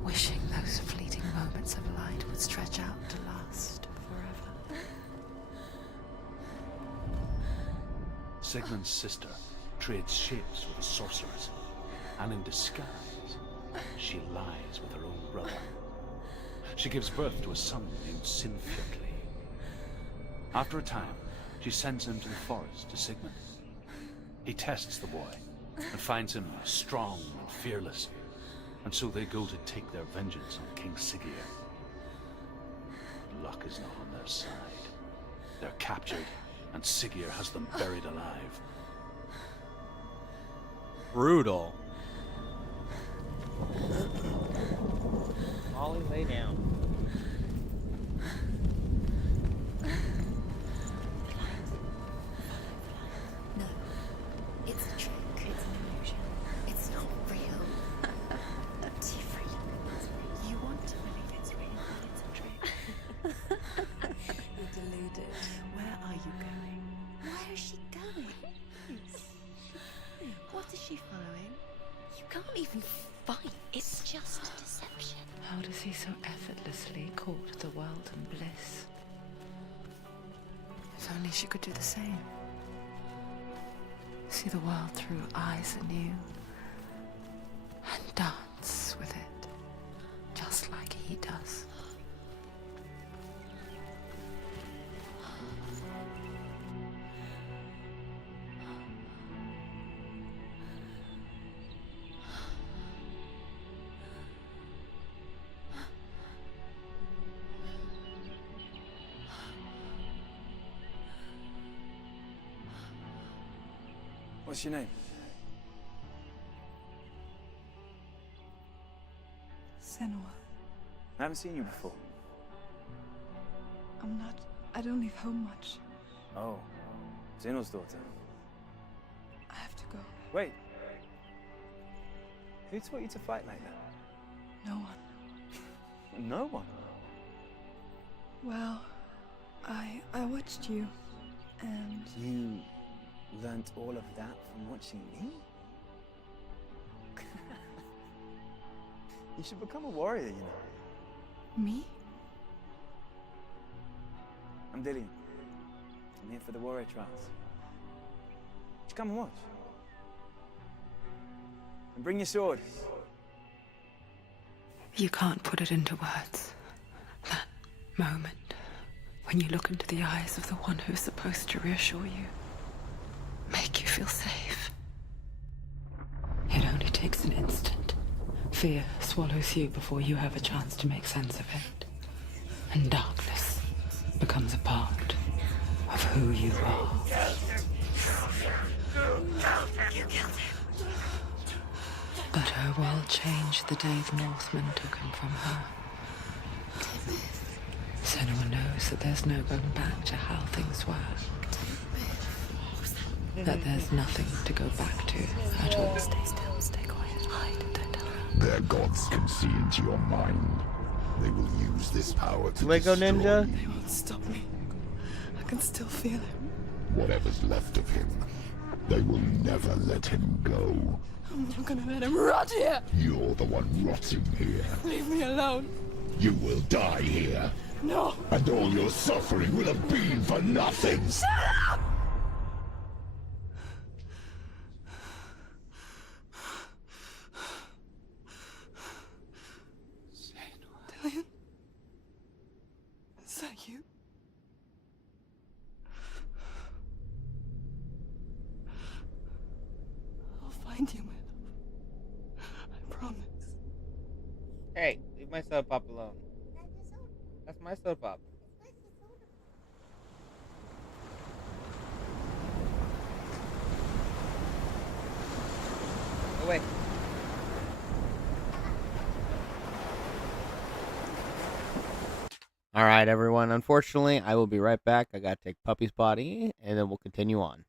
wishing those fleeting moments of light would stretch out to last forever. Sigmund's sister trades shapes with a sorceress, and in disguise, she lies with her own brother. She gives birth to a son named Sinfjotli. After a time, she sends him to the forest to Sigmund. He tests the boy and finds him strong and fearless, and so they go to take their vengeance on King Siggeir. Luck is not on their side. They're captured, and Siggeir has them buried alive. Brutal. Molly, lay down. No, it's a trick. It's an illusion. It's not real. Different. You want to believe it's real, but it's a trick. You're deluded. Where are you going? Where is she going? What is she following? You can't even fight. It's just a deception. How does he so effortlessly court the world and bliss? If only she could do the same. See the world through eyes anew and dance with it, just like he does. What's your name? Senua, I haven't seen you before. I don't leave home much. Oh, Zeno's daughter. I have to go. Wait. Who taught you to fight like that? No one. No one? Well, I watched you, and You learnt all of that from watching me? You should become a warrior, you know. me? I'm Dillian. I'm here for the warrior trials. Just come and watch. And bring your sword. You can't put it into words. That moment when you look into the eyes of the one who's supposed to reassure you, make you feel safe. It only takes an instant. Fear swallows you before you have a chance to make sense of it. And darkness becomes a part of who you are. But her world changed the day the Northmen took him from her. Senua knows that there's no going back to how things were. That there's nothing to go back to at all. Stay still, stay quiet, hide, don't tell her. Their gods can see into your mind. They will use this power to Lego destroy Ninja? you. They won't stop me. I can still feel him. Whatever's left of him, they will never let him go. I'm not gonna let him rot here. You're the one rotting here. Leave me alone. You will die here. No. And all your suffering will have been for nothing. Shut up! Dillian? my soda pop alone. That's my soda pop. Go away. All right, everyone. Unfortunately, I will be right back. I got to take Puppy's body, and then we'll continue on.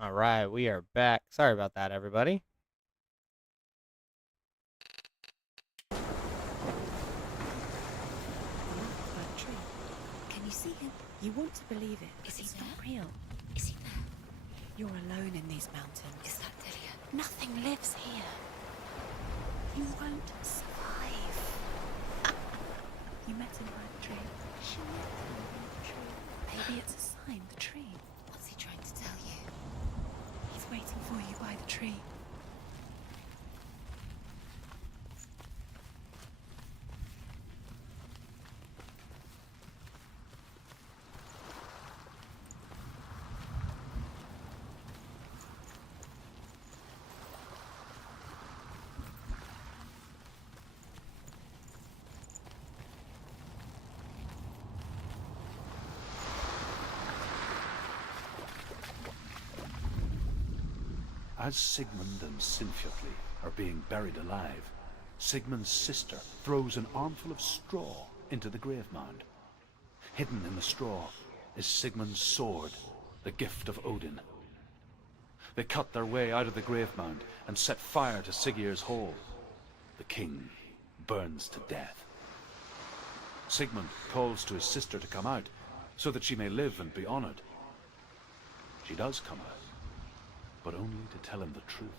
Alright, we are back. Sorry about that, everybody. That tree. Can you see him? You want to believe it. Is he not real? Is he there? You're alone in these mountains. Is that Delia? Nothing lives here. You won't survive. You met him by the tree. She met him by the tree. Maybe it's a sign, the tree. What's he trying to tell you? He's waiting for you by the tree. As Sigmund and Sinfjotli are being buried alive, Sigmund's sister throws an armful of straw into the grave mound. Hidden in the straw is Sigmund's sword, the gift of Odin. They cut their way out of the grave mound and set fire to Siggeir's hall. The king burns to death. Sigmund calls to his sister to come out so that she may live and be honored. She does come out, but only to tell him the truth.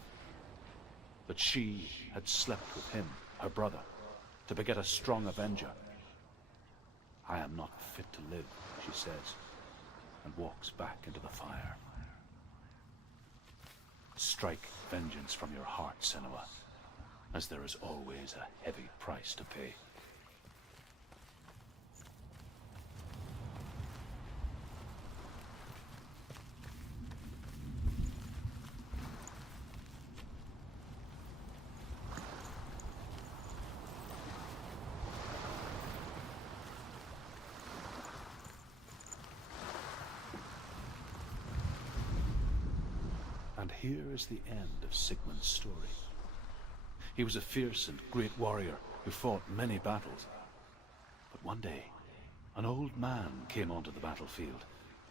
That she had slept with him, her brother, to beget a strong avenger. I am not fit to live, she says, and walks back into the fire. Strike vengeance from your heart, Senua, as there is always a heavy price to pay. And here is the end of Sigmund's story. He was a fierce and great warrior who fought many battles. But one day, an old man came onto the battlefield.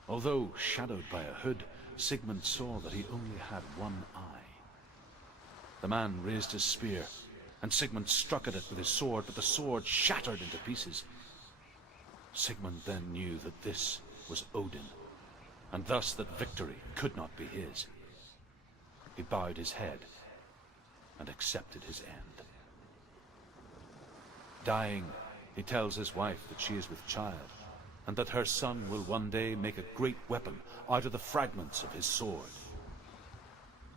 Although shadowed by a hood, Sigmund saw that he only had one eye. The man raised his spear, and Sigmund struck at it with his sword, but the sword shattered into pieces. Sigmund then knew that this was Odin, and thus that victory could not be his. He bowed his head and accepted his end. Dying, he tells his wife that she is with child, and that her son will one day make a great weapon out of the fragments of his sword.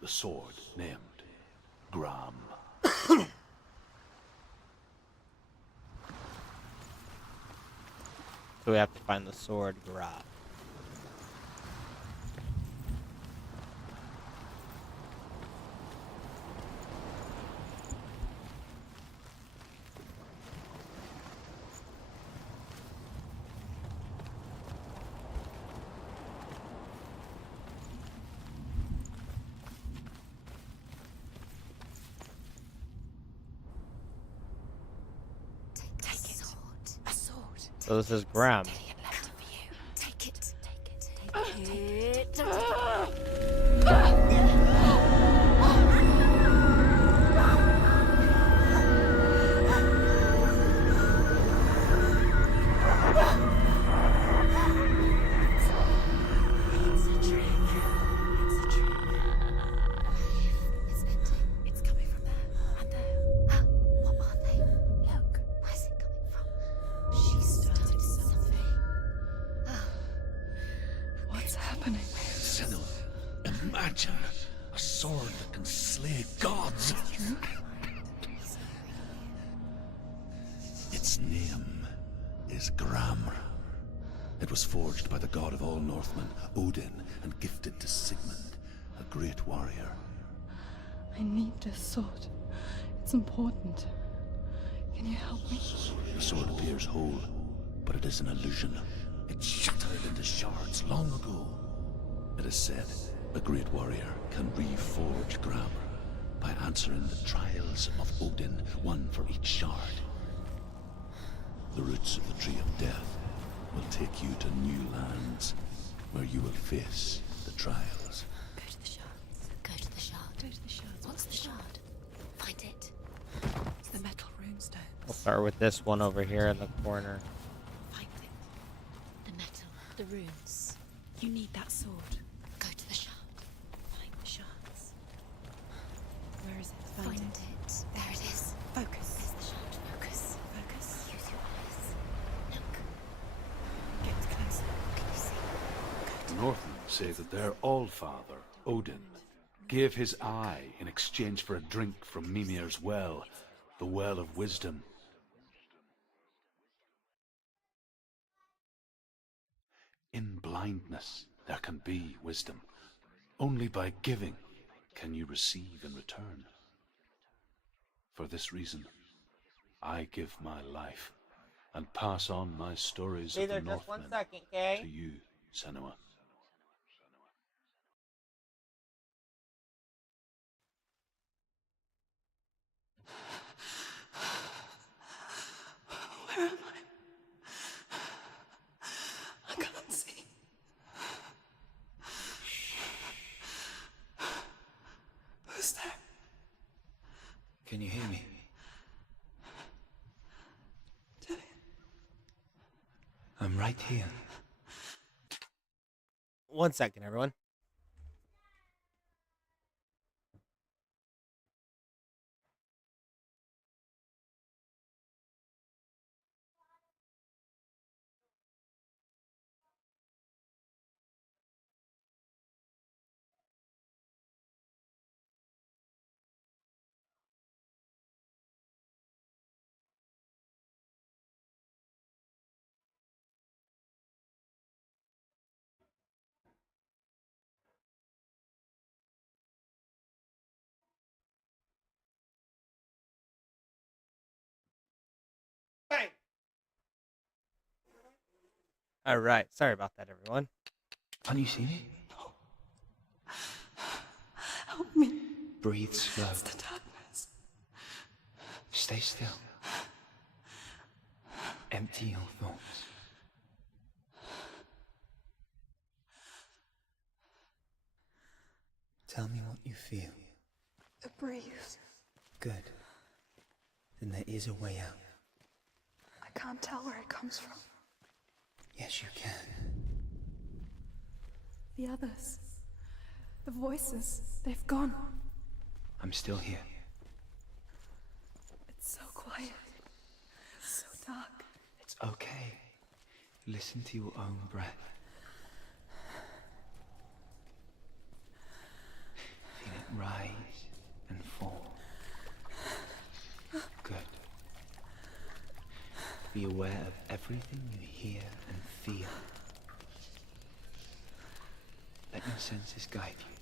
The sword named Gram. So we have to find the sword Grab. So this is Graham. Take it. Imagine a sword that can slay gods. Its name is Gramr. It was forged by the god of all Northmen, Odin, and gifted to Sigmund, a great warrior. I need this sword. It's important. Can you help me? The sword appears whole, but it is an illusion. It shattered into shards long ago. It is said a great warrior can reforge Gramr by answering the trials of Odin, one for each shard. The roots of the Tree of Death will take you to new lands, where you will face the trials. Go to Start with this one over here in the corner. Find it. The metal, the runes. You need that sword. Go to the shard. Find the shards. Where is it? Find it. There it is. Focus. There's the shard. Focus. Focus. Use your eyes. Look. Get closer. Can you see? The Northmen say that their Allfather, Odin, gave his eye in exchange for a drink from Mimir's well, the Well of Wisdom. In blindness, there can be wisdom. Only by giving can you receive in return. For this reason, I give my life and pass on my stories of the Northmen to you, Senua. Where am I? I can't see. Who's there? Can you hear me? I'm right here. 1 second, everyone. Bang! All right. Sorry about that, everyone. Can't you see me? Help me. Breathe slow. It's the darkness. Stay still. Empty your thoughts. Tell me what you feel. The breeze. Good. Then there is a way out. I can't tell where it comes from. Yes, you can. The others. The voices. They've gone. I'm still here. It's so quiet. So dark. It's okay. Listen to your own breath. Feel it rise and fall. Good. Be aware of everything you hear and feel. Let your senses guide you.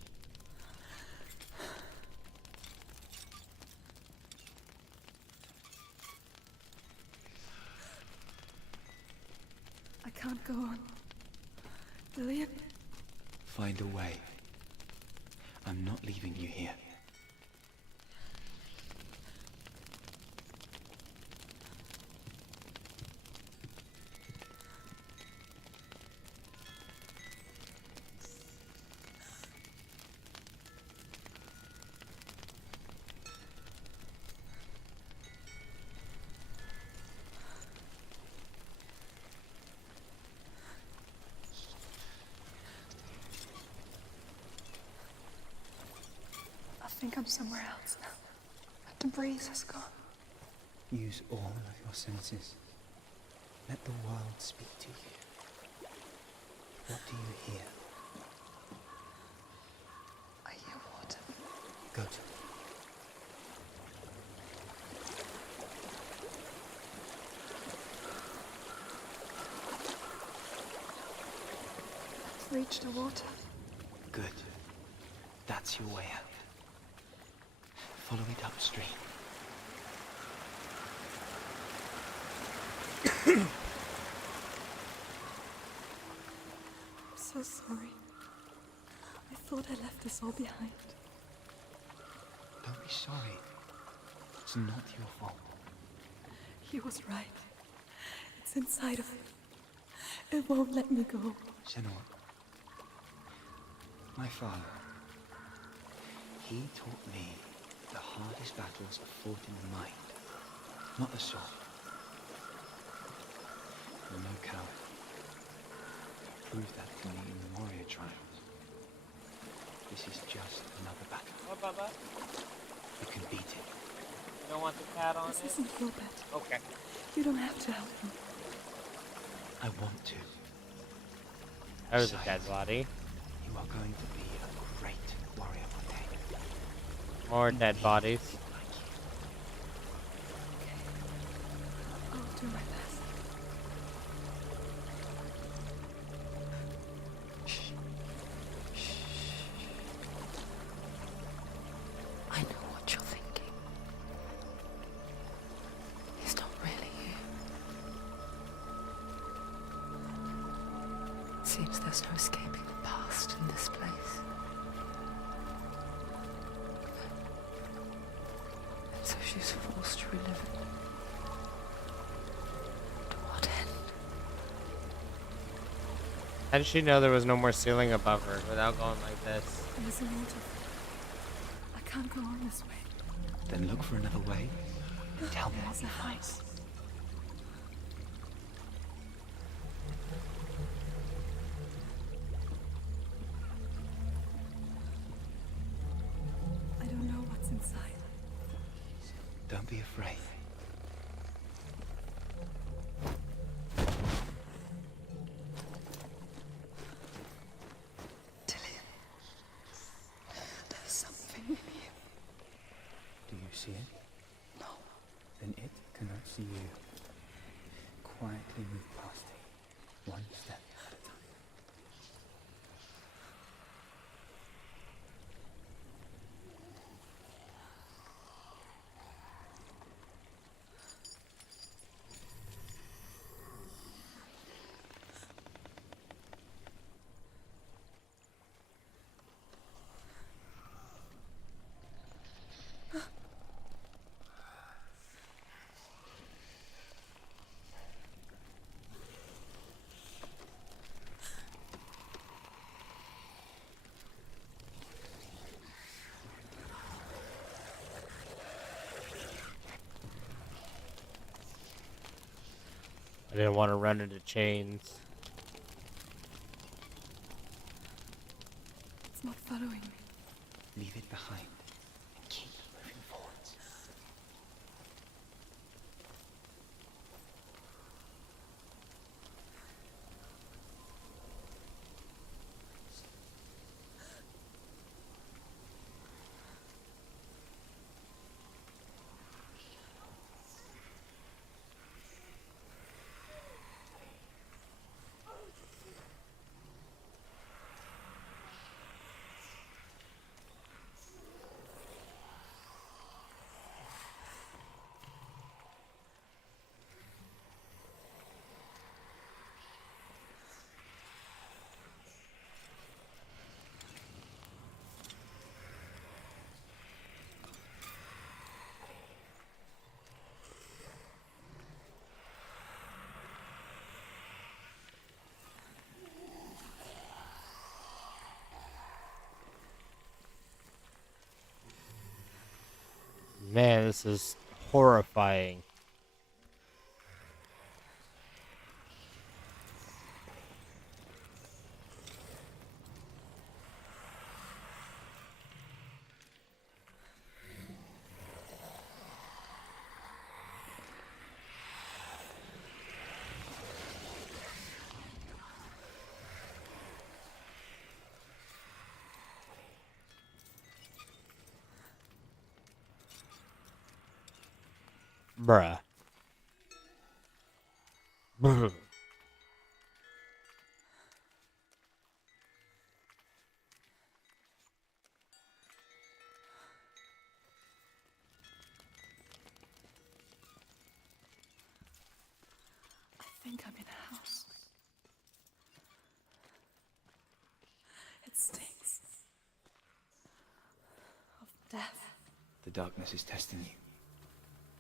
I can't go on. Lillian? Find a way. I'm not leaving you here. I think I'm somewhere else now. The breeze has gone. Use all of your senses. Let the world speak to you. What do you hear? I hear water. Go to it. I've reached the water. Good. That's your way out. Follow it upstream. I'm so sorry. I thought I left this all behind. Don't be sorry. It's not your fault. He was right. It's inside of him. It won't let me go. Senua. My father. He taught me the hardest battles are fought in the mind, not the sword. You're no coward. You proved that to me in the warrior trials. This is just another battle. What, Bubba? You can beat it. You don't want the cat on This it? isn't your bet. Okay. You don't have to help me. I want to. There's a Besides, dead body. You are going to be a great warrior one day. More dead bodies. I'll do my best. I know what you're thinking. He's not really here. It seems there's no escaping the past in this place. And so she's forced to relive it. To what end? How did she know there was no more ceiling above her without going like this? There's a waterfall. I can't go on this way. Then look for another way. And tell me what There's you a find. house. I don't know what's inside. Don't be afraid. Dillian, there's something in you. Do you see it? No. Then it cannot see you. Quietly move past it. One step at a time. I didn't want to run into chains. It's not following me. Leave it behind and keep moving forwards. Man, this is horrifying. Bruh. Bruh. I think I'm in a house. It stinks of death. The darkness is testing you.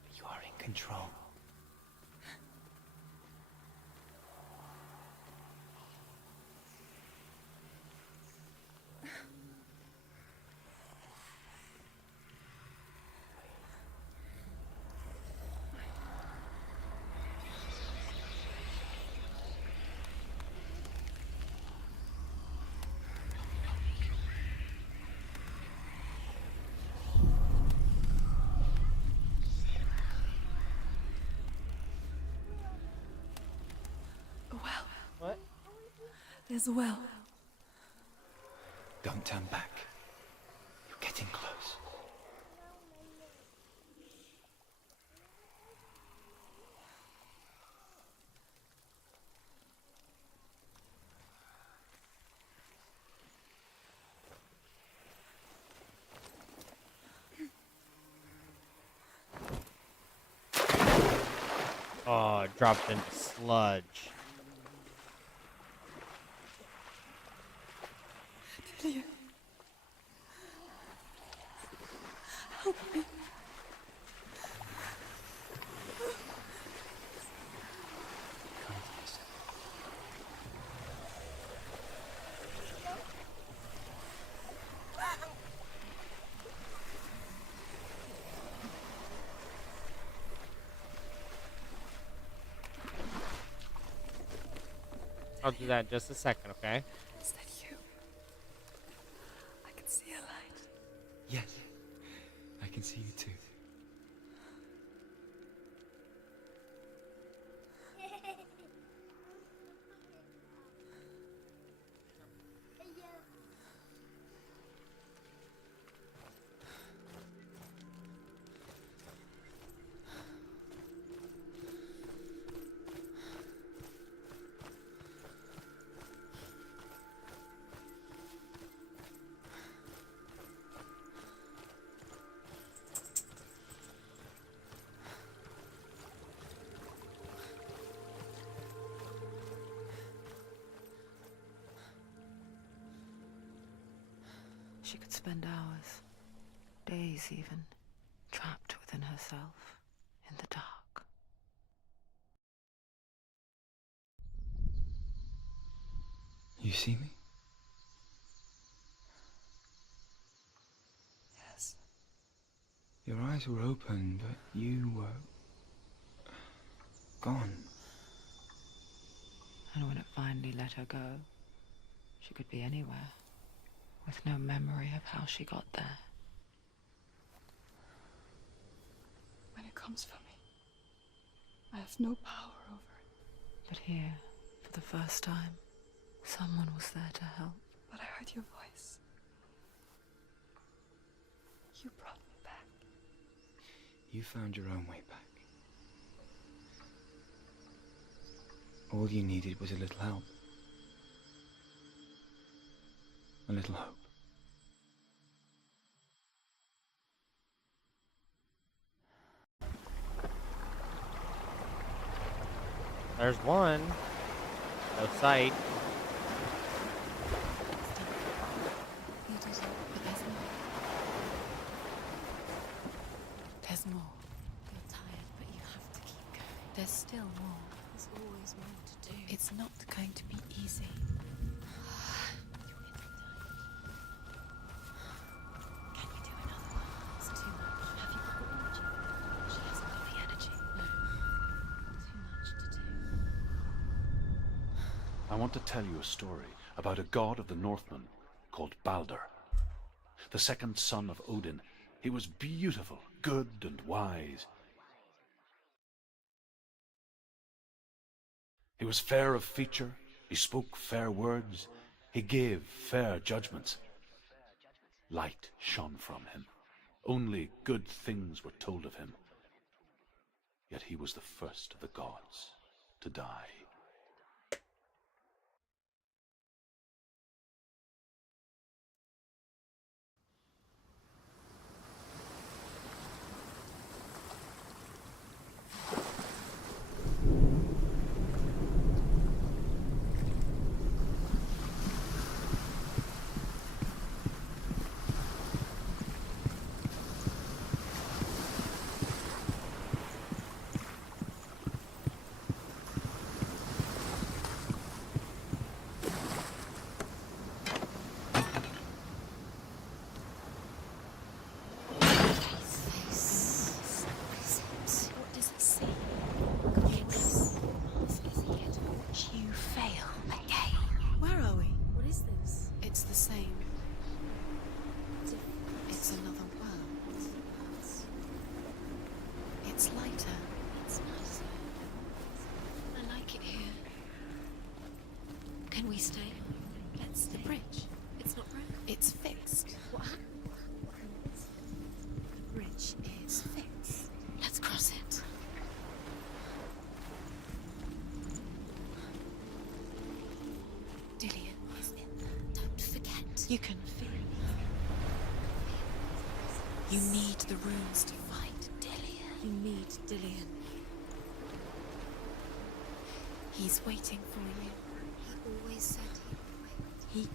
But you are in control. There's a well. Don't turn back. You're getting close. Oh, it dropped into sludge. Delia. Help me. I'll do that in just a second, okay? Is that you? I can see a light. Yes, I can see you too. She could spend hours, days even, trapped within herself, in the dark. You see me? Yes. Your eyes were open, but you were gone. And when it finally let her go, she could be anywhere, with no memory of how she got there. When it comes for me, I have no power over it. But here, for the first time, someone was there to help. But I heard your voice. You brought me back. You found your own way back. All you needed was a little help. A little hope. There's one. No sight. You did it, but there's more. There's more. You're tired, but you have to keep going. There's still more. There's always more to do. It's not going to be easy. Can you do another one? It's too much. Have you got the energy? She hasn't got the energy. No. Too much to do. I want to tell you a story about a god of the Northmen called Balder. The second son of Odin. He was beautiful, good and wise. He was fair of feature, he spoke fair words, he gave fair judgments. Light shone from him. Only good things were told of him. Yet he was the first of the gods to die. What does it say? Yes. You fail again. Where are we? What is this? It's the same. It's another world. It's lighter. It's nicer. I like it here. Can we stay? bridge. It's not broken. It's fixed. What happened? The bridge is fixed. Let's cross it. Dillian is in there. Don't forget. You can feel it. You need the runes to fight Dillian. You need Dillian. He's waiting for you. He always said he would wait.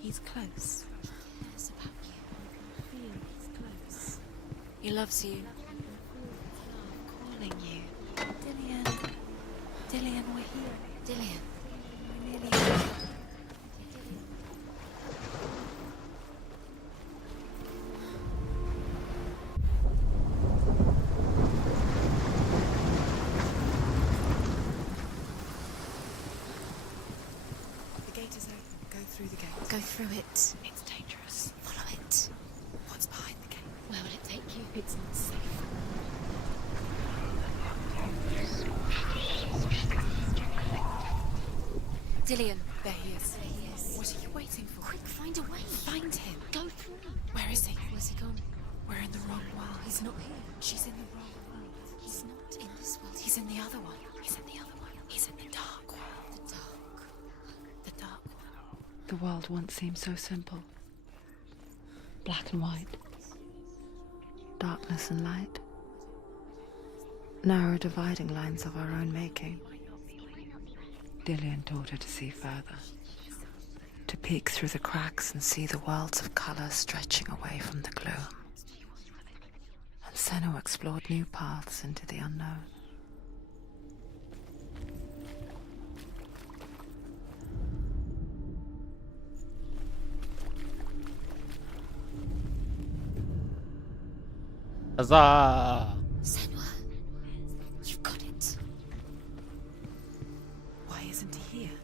He's close. He cares about you. You can feel he's close. He loves you. You can feel his love calling you. Dillian. Dillian, we're here. Dillian. We're nearly here. The gate is open. Go through the gate. Go through it. It's dangerous. Follow it. What's behind the gate? Where will it take you? It's not safe. Dillian. There he is. There he is. What are you waiting for? Quick, find a way. Find him. Go through. Where is he? Where's he gone? We're in the wrong world. He's not here. She's in the wrong world. He's not in this world. He's in the other one. He's in the other one. He's in the dark world. The dark. The dark world. The world once seemed so simple. Black and white. Darkness and light. Narrow dividing lines of our own making. Dillian taught her to see further. To peek through the cracks and see the worlds of colour stretching away from the gloom. And Senua explored new paths into the unknown. Huzzah! Senua, you've got it. Why isn't he here?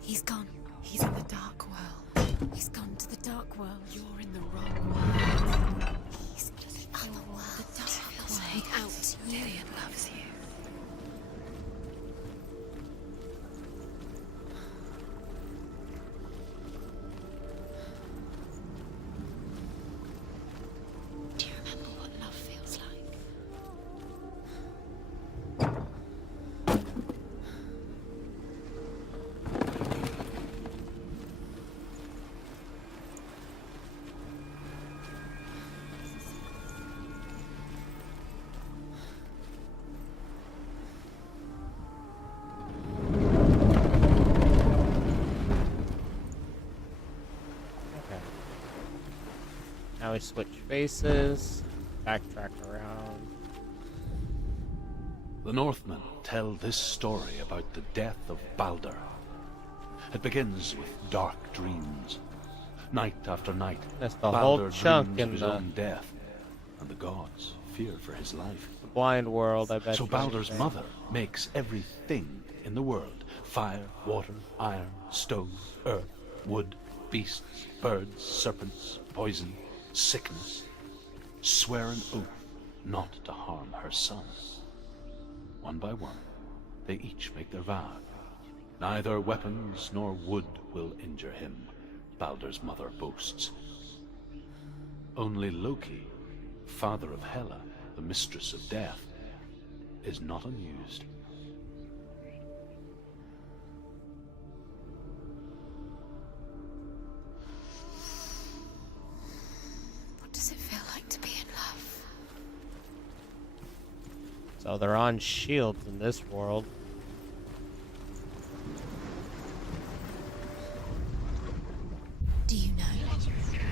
He's gone. He's in the dark world. He's gone to the dark world. You're in the wrong world. He's in the other world. The dark world. Take out you. Dillian loves you. Do you remember what love feels like? Okay. Now we switch faces, backtrack around. The Northmen tell this story about the death of Baldur. It begins with dark dreams. Night after night, That's the Baldur whole chunk dreams in of his the own death, and the gods fear for his life. blind world, I bet. So you Baldur's say. mother makes everything in the world: fire, water, iron, stone, earth, wood, beasts, birds, serpents, poison, sickness, swear an oath not to harm her son. One by one, they each make their vow. Neither weapons nor wood will injure him, Baldur's mother boasts. Only Loki, father of Hela, the mistress of death, is not amused. What does it feel like to be in love? So they're on shields in this world. Do you know?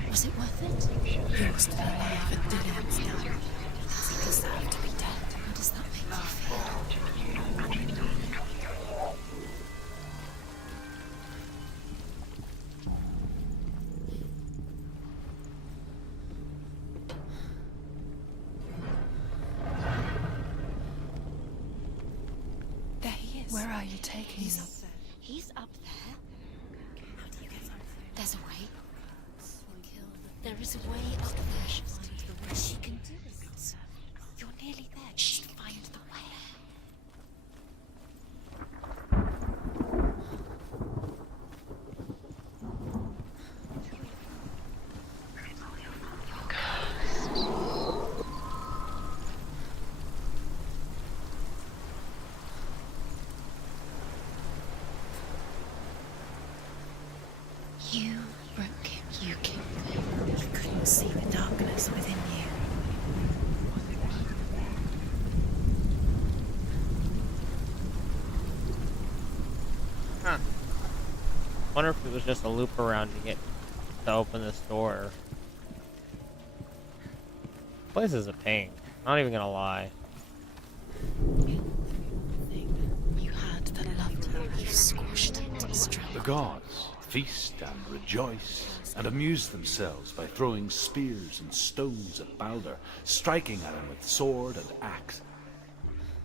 Was it worth it? You're still alive and Dillian's done. He deserved to be dead. How does that make you feel? There he is. Where are you taking He's me? up there. He's up there. How do you get over there? There's a way. There is a way up there. She can do it. You're nearly there. Just find the way. You broke him. You killed him. You couldn't see the darkness within you. Huh. Wonder if it was just a loop around to open this door. This place is a pain. Not even gonna lie. You had that loved her. You squashed it, destroyed. The gods feast and rejoice and amuse themselves by throwing spears and stones at Balder, striking at him with sword and axe.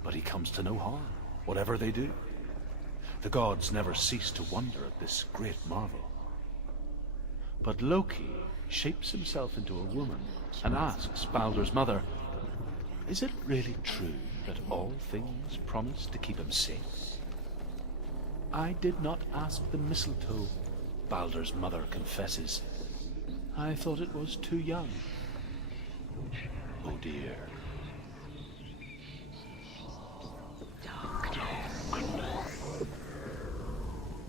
But he comes to no harm, whatever they do. The gods never cease to wonder at this great marvel. But Loki shapes himself into a woman and asks Balder's mother, "Is it really true that all things promise to keep him safe?" "I did not ask the mistletoe," Balder's mother confesses. "I thought it was too young." Oh dear.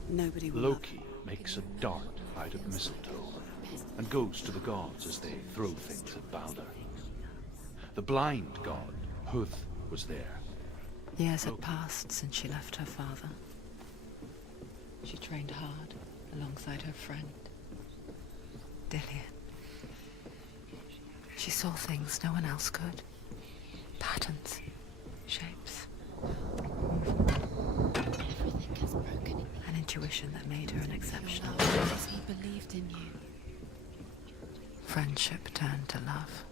Nobody will. Loki makes a dart out of mistletoe and goes to the gods as they throw things at Balder. The blind god, Huth, was there. Years had passed since she left her father. She trained hard alongside her friend, Dillian. She saw things no one else could. Patterns, shapes, an intuition that made her an exception. He believed in you. Friendship turned to love.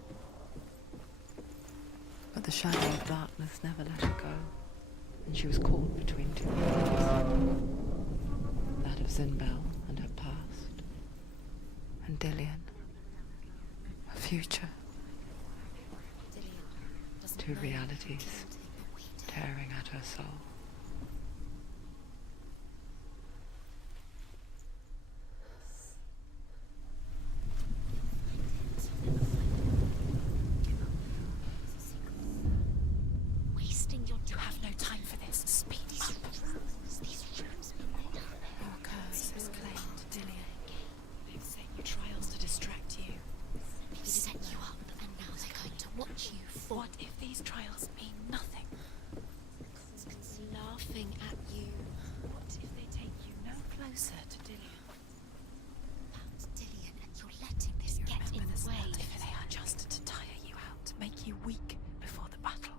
But the shadow of darkness never let her go, and she was caught between two worlds. That of Zinbel and her past, and Dillian, her future. Two realities tearing at her soul. Wasting your... You have no time for this. Speed up. Your curse was claimed, Dillian. They've set you trials to distract you. They've set you up, and now they're going to watch you fall. What if these trials mean nothing? Laughing at you. What if they take you no closer to Dillian? Found Dillian, and you're letting this You get in remember the way. What if they are just to tire you out, to make you weak before the battle?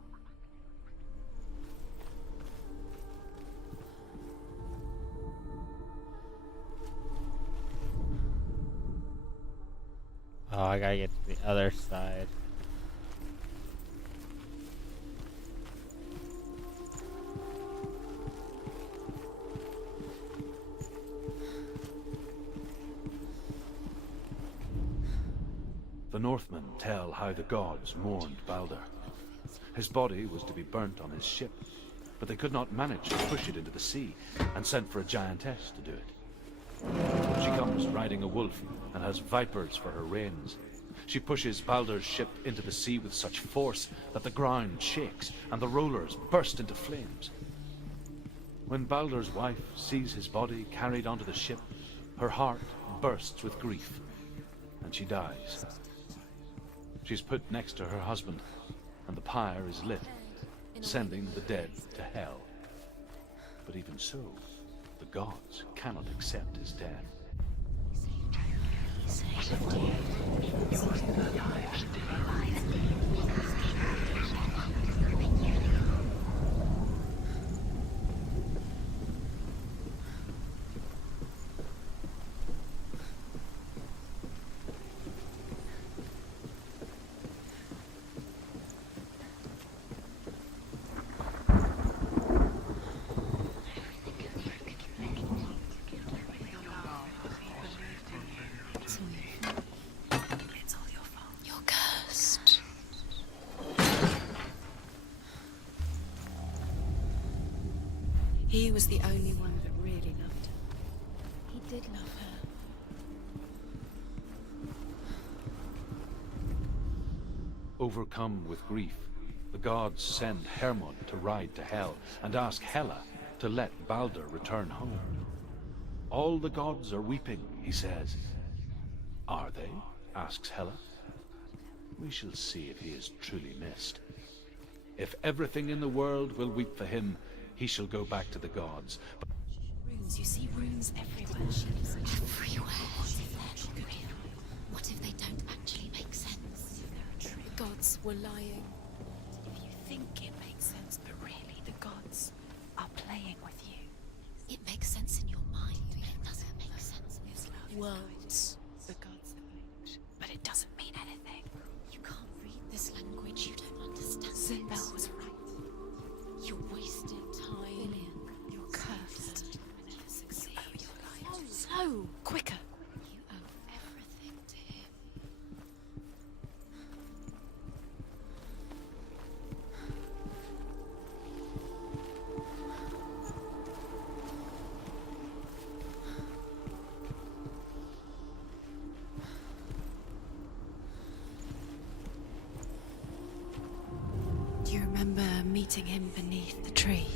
Oh, I gotta get to the other side. The Northmen tell how the gods mourned Balder. His body was to be burnt on his ship, but they could not manage to push it into the sea, and sent for a giantess to do it. She comes riding a wolf and has vipers for her reins. She pushes Balder's ship into the sea with such force that the ground shakes and the rollers burst into flames. When Balder's wife sees his body carried onto the ship, her heart bursts with grief, and she dies. She's put next to her husband, and the pyre is lit, sending the dead to hell. But even so, the gods cannot accept his death. It's all your fault. You're cursed. He was the only one that really loved her. He did love her. Overcome with grief, the gods send Hermod to ride to Hell and ask Hela to let Balder return home. All the gods are weeping, he says. Are they? Asks Hela. We shall see if he is truly missed. If everything in the world will weep for him, he shall go back to the gods. Runes, you see runes everywhere. Everywhere. What if they don't actually make sense? The gods were lying. If you think it makes sense, but really the gods are playing with you. It makes sense in your mind, but it doesn't make sense in this words. The gods think, but it doesn't mean anything. You can't read this language, you don't understand. Sinbel was right. You're wasting time. Lillian, you're cursed. You never succeed. You owe your life. Slow, quicker. You owe everything to him. Do you remember meeting him beneath the tree?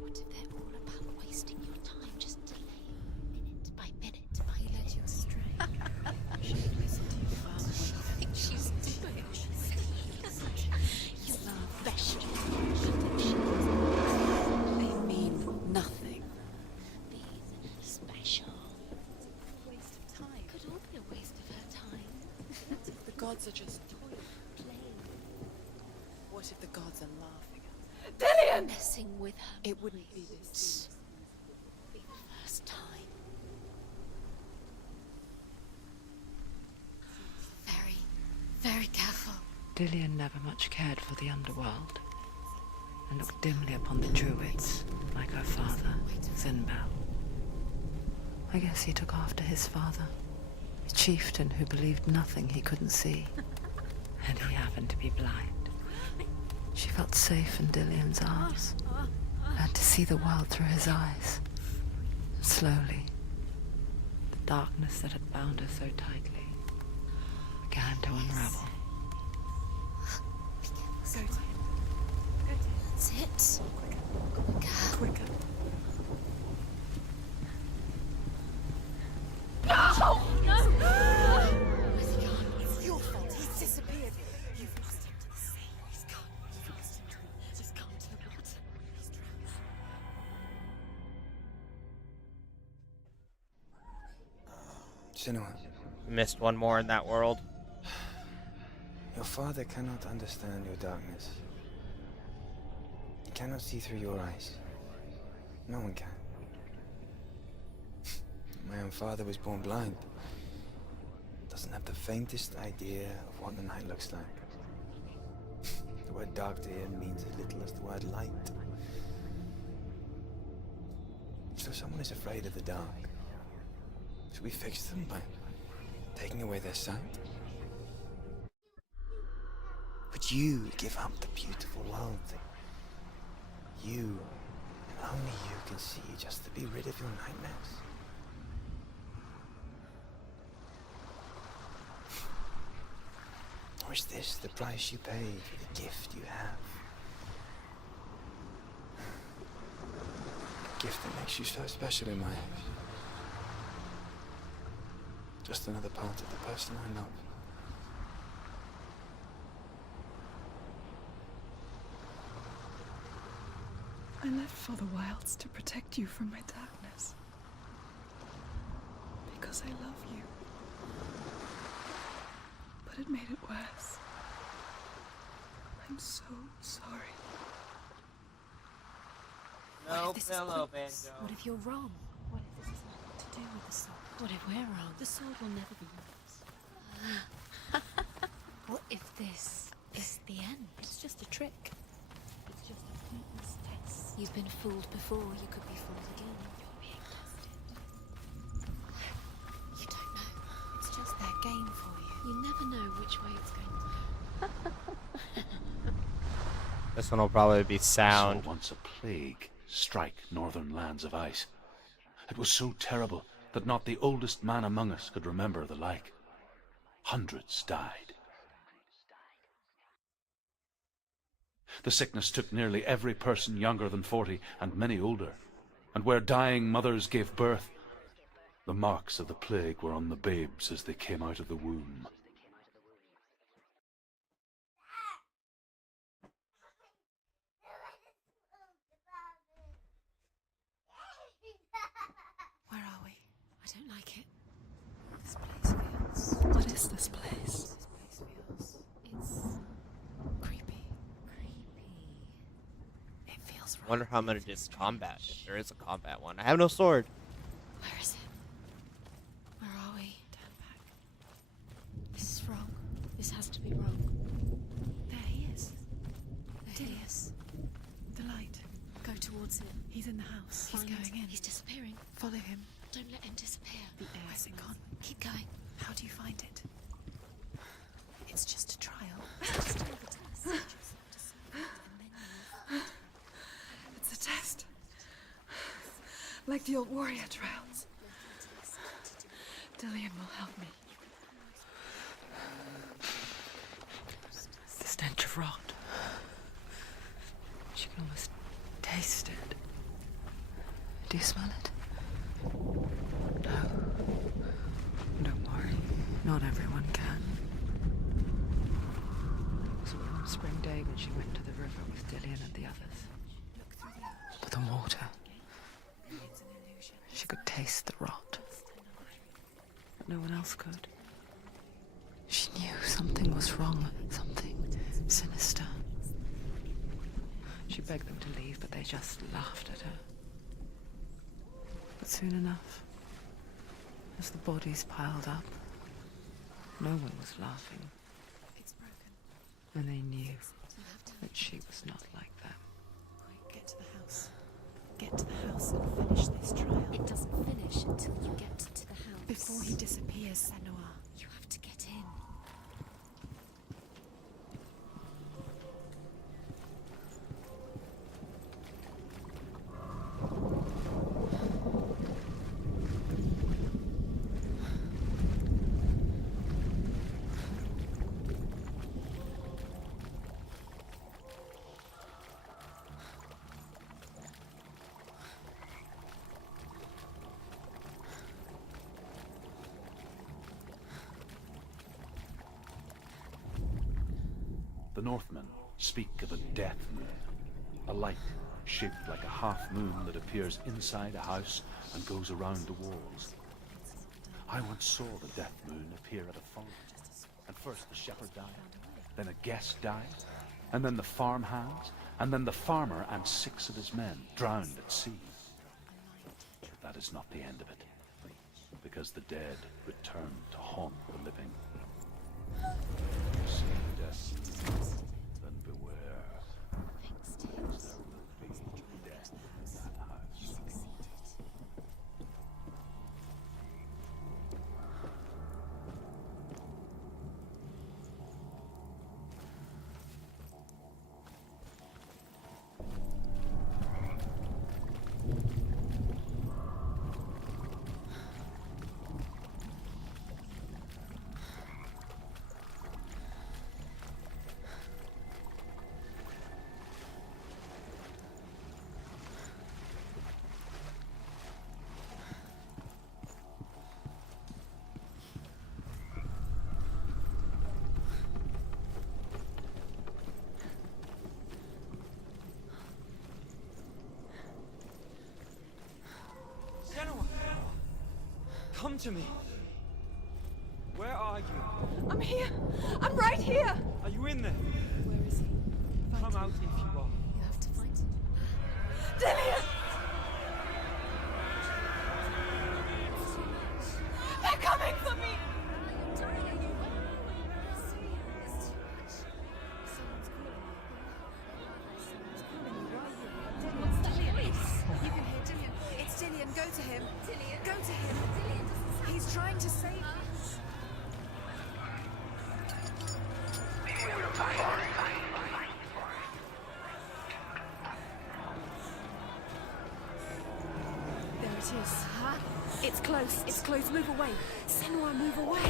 What if they're all about wasting your time, just delaying minute by minute by let you astray? She listen to your father. I think she's doing. You best. They mean nothing. Being special. Waste of time. Could all be a waste of her time. The gods are just toying, playing. What if the gods are laughing at her? Dillian! Messing with her. It wouldn't be this. Be the first time. Very, very careful. Dillian never much cared for the underworld, and looked dimly upon the druids, like her father, Sinbel. I guess he took after his father, a chieftain who believed nothing he couldn't see, and he happened to be blind. She felt safe in Dillian's arms, learned to see the world through his eyes. Slowly, the darkness that had bound her so tightly began to unravel. Go to him. Go to him. That's it. Quicker. Quicker. No! No! Where's he gone? It's your fault. He's disappeared. You've lost him to the sea. He's gone. You've lost him to the... Just gone to the water. He's drowned. Senua, Missed one more in that world. your father cannot understand your darkness. He cannot see through your eyes. No one can. My own father was born blind. Doesn't have the faintest idea of what the night looks like. The word dark to him means as little as the word light. So someone is afraid of the dark. Should we fix them by taking away their sight? Would you give up the beautiful world that you, and only you, can see just to be rid of your nightmares? Or is this the price you pay for the gift you have? A gift that makes you so special in my eyes. Just another part of the person I love. I left for the wilds to protect you from my darkness. Because I love you. But it made it worse. I'm so sorry. No This is pillow, pointless. Banjo. What if you're wrong? What if this has nothing to do with the sword? What if we're wrong? The sword will never be yours. What if this is the end? It's just a trick. It's just a pointless test. You've been fooled before. You could be fooled again. You're being tested. You don't know. It's just their game for you. You never know which way it's going to go. This one will probably be I sound. saw once a plague strike northern lands of ice. It was so terrible that not the oldest man among us could remember the like. Hundreds died. The sickness took nearly every person younger than 40 and many older. And where dying mothers gave birth, the marks of the plague were on the babes as they came out of the womb. Where are we? I don't like it. This place feels... What is this place? This place feels... It's... creepy. It feels wrong. Wonder how I'm gonna do combat, if there is a combat one. I have no sword. Where is it? Where are we? Turn back. This is wrong. This has to be wrong. There he is. There he is. The light. Go towards him. He's in the house. He's Find- going in. He's disappearing. Follow him. Don't let him disappear. The air. Where's it gone? Keep going. How do you find it? It's just a trial. Just do the test. You just have to submit and then you... It's a test. Like the old warrior trials. Dillian will help me. The stench of rot. She can almost taste it. Do you smell it? No. Don't worry. Not everyone can. It was a warm spring day when she went to the river with Dillian and the others. But the water. She could taste the rot. But no one else could. She knew something was wrong, something sinister. She begged them to leave, but they just laughed at her. But soon enough, as the bodies piled up, no one was laughing. It's broken. And they knew You have to that she was not like that. get to the house. Get to the house and finish this trial. It doesn't finish until you get to the house. Before he disappears, Senua. You have to get in. The Northmen speak of a death moon, a light shaped like a half moon that appears inside a house and goes around the walls. I once saw the death moon appear at a farm, and first the shepherd died, then a guest died, and then the farmhands, and then the farmer and 6 of his men drowned at sea. But that is not the end of it, because the dead return to haunt the living. See death, then beware. There will be death in that house. Senua! Come to me! Where are you? I'm here! I'm right here! Are you in there? Where is he? Come out if you are. You have to find him. Dillian! They're coming for me! You can hear Dillian. It's Dillian. Go to him. Dillian. Go to him. He's trying to save you. There it is. It's close. It's close. Move away. Senua, move away.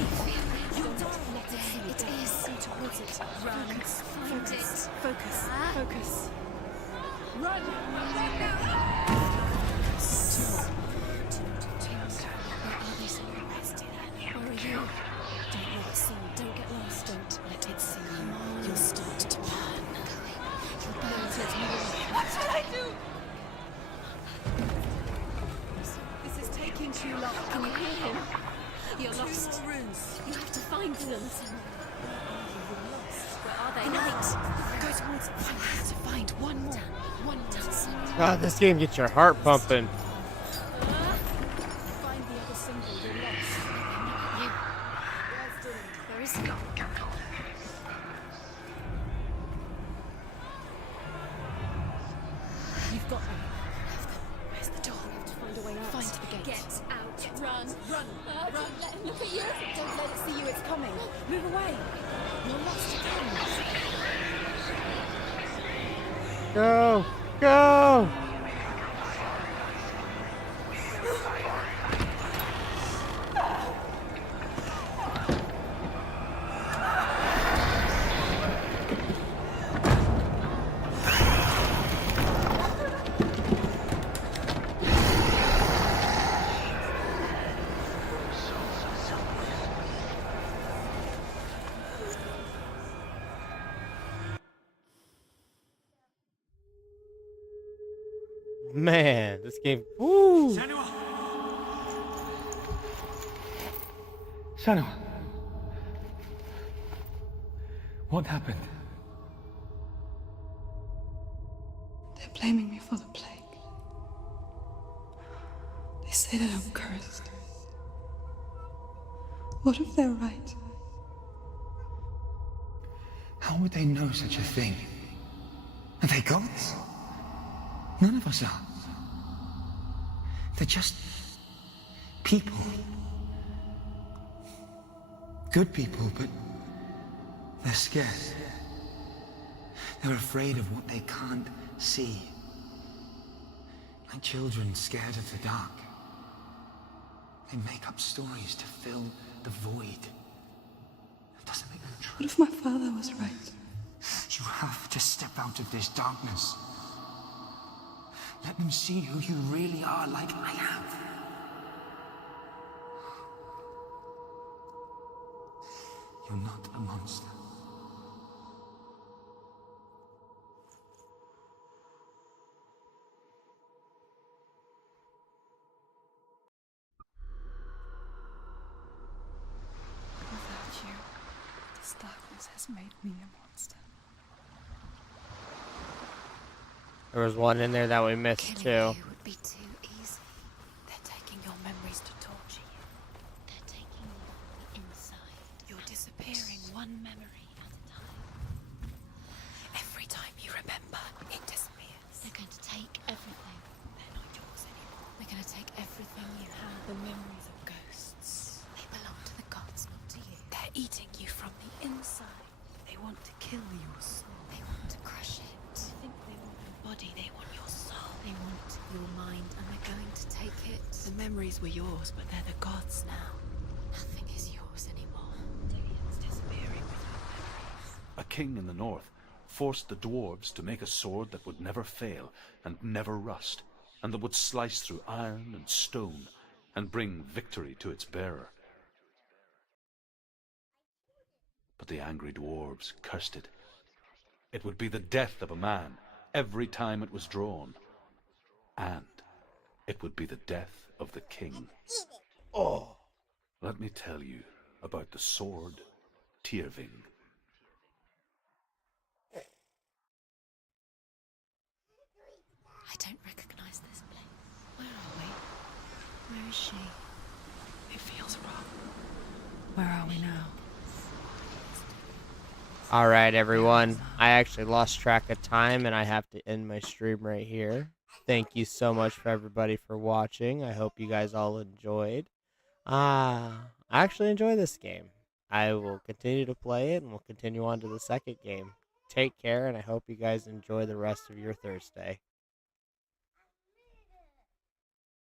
You'll die. Let it see. It is. Go towards it. Run. Focus. Find Focus. it. Focus. Ah. Focus. Run. Where are they so arrested? Or are you? Don't let it see you. Don't get lost. Don't let it see you. You'll start to burn. You'll burn till it's more. What shall I do? This is taking too long. Can you hear him? You're lost. 2 more rooms. You have to find them. Where are they? Night. Go towards it. I have to find one more. One more. God, this game gets your heart pumping. Find the other symbol. You're lost. You. Where is he? You've got them. Where's the door? You have to find a way out. Find the gate. Get out. Run. Run. Run. Don't let him look at you. Don't let it see you. It's coming. Move away. You're lost again. Go! Go! Man, this game. Woo! Senua. What happened? They're blaming me for the plague. They say that I'm cursed. What if they're right? How would they know such a thing? Are they gods? None of us are. They're just people. Good people, but they're scared. They're afraid of what they can't see. Like children scared of the dark. They make up stories to fill the void. It doesn't make them true. What if my father was right? You have to step out of this darkness. Let them see who you really are, like I have. You're not a monster. Without you, this darkness has made me a monster. There was one in there that we missed too. You would be too easy. They're taking your memories to torture you. They're taking you from the inside. You're disappearing one memory at a time. Every time you remember, it disappears. They're going to take everything. They're not yours anymore. They're going to take everything you have. The memories of ghosts. They belong to the gods, not to you. They're eating you from the inside. They want to kill your soul. They want to crush it. They think they want your body. They want your soul. They want your mind, and they're going to take it. The memories were yours, but they're the gods now. Nothing is yours anymore. It's disappearing with your memories. A king in the north forced the dwarves to make a sword that would never fail and never rust, and that would slice through iron and stone and bring victory to its bearer. But the angry dwarves cursed it. It would be the death of a man every time it was drawn. And it would be the death of the king. Oh. Let me tell you about the sword Tyrving. I don't recognize this place. Where are we? Where is she? It feels wrong. Where are we now? Alright, everyone. I actually lost track of time, and I have to end my stream right here. Thank you so much for everybody for watching. I hope you guys all enjoyed. I actually enjoy this game. I will continue to play it, and we'll continue on to the second game. Take care, and I hope you guys enjoy the rest of your Thursday.